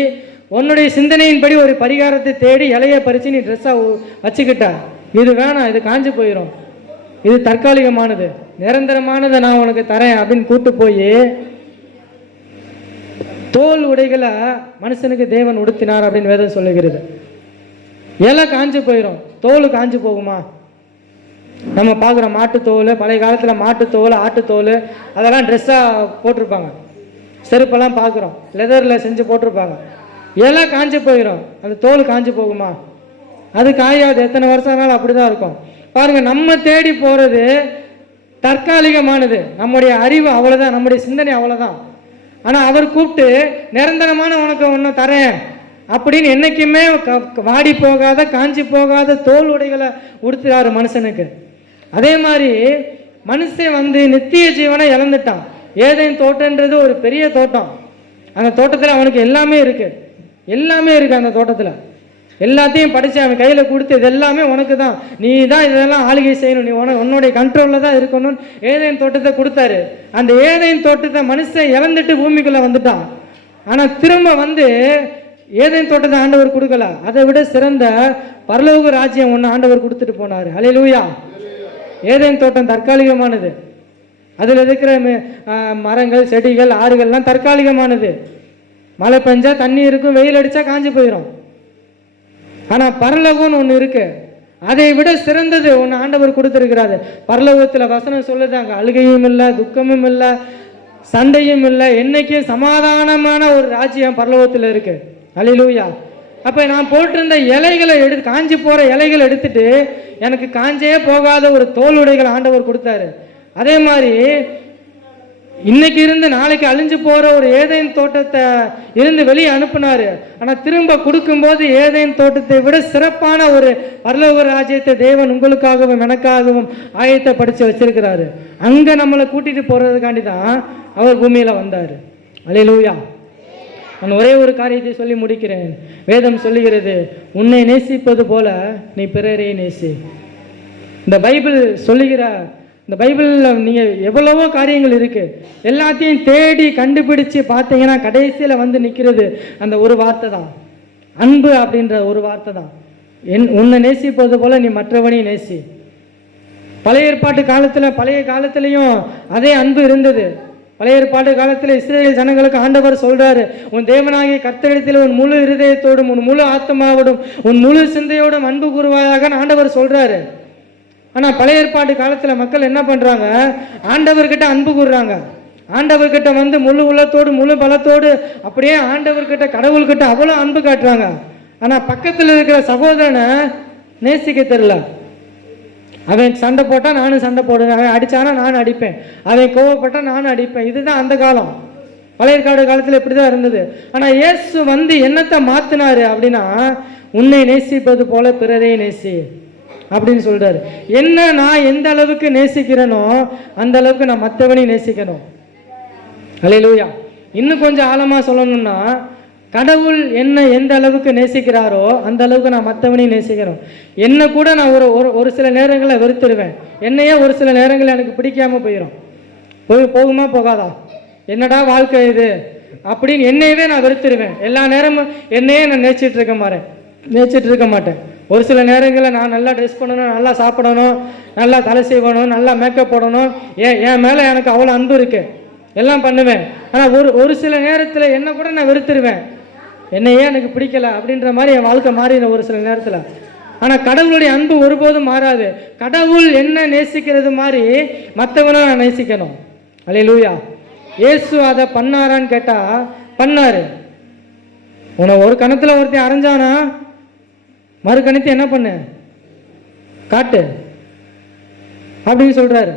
உன்னுடைய சிந்தனையின்படி ஒரு பரிகாரத்தை தேடி இலையை பறித்து நீ ட்ரெஸ்ஸாக வச்சுக்கிட்ட. இது வேணாம், இது காஞ்சு போயிடும், இது தற்காலிகமானது, நிரந்தரமானதை நான் உனக்கு தரேன் அப்படின்னு கூப்பிட்டு போய் தோல் உடைகளை மனுஷனுக்கு தேவன் உடுத்தினார் அப்படின்னு வேதம் சொல்லுகிறது. இலை காஞ்சு போயிடும், தோல் காஞ்சு போகுமா? நம்ம பார்க்குறோம் மாட்டுத்தோல், பழைய காலத்தில் மாட்டுத்தோல், ஆட்டுத்தோல் அதெல்லாம் ட்ரெஸ்ஸாக போட்டிருப்பாங்க. செருப்பெல்லாம் பார்க்குறோம் லெதரில் செஞ்சு போட்டிருப்பாங்க. இலை காஞ்சு போயிடும், அந்த தோல் காஞ்சு போகுமா? அது காயாது, எத்தனை வருஷம் ஆனாலும் அப்படி தான் இருக்கும். பாருங்கள், நம்ம தேடி போகிறது தற்காலிகமானது. நம்முடைய அறிவு அவ்வளோதான், நம்முடைய சிந்தனை அவ்வளோதான். ஆனால் அவர் கூப்பிட்டு நிரந்தரமான உனக்கு ஒன்று தரேன் அப்படின்னு என்றைக்குமே வாடி போகாத காஞ்சி போகாத தோல் உடைகளை உடுத்துறாரு மனுஷனுக்கு. அதே மாதிரி மனுஷன் வந்து நித்திய ஜீவனை இழந்துட்டான். ஏதேன் தோட்டன்றது ஒரு பெரிய தோட்டம். அந்த தோட்டத்தில் அவனுக்கு எல்லாமே இருக்குது, எல்லாமே இருக்குது. அந்த தோட்டத்தில் எல்லாத்தையும் படித்து அவன் கையில் கொடுத்து இது எல்லாமே உனக்கு தான், நீ தான் இதெல்லாம் ஆளுகை செய்யணும், நீ உன்னுடைய கண்ட்ரோலில் தான் இருக்கணும்னு ஏதேன் தோட்டத்தை கொடுத்தாரு. அந்த ஏதேன் தோட்டத்தை மனுஷன் இழந்துட்டு பூமிக்குள்ளே வந்துட்டான். ஆனால் திரும்ப வந்து ஏதேன் தோட்டத்தை ஆண்டவர் கொடுக்கல, அதை விட சிறந்த பரலோக ராஜ்யம் ஒன்று ஆண்டவர் கொடுத்துட்டு போனார். அல்லேலூயா. ஏதேன் தோட்டம் தற்காலிகமானது. அதில் இருக்கிற மரங்கள் செடிகள் ஆறுகள்லாம் தற்காலிகமானது. மழை பெஞ்சா தண்ணி இருக்கும், வெயில் அடித்தா காஞ்சி போயிடும். ஆனால் பரலோகம்னு ஒன்று இருக்கு, அதை விட சிறந்தது ஒன்று ஆண்டவர் கொடுத்துருக்கிறாரு. பரலோகத்தில் வசனம் சொல்லுதாங்க, அழுகையும் இல்லை, துக்கமும் இல்லை, சண்டையும் இல்லை, என்னைக்கும் சமாதானமான ஒரு ராஜ்யம் பரலோகத்தில் இருக்கு. அல்லேலூயா. அப்போ நான் போட்டிருந்த இலைகளை காஞ்சி போகிற இலைகளை எடுத்துட்டு எனக்கு காஞ்சே போகாத ஒரு தோல் உடைகள் ஆண்டவர் கொடுத்தாரு. அதே மாதிரி இன்னைக்கு இருந்து நாளைக்கு அழிஞ்சு போகிற ஒரு ஏதேன் தோட்டத்தை இருந்து வெளியே அனுப்புனாரு. ஆனால் திரும்ப கொடுக்கும்போது ஏதேன் தோட்டத்தை விட சிறப்பான ஒரு பரலோக ராஜ்யத்தை தேவன் உங்களுக்காகவும் எனக்காகவும் ஆயத்தப்படுத்தி வச்சிருக்கிறாரு. அங்கே நம்மளை கூட்டிகிட்டு போகிறதுக்காண்டி தான் அவர் பூமியில் வந்தார். அல்லேலூயா. நான் ஒரே ஒரு காரியத்தை சொல்லி முடிக்கிறேன். வேதம் சொல்லுகிறது, உன்னை நேசிப்பது போல நீ பிறரை நேசி. இந்த பைபிள் சொல்லுகிற இந்த பைபிளில் நீங்கள் எவ்வளவோ காரியங்கள் இருக்குது, எல்லாத்தையும் தேடி கண்டுபிடிச்சு பார்த்தீங்கன்னா கடைசியில் வந்து நிற்கிறது அந்த ஒரு வார்த்தை தான், அன்பு அப்படின்ற ஒரு வார்த்தை தான். உன்னை நேசிப்பது போல நீ மற்றவனையும் நேசி. பழைய ஏற்பாட்டு காலத்தில் பழைய காலத்திலையும் அதே அன்பு இருந்தது. பழைய ஏற்பாட்டு காலத்தில் இஸ்ரேல் ஜனங்களுக்கு ஆண்டவர் சொல்றாரு, உன் தேவனாகிய கர்த்தரிடத்தில் உன் முழு இருதயத்தோடும் உன் முழு ஆத்மாவோடும் உன் முழு சிந்தையோடும் அன்பு கூறுவாயாக ஆண்டவர் சொல்றாரு. ஆனால் பழைய ஏற்பாட்டு காலத்தில் மக்கள் என்ன பண்ணுறாங்க, ஆண்டவர்கிட்ட அன்பு கூறுறாங்க, ஆண்டவர்கிட்ட வந்து முழு உள்ளத்தோடு முழு பலத்தோடு அப்படியே ஆண்டவர்கிட்ட கடவுள்கிட்ட அவ்வளோ அன்பு காட்டுறாங்க. ஆனால் பக்கத்தில் இருக்கிற சகோதரனை நேசிக்க தெரியல. அவன் சண்டை போட்டால் நானும் சண்டை போடுவேன், அவன் அடித்தானா நானும் அடிப்பேன், அவன் கோவப்பட்டால் நானும் அடிப்பேன். இதுதான் அந்த காலம். பழைய ஏற்பாடு காலத்தில் இப்படி தான் இருந்தது. ஆனால் இயேசு வந்து என்னத்தை மாற்றினாரு அப்படின்னா, உன்னை நேசிப்பது போல பிறரை நேசி அப்படின்னு சொல்றாரு. என்ன, நான் எந்த அளவுக்கு நேசிக்கிறேனோ அந்த அளவுக்கு நான் மற்றவனையும் நேசிக்கணும். அல்லேலூயா. இன்னும் கொஞ்சம் ஆழமாக சொல்லணும்னா, கடவுள் என்ன எந்த அளவுக்கு நேசிக்கிறாரோ அந்த அளவுக்கு நான் மற்றவனையும் நேசிக்கிறோம். என்னை கூட நான் ஒரு சில நேரங்களில் வெறுத்துருவேன். என்னையே ஒரு சில நேரங்களில் எனக்கு பிடிக்காமல் போகுமா போகாதா, என்னடா வாழ்க்கை இது அப்படின்னு என்னையவே நான் வெறுத்துருவேன். எல்லா நேரமும் என்னையே நான் நேசிச்சிட்டு இருக்க மாட்டேன். ஒரு சில நேரங்களில் நான் நல்லா ட்ரெஸ் பண்ணணும், நல்லா சாப்பிடணும், நல்லா தலை செய்வணும், நல்லா மேக்கப் போடணும், என் மேலே எனக்கு அவ்வளோ அன்பு இருக்குது, எல்லாம் பண்ணுவேன். ஆனால் ஒரு சில நேரத்தில் என்னை கூட நான் வெறுத்துருவேன். என்னையே எனக்கு பிடிக்கல அப்படின்ற மாதிரி என் வாழ்க்கை மாறிடும் ஒரு சில நேரத்தில். ஆனால் கடவுளுடைய அன்பு ஒருபோதும் மாறாது. கடவுள் என்ன நேசிக்கிறது மாதிரி மற்றவனை நான் நேசிக்கணும். அல்லேலூயா. இயேசு அதை பண்ணாரான்னு கேட்டால் பண்ணாரு. உன்னை ஒரு கணத்தில் ஒருத்தன் அரைஞ்சானா மறு கணத்தை என்ன பண்ணு காட்டு அப்படின்னு சொல்றாரு.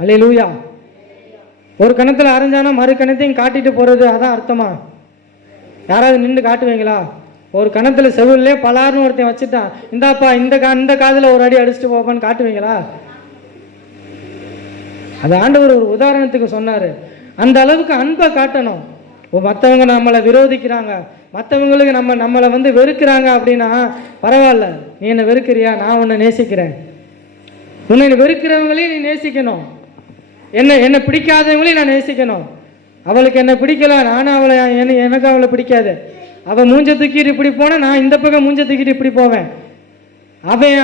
அல்லேலூயா. ஒரு கணத்தில் அரைஞ்சானா மறு கணத்தையும் காட்டிட்டு போறது, அதான் அர்த்தமா? யாராவது நின்று காட்டுவீங்களா? ஒரு கணத்தில் செவிலே பலாருன்னு ஒருத்தன் வச்சுட்டான், இந்தாப்பா இந்த காதில் ஒரு அடி அடிச்சுட்டு போப்பான்னு காட்டுவீங்களா? அது ஆண்டவர் ஒரு உதாரணத்துக்கு சொன்னார். அந்த அளவுக்கு அன்பை காட்டணும். மற்றவங்க நம்மளை விரோதிக்கிறாங்க, மற்றவங்களுக்கு நம்மளை வெறுக்கிறாங்க அப்படின்னா பரவாயில்ல, நீ என்னை வெறுக்கிறியா, நான் உன்னை நேசிக்கிறேன். உன்னை வெறுக்கிறவங்களையும் நீ நேசிக்கணும். என்னை பிடிக்காதவங்களையும் நான் நேசிக்கணும். அவளுக்கு என்னை பிடிக்கல, நானும் அவளை எனக்கு அவளை பிடிக்காது. அவள் மூஞ்ச தூக்கிட்டு இப்படி போனால் நான் இந்த பக்கம் மூஞ்ச தூக்கிட்டு இப்படி போவேன்.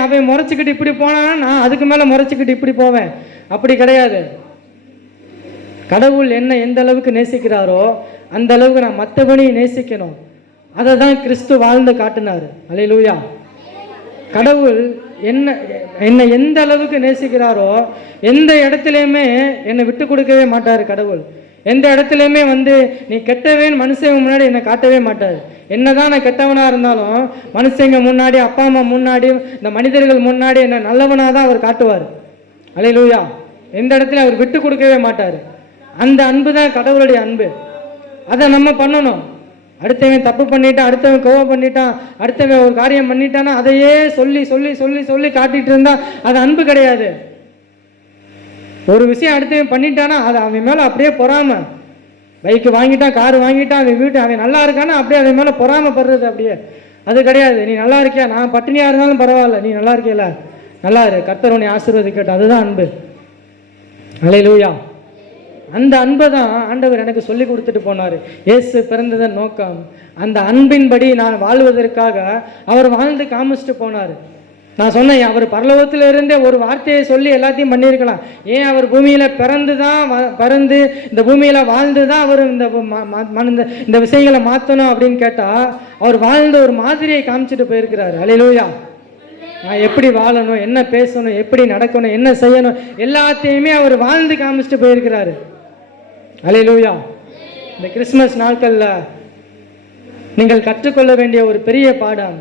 அவன் முறைச்சிக்கிட்டு இப்படி போனான்னா நான் அதுக்கு மேலே முறைச்சிக்கிட்டு இப்படி போவேன். அப்படி கிடையாது. கடவுள் என்ன எந்த அளவுக்கு நேசிக்கிறாரோ அந்த அளவுக்கு நான் மற்றவனையும் நேசிக்கணும். அதை தான் கிறிஸ்து வாழ்ந்து காட்டினார். அல்லேலூயா. கடவுள் என்னை எந்த அளவுக்கு நேசிக்கிறாரோ எந்த இடத்துலையுமே என்னை விட்டு கொடுக்கவே மாட்டார். கடவுள் எந்த இடத்துலையுமே நீ கெட்டவேன்னு மனுஷங்க முன்னாடி என்னை காட்டவே மாட்டார். என்னதான் நான் கெட்டவனாக இருந்தாலும் மனுஷங்க முன்னாடி, அப்பா அம்மா முன்னாடி, இந்த மனிதர்கள் முன்னாடி என்னை நல்லவனாக தான் அவர் காட்டுவார். அல்லேலூயா. எந்த இடத்துல அவர் விட்டு கொடுக்கவே மாட்டார். அந்த அன்பு தான் கடவுளுடைய அன்பு. அதை நம்ம பண்ணணும். அடுத்தவன் தப்பு பண்ணிட்டான், அடுத்தவன் கோவம் பண்ணிட்டான், அடுத்தவன் ஒரு காரியம் பண்ணிட்டான்னா அதையே சொல்லி சொல்லி சொல்லி சொல்லி காட்டிட்டு இருந்தா அது அன்பு கிடையாது. ஒரு விஷயம் அடுத்தவன் பண்ணிட்டானா அது அவன் மேலே அப்படியே பொறாம. பைக்கு வாங்கிட்டான், கார் வாங்கிட்டான், அவன் நல்லா இருக்கானா அப்படியே அவன் மேலே பொறாமப்படுறது. அப்படியே அது கிடையாது. நீ நல்லா இருக்கியா, நான் பட்டினியாக இருந்தாலும் பரவாயில்ல, நீ நல்லா இருக்கியல, நல்லா இரு, கர்த்தர் உன்னை ஆசீர்வதிக்கட்டும். அதுதான் அன்பு. அல்லேலூயா. அந்த அன்பை தான் ஆண்டவர் எனக்கு சொல்லி கொடுத்துட்டு போனார். இயேசு பிறந்ததன் நோக்கம் அந்த அன்பின்படி நான் வாழ்வதற்காக அவர் வாழ்ந்து காமிச்சிட்டு போனார். நான் சொன்னேன், அவர் பரலோகத்தில் இருந்தே ஒரு வார்த்தையை சொல்லி எல்லாத்தையும் பண்ணியிருக்கலாம். ஏன் அவர் பூமியில் பிறந்து இந்த பூமியில் வாழ்ந்து தான் அவர் இந்த விஷயங்களை மாற்றணும் அப்படின்னு கேட்டால் அவர் வாழ்ந்த ஒரு மாதிரியை காமிச்சிட்டு போயிருக்கிறார். அல்லேலூயா. நான் எப்படி வாழணும், என்ன பேசணும், எப்படி நடக்கணும், என்ன செய்யணும், எல்லாத்தையுமே அவர் வாழ்ந்து காமிச்சிட்டு போயிருக்கிறாரு. அல்லேலூயா. இந்த கிறிஸ்மஸ் நாட்களில் நீங்கள் கற்றுக்கொள்ள வேண்டிய ஒரு பெரிய பாடம்,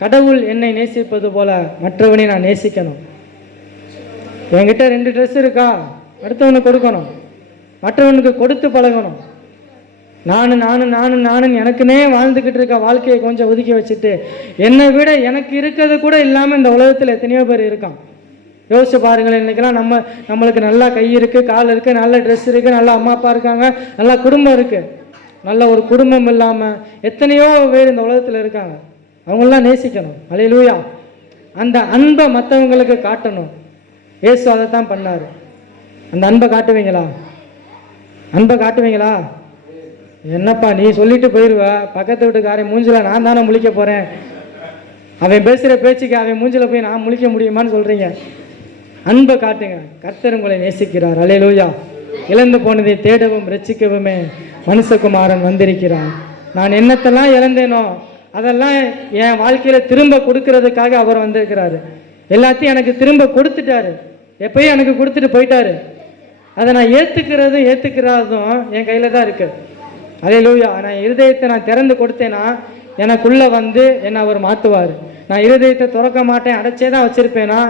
கடவுள் என்னை நேசிப்பது போல மற்றவனை நான் நேசிக்கணும். என்கிட்ட 2 ட்ரெஸ் இருக்கா, அடுத்தவனுக்கு கொடுக்கணும், மற்றவனுக்கு கொடுத்து பழகணும். நானும் எனக்குன்னே வாழ்ந்துக்கிட்டு இருக்க வாழ்க்கையை கொஞ்சம் ஒதுக்கி வச்சுட்டு என்னை விட எனக்கு இருக்கிறது கூட இல்லாமல் இந்த உலகத்தில் எத்தனையோ பேர் இருக்கான். யோசிச்சு பாருங்கள். இன்றைக்கெல்லாம் நம்மளுக்கு நல்லா கை இருக்குது, கால் இருக்குது, நல்ல ட்ரெஸ் இருக்குது, நல்ல அம்மா அப்பா இருக்காங்க, நல்லா குடும்பம் இருக்குது. நல்ல ஒரு குடும்பம் இல்லாமல் எத்தனையோ பேர் இந்த உலகத்தில் இருக்காங்க. அவங்களெலாம் நேசிக்கணும். அல்லேலூயா. அந்த அன்பை மற்றவங்களுக்கு காட்டணும். இயேசு அதை தான் பண்ணார். அந்த அன்பை காட்டுவீங்களா? அன்பை காட்டுவீங்களா? என்னப்பா நீ சொல்லிட்டு போயிடுவ, பக்கத்து வீட்டுக்காரன் மூஞ்சில் நான் தானே முழிக்க போகிறேன், அவன் பேசுகிற பேச்சுக்கு அவன் மூஞ்சில் போய் நான் முழிக்க முடியுமான்னு சொல்கிறீங்க. அன்பை காட்டுங்க. கர்த்தர் உங்களை நேசிக்கிறார். அல்லேலூயா. இழந்து போனதை தேடவும் ரட்சிக்கவுமே மனுஷகுமாரன் வந்திருக்கிறார். நான் என்னத்தெல்லாம் இழந்தேனோ அதெல்லாம் என் வாழ்க்கையில் திரும்ப கொடுக்கறதுக்காக அவர் வந்திருக்கிறாரு. எல்லாத்தையும் எனக்கு திரும்ப கொடுத்துட்டாரு. எப்பயும் எனக்கு கொடுத்துட்டு போயிட்டாரு. அதை நான் ஏற்றுக்கிறதும் என் கையில் தான் இருக்குது. அல்லேலூயா. நான் இருதயத்தை நான் திறந்து கொடுத்தேன்னா எனக்குள்ளே என்னை அவர் மாற்றுவார். நான் இருதயத்தை திறக்க மாட்டேன், அடைச்சே தான் வச்சுருப்பேன்னா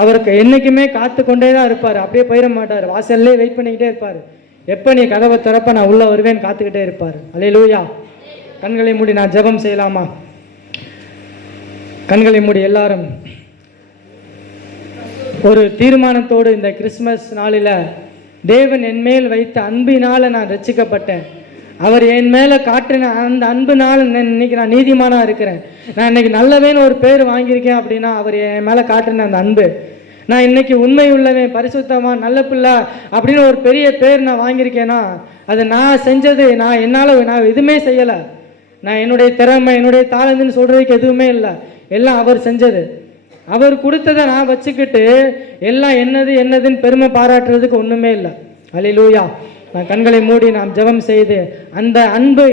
அவருக்கு என்றைக்குமே காத்து கொண்டே தான் இருப்பார். அப்படியே போயிட மாட்டார். வாசல்லே வெயிட் பண்ணிக்கிட்டே இருப்பார். எப்போ நீ கதவை திறப்ப நான் உள்ளே வருவேன்னு காத்துக்கிட்டே இருப்பார். அல்லேலூயா. கண்களை மூடி நான் ஜெபம் செய்யலாமா? கண்களை மூடி எல்லாரும் ஒரு தீர்மானத்தோடு இந்த கிறிஸ்மஸ் நாளில் தேவன் என்மேல் வைத்த அன்பினால் நான் ரட்சிக்கப்பட்டேன், அவர் என் மேலே காட்டின அந்த அன்புனால இன்னைக்கு நான் நீதிமானாக இருக்கிறேன். நான் இன்னைக்கு நல்லவேன்னு ஒரு பேர் வாங்கியிருக்கேன் அப்படின்னா அவர் என் மேலே காட்டின அந்த அன்பு. நான் இன்னைக்கு உண்மை உள்ளவன், பரிசுத்தமாக, நல்ல பிள்ளை அப்படின்னு ஒரு பெரிய பேர் நான் வாங்கியிருக்கேன்னா அது நான் செஞ்சது. நான் எதுவுமே செய்யலை. நான் என்னுடைய திறமை, என்னுடைய தாளந்துன்னு சொல்கிறதுக்கு எதுவுமே இல்லை. எல்லாம் அவர் செஞ்சது. அவர் கொடுத்ததை நான் வச்சுக்கிட்டு எல்லாம் என்னதுன்னு பெருமை பாராட்டுறதுக்கு ஒன்றுமே இல்லை. அல்லேலூயா. நான் கண்களை மூடி நாம் ஜெபம் செய்து அந்த அன்பு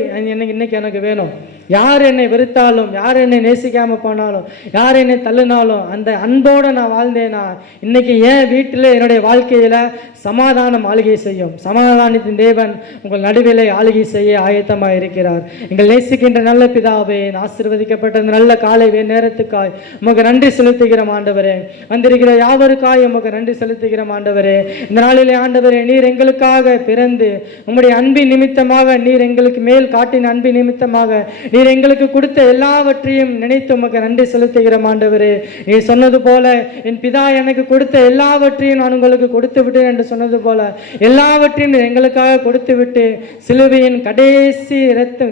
இன்னைக்கு எனக்கு வேணும். யார் என்னை வெறுத்தாலும், யார் என்னை நேசிக்காமல் போனாலும், யார் என்னை தள்ளினாலும் அந்த அன்போடு நான் வாழ்ந்தேனா இன்னைக்கு என் வீட்டில் என்னுடைய வாழ்க்கையில் சமாதானம் ஆளுகை செய்யும். சமாதானத்தின் தேவன் உங்கள் நடுவில் ஆளுகை செய்ய ஆயத்தமாக இருக்கிறார். எங்கள் நேசிக்கின்ற நல்ல பிதாவே, ஆசீர்வதிக்கப்பட்ட நல்ல காலை நேரத்துக்காய் உமக்கு நன்றி செலுத்துகிறோம் ஆண்டவரே. வந்திருக்கிற யாவருக்காய் உமக்கு நன்றி செலுத்துகிறோம் ஆண்டவரே. இந்த நாளிலே ஆண்டவரே, நீர் எங்களுக்காக பிறந்து உம்முடைய அன்பின் நிமித்தமாக, நீர் எங்களுக்கு மேல் காட்டின அன்பின் நிமித்தமாக நீர் எங்களுக்கு கொடுத்த எல்லாவற்றையும் நினைத்து உமக்கு நன்றி செலுத்துகிறோம் ஆண்டவரே. நீ சொன்னது போல என் பிதா எனக்கு கொடுத்த எல்லாவற்றையும் நான் உங்களுக்கு கொடுத்து விட்டேன் என்று சொன்னது போல எல்லாவற்றையும் எங்களுக்காக கொடுத்து விட்டு சிலுவையின்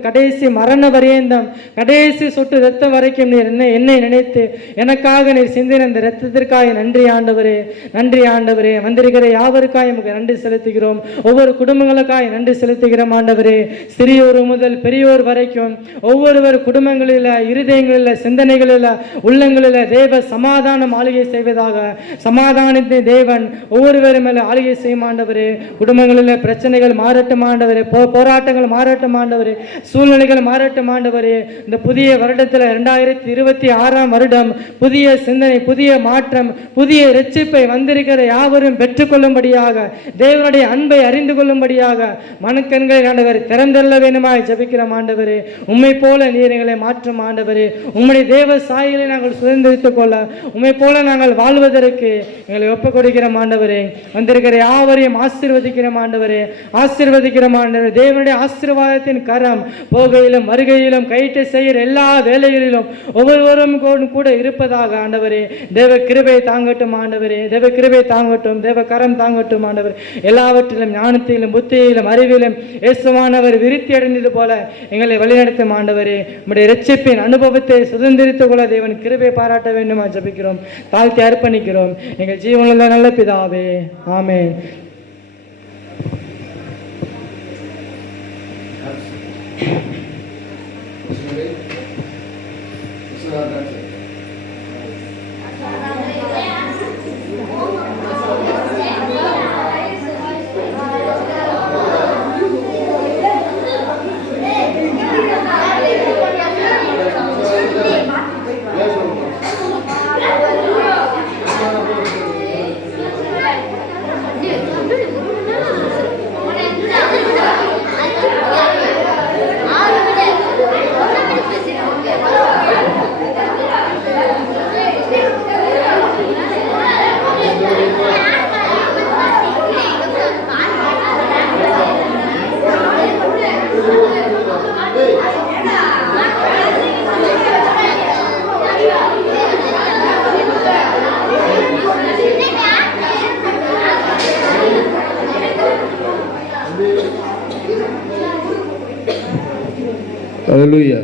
கடைசி மரண பரியந்தம், கடைசி சொட்டு ரத்தம் வரைக்கும் நீர் என்னை நினைத்து எனக்காக நீர் சிந்தின இந்த ரத்தத்திற்காக நன்றி ஆண்டவரே. நன்றி ஆண்டவரே. வந்திருக்கிற யாவருக்காக நமக்கு நன்றி செலுத்துகிறோம். ஒவ்வொரு குடும்பங்களுக்காக நன்றி செலுத்துகிறோம் ஆண்டவரே. சிறியோர் முதல் பெரியோர் வரைக்கும் ஒவ்வொருவர் குடும்பங்களில், இருதயங்களில், சிந்தனைகளில், உள்ளங்களில் தேவ சமாதானம் ஆளுகை செய்வதாக. சமாதானத்தின் தேவன் ஒவ்வொருவர் மேலே ஆளுகை செய்யும் ஆண்டவரே. குடும்பங்களில் பிரச்சனைகள் மாறட்டும் ஆண்டவரே. போராட்டங்கள் மாறட்டும் ஆண்டவரே. சூழ்நிலைகள் மாறட்டும் ஆண்டவரே. இந்த புதிய வருடத்தில் 2026 வருடம் புதிய சிந்தனை, புதிய மாற்றம், புதிய இரட்சிப்பை வந்திருக்கிற யாவரும் பெற்றுக்கொள்ளும்படியாக, தேவனுடைய அன்பை அறிந்து கொள்ளும்படியாக மனக்கண்களை ஆண்டவர் திறந்தள்ள வேணுமாய் ஜெபிக்கிறோம் ஆண்டவரே. உம்மை போல நீர் எங்களை மாற்றும் ஆண்டவரே. உம்முடைய தேவ சாயலை நாங்கள் சுதந்திரித்துக் கொள்ள, உம்மை போல நாங்கள் வாழ்வதற்கு எங்களை ஒப்புக் கொடுக்கிறோம் ஆண்டவரே. வந்திருக்கிற யாவரையும் ஆசீர்வதிக்கிறோம் ஆண்டவரே. ஆசீர்வதிக்கிறோம் ஆண்டவரே. தேவனுடைய ஆசீர்வாதத்தின் கரம் போகையிலும் வருகையிலும் கைட்டு செய்கிற எல்லா வேலைகளிலும் ஒவ்வொருவரும் கூட இருப்பதாக ஆண்டவரே. தேவ கிருபை தாங்கட்டும் ஆண்டவரே. தேவ கிருபை தாங்கட்டும். தேவ கரம் தாங்கட்டும் ஆண்டவர். எல்லாவற்றிலும் ஞானத்திலும் புத்தியிலும் அறிவிலும் இயேசுவானவர் விருத்தி அடைந்தது போல எங்களை வழிநடத்தும் ஆண்டவரே. உம்முடைய இரட்சிப்பின் அனுபவத்தை சுதந்திரித்துக் கொள்ள தேவன் கிருபை பாராட்ட வேண்டுமா ஜெபிக்கிறோம். தாழ்த்தி அர்ப்பணிக்கிறோம் எங்கள் ஜீவனுள்ள நல்ல பிதாவே. ஆமென். Hallelujah.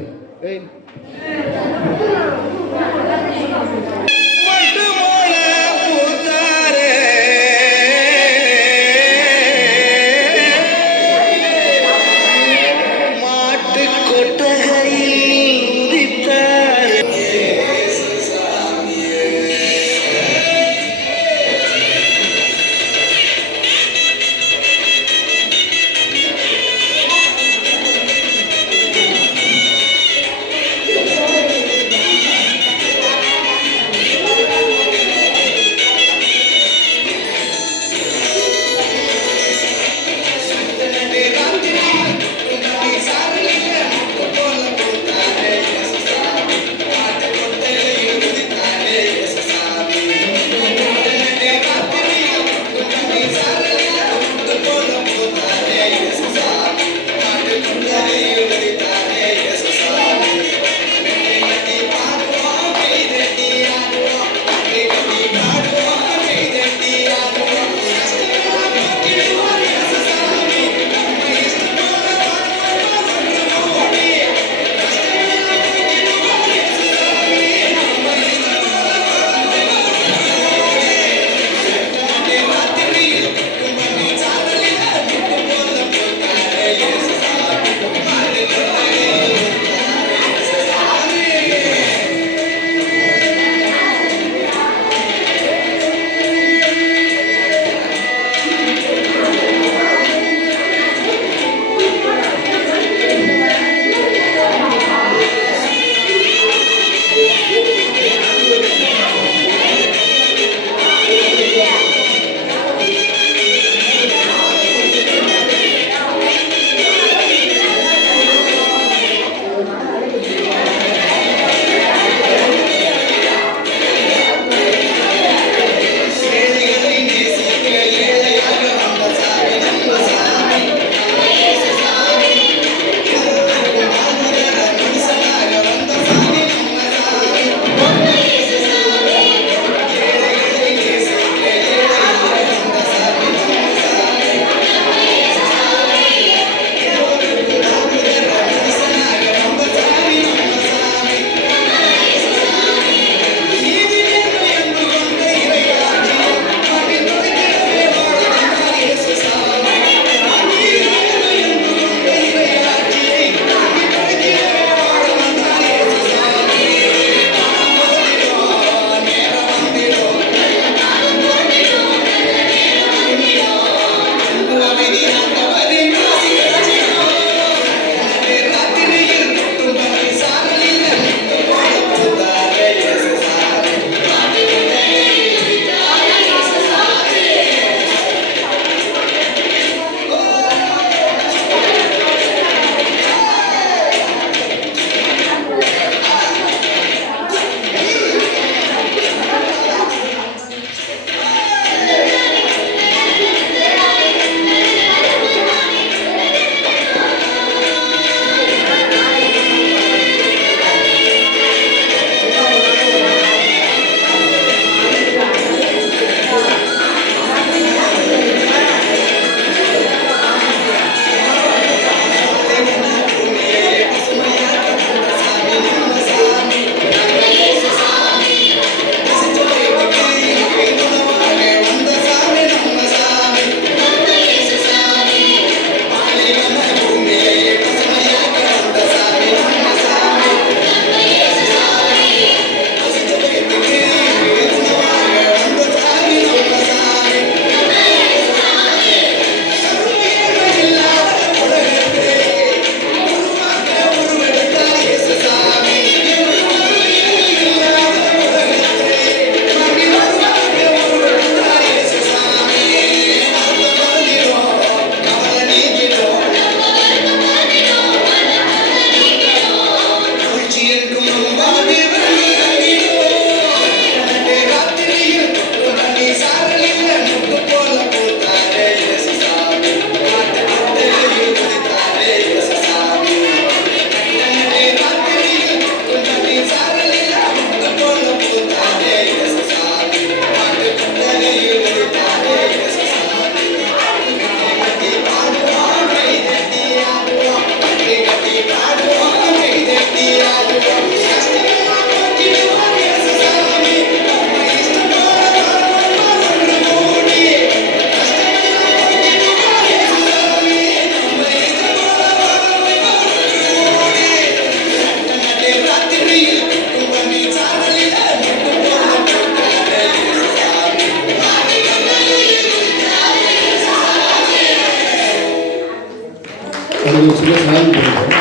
ஒரு சில சாமி கொடுப்போம்.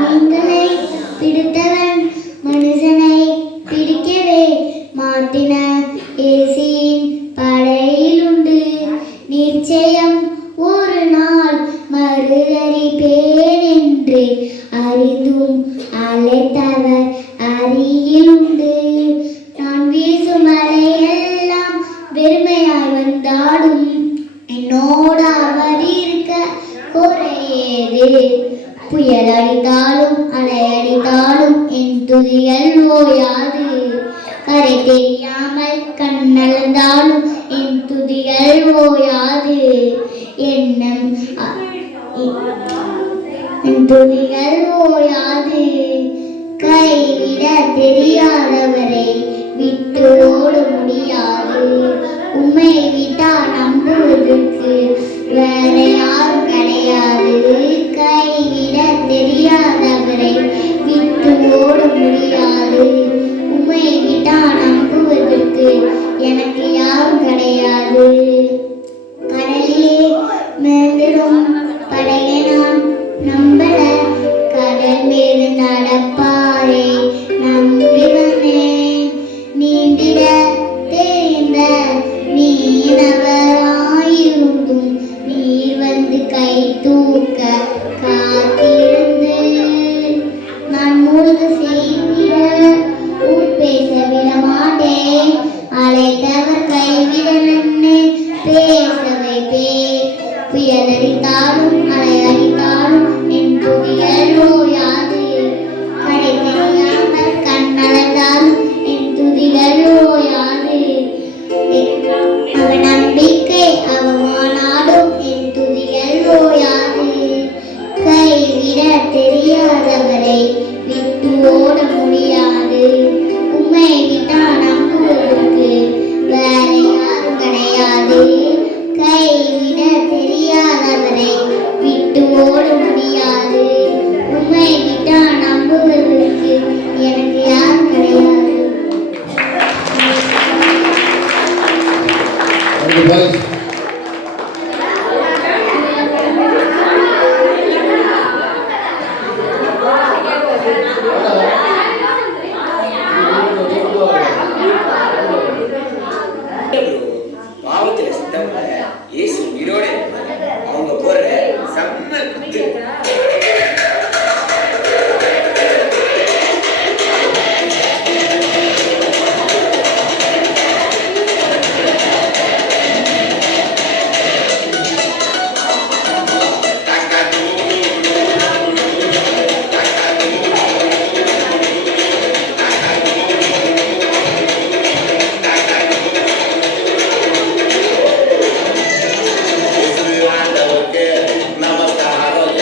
மீன்களை பிடித்தவன் மனுஷனை பிடிக்கவே மாட்டின இயேசுவின் படையில் உண்டு நிச்சயம் ஒரு நாள் மறுதலிப்பேன் என்று அறிந்தும் அழைத்தவர் அருகில் உண்டு. நான் வீசும் அலையெல்லாம் வெறுமையாய் வந்தாலும் என்னோடு அவர் இருக்க குறையேது. புயல் அடித்தாலும் அலை அடித்தாலும் என் துதிகள் ஓயாது. கரை தெரியாமல் கண்ணளந்தாலும் என் துதிகள் ஓயாது. என் துதிகள் ஓயாது. கைவிட தெரியாதவரை விட்டு ஓட முடியாது. உம்மை விட்டா நம்புவதற்கு வேற யாரும் கிடையாது. கைவிட தெரியாதவரை விட்டு ஓட முடியாது. உம்மை விட்டா நம்புவதற்கு எனக்கு யாரும் கிடையாது. கடலே மேந்திடும் படையை நான் நம்பல. கடல் மீது நடப்பாரை நம்பினே. நீண்டிட தெரிந்த மீனவராயிருந்தும் நீர் வந்து கை தூக்க காத்திருந்து நான் மூழ்க செய்திட உன் பேச விட மாட்டேன். அழைத்தவர் கைவிட நன்னு பேச வைப்பேன். புயல் அடித்தாலும் அலை அடித்தாலும் என் துதிகள் ஓயாது. கடை தெரியாமல் கண்ணளந்தாலும் என் துதிகள் ஓயாது. அவன் நம்பிக்கை அவமானாலும் என் துதிகள் ஓயாது. கைவிட தெரியாதவரை விட்டு ஓட முடியாது. உம்மை விட்டா நம்புவதற்கு வேற யாரும் கிடையாது. கைவிட தெரியாதவரை விட்டு ஓட முடியாது. உம்மை விட்டா நம்புவதற்கு எனக்கு யாரும் கிடையாது. All the boys. பாவத்துல செத்தவங்க இயேசு உயிரோட அவங்க போற செம்ம குத்து. நமஸ்காரம்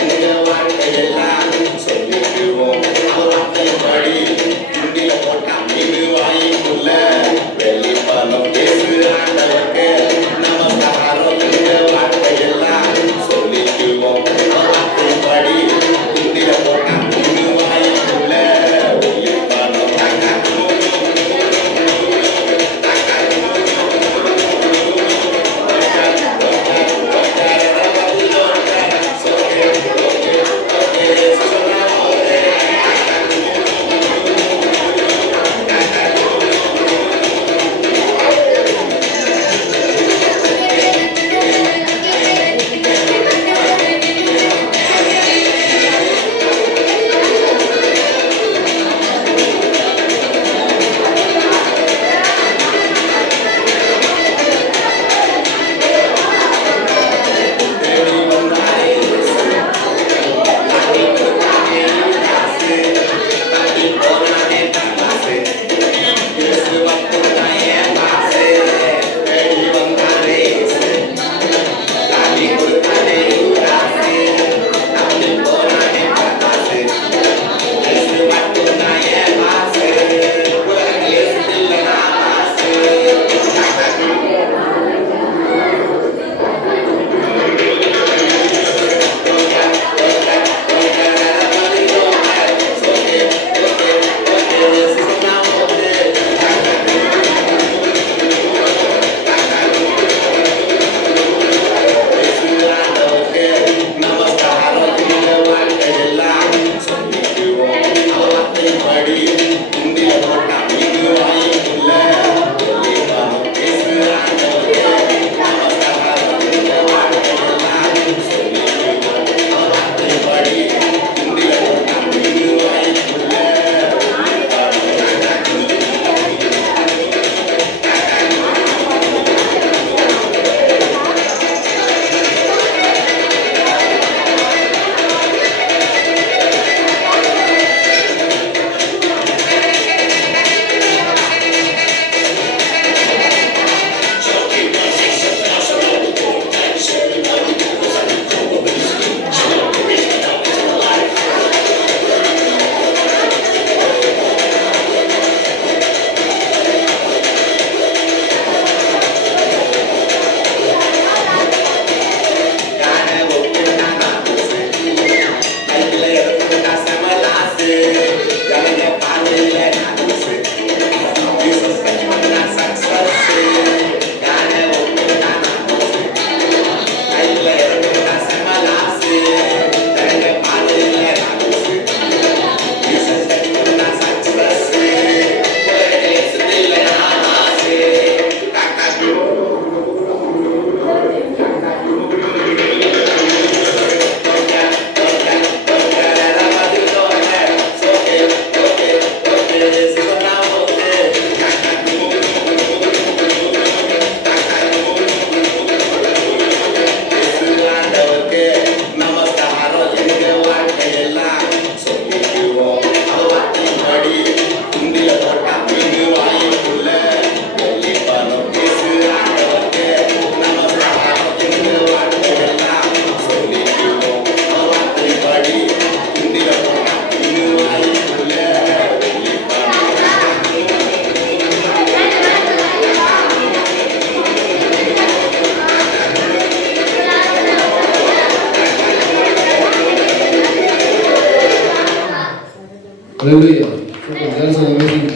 Hallelujah. Super. That's amazing.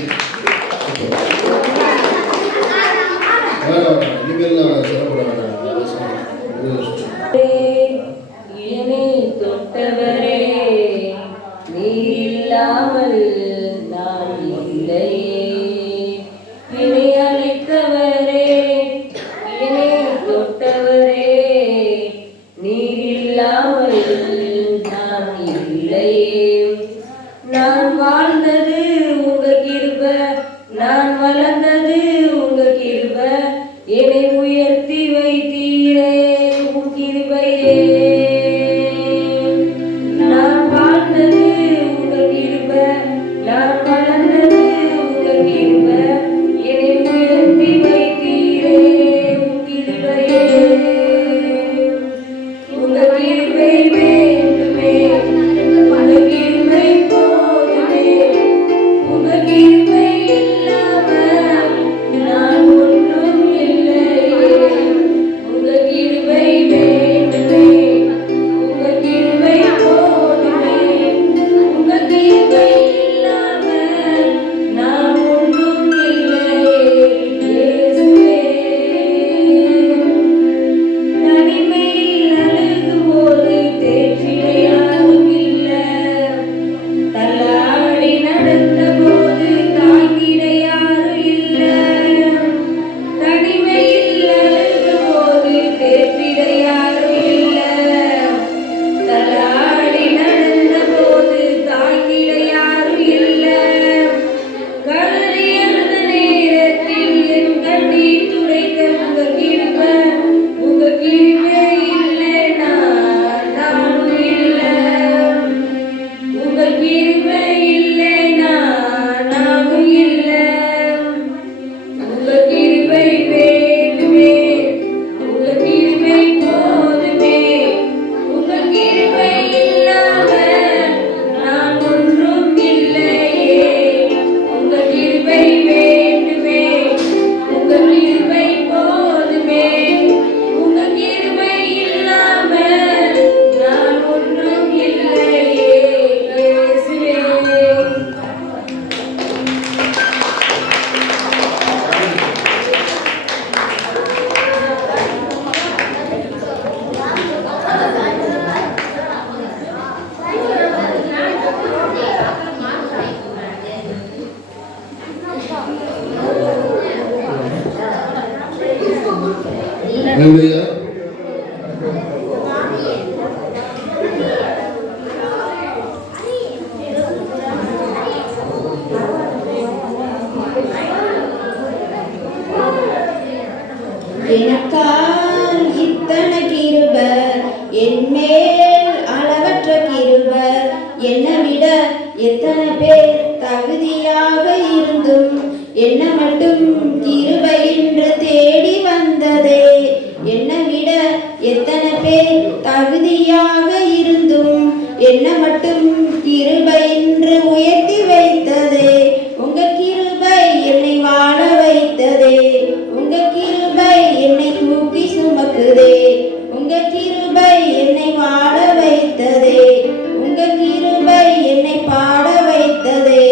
இனிமேல் சிறப்பட வேண்டாம். என்னை தொட்டவரே நீர் இல்லாமல் நான் இல்லையே. என்னை அழைத்தவரே என்னை தொட்டவரே நீர் இல்லாமல் நான் இல்லையே. நான் வாழ்ந்தது உங்க கிருபை, நான் வளர்ந்தது உங்க கிருபை, என்னை உயர்த்தி வைத்தீரே உன் கிருபையே. நான் வாழ்ந்தது உங்க கிருபை, நான் வளர்ந்தது உங்க கிருபை, என்னை உயர்த்தி வைத்தீரே உன் கிருபையே. உங்க கிருபை வேண்டுமே, உங்க கிருபை போதுமே, உங்க கிருபை இல்லாம நான் ஒன்றும் இல்லையே. உங்க கிருபை வேண்டுமே, உங்க கிருபை போதுமே, உங்க கிருபை இல்லாம நான் ஒன்றும் இல்லையே. இயேசுவே, தனிமையில் அழுகும்போது தேற்றிட யாரும் இல்லை, தள்ளாடி நடந்தபோது தாங்கிட யாரும் இல்லை. தனிமையில் அழுகும்போது தேற்றிட யாரும் இல்லை, தள்ளாடி நடந்தபோது தாங்கிட யாரும் இல்லை. கதறி அழுத நேரத்தில் என் கண்ணீர் துடைத்த உங்க கிருபை, உங்க கிருபை இல்லைனா நானும் இல்லை. உங்க கிருபை இல்லைனா நானும் இல்லை. உங்க கிருபை வேண்டுமே, உங்க கிருபை போதுமே, உங்க கிருபை இல்லாம நான் ஒன்றும் இல்லையே. உங்க கிருபை வேண்டுமே, உங்க கிருபை போதுமே, உங்க கிருபை இல்லாம நான் ஒன்றும் இல்லையே. இயேசுவே. Hallelujah. எனக்கால் இத்தனை கிருபை, என்மேல் அளவற்ற கிருபை, என்னை விட எத்தனை பேர் தகுதியாக இருந்தும் என்ன மட்டும் கிருபை என்று தேடி வந்ததே. என்னை விட எத்தனை பேர் தகுதியாக இருந்தும் என்ன மட்டும் கிருபை என்று உயர்த்தி வைத்ததே. உங்க கிருபை என்னை வாழ வைத்ததே, உங்க கிருபை என்னை தூக்கி சுமக்குதே, உங்க கிருபை என்னை வாழ வைத்ததே, உங்க கிருபை என்னை பாட வைத்ததே.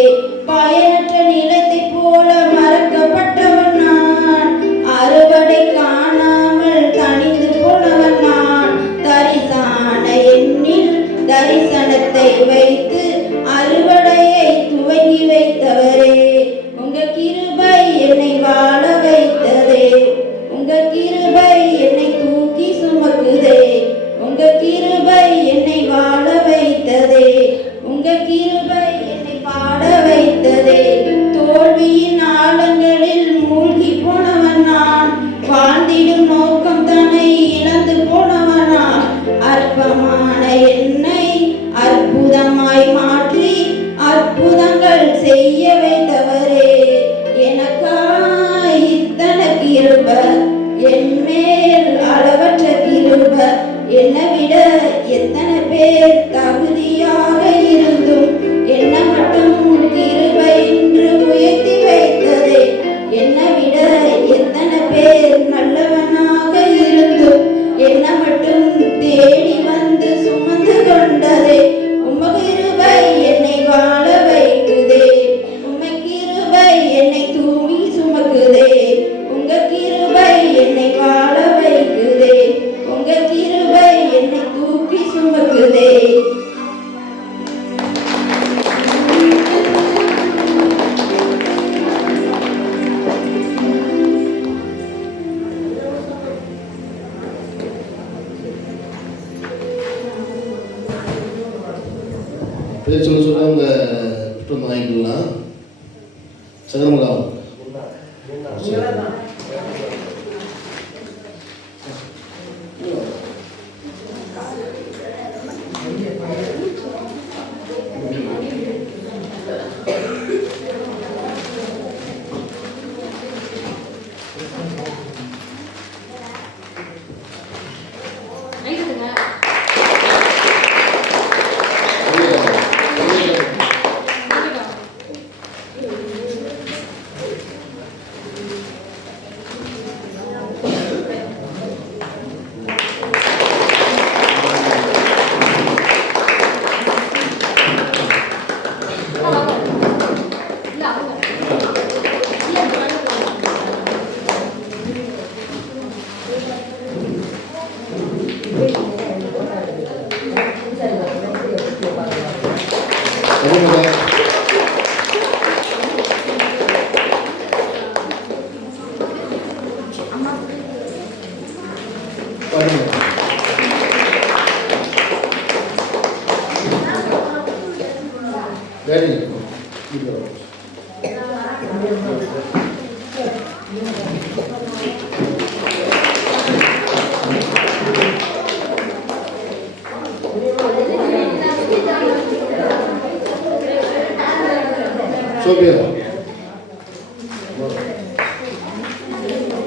பயனற்ற நிலத்தை போல மறக்கப்பட்டவன் நான், அறுவடை காணாமல் தனிந்து போனவன் நான். தரிசான எண்ணில் தரிசனத்தை வைத்து பேர் சொல்ல சொல்ல அவங்க குற்றம் வாங்கிக்கலாம். சகரமலாம் Sofia.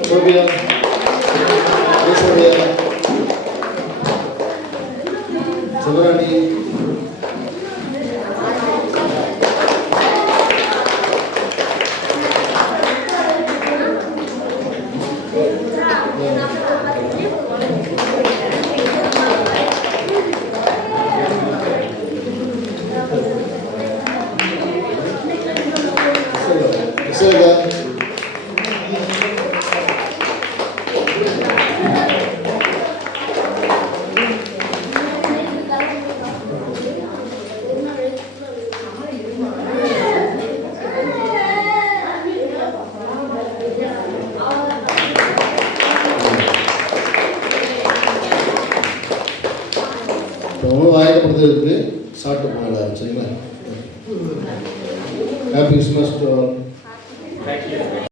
Sofia. Sofia. Sabarani. வாயிடப்படுறதுக்கு சாப்பிட்டு போகலாம். சரிங்களா? Happy Christmas to all.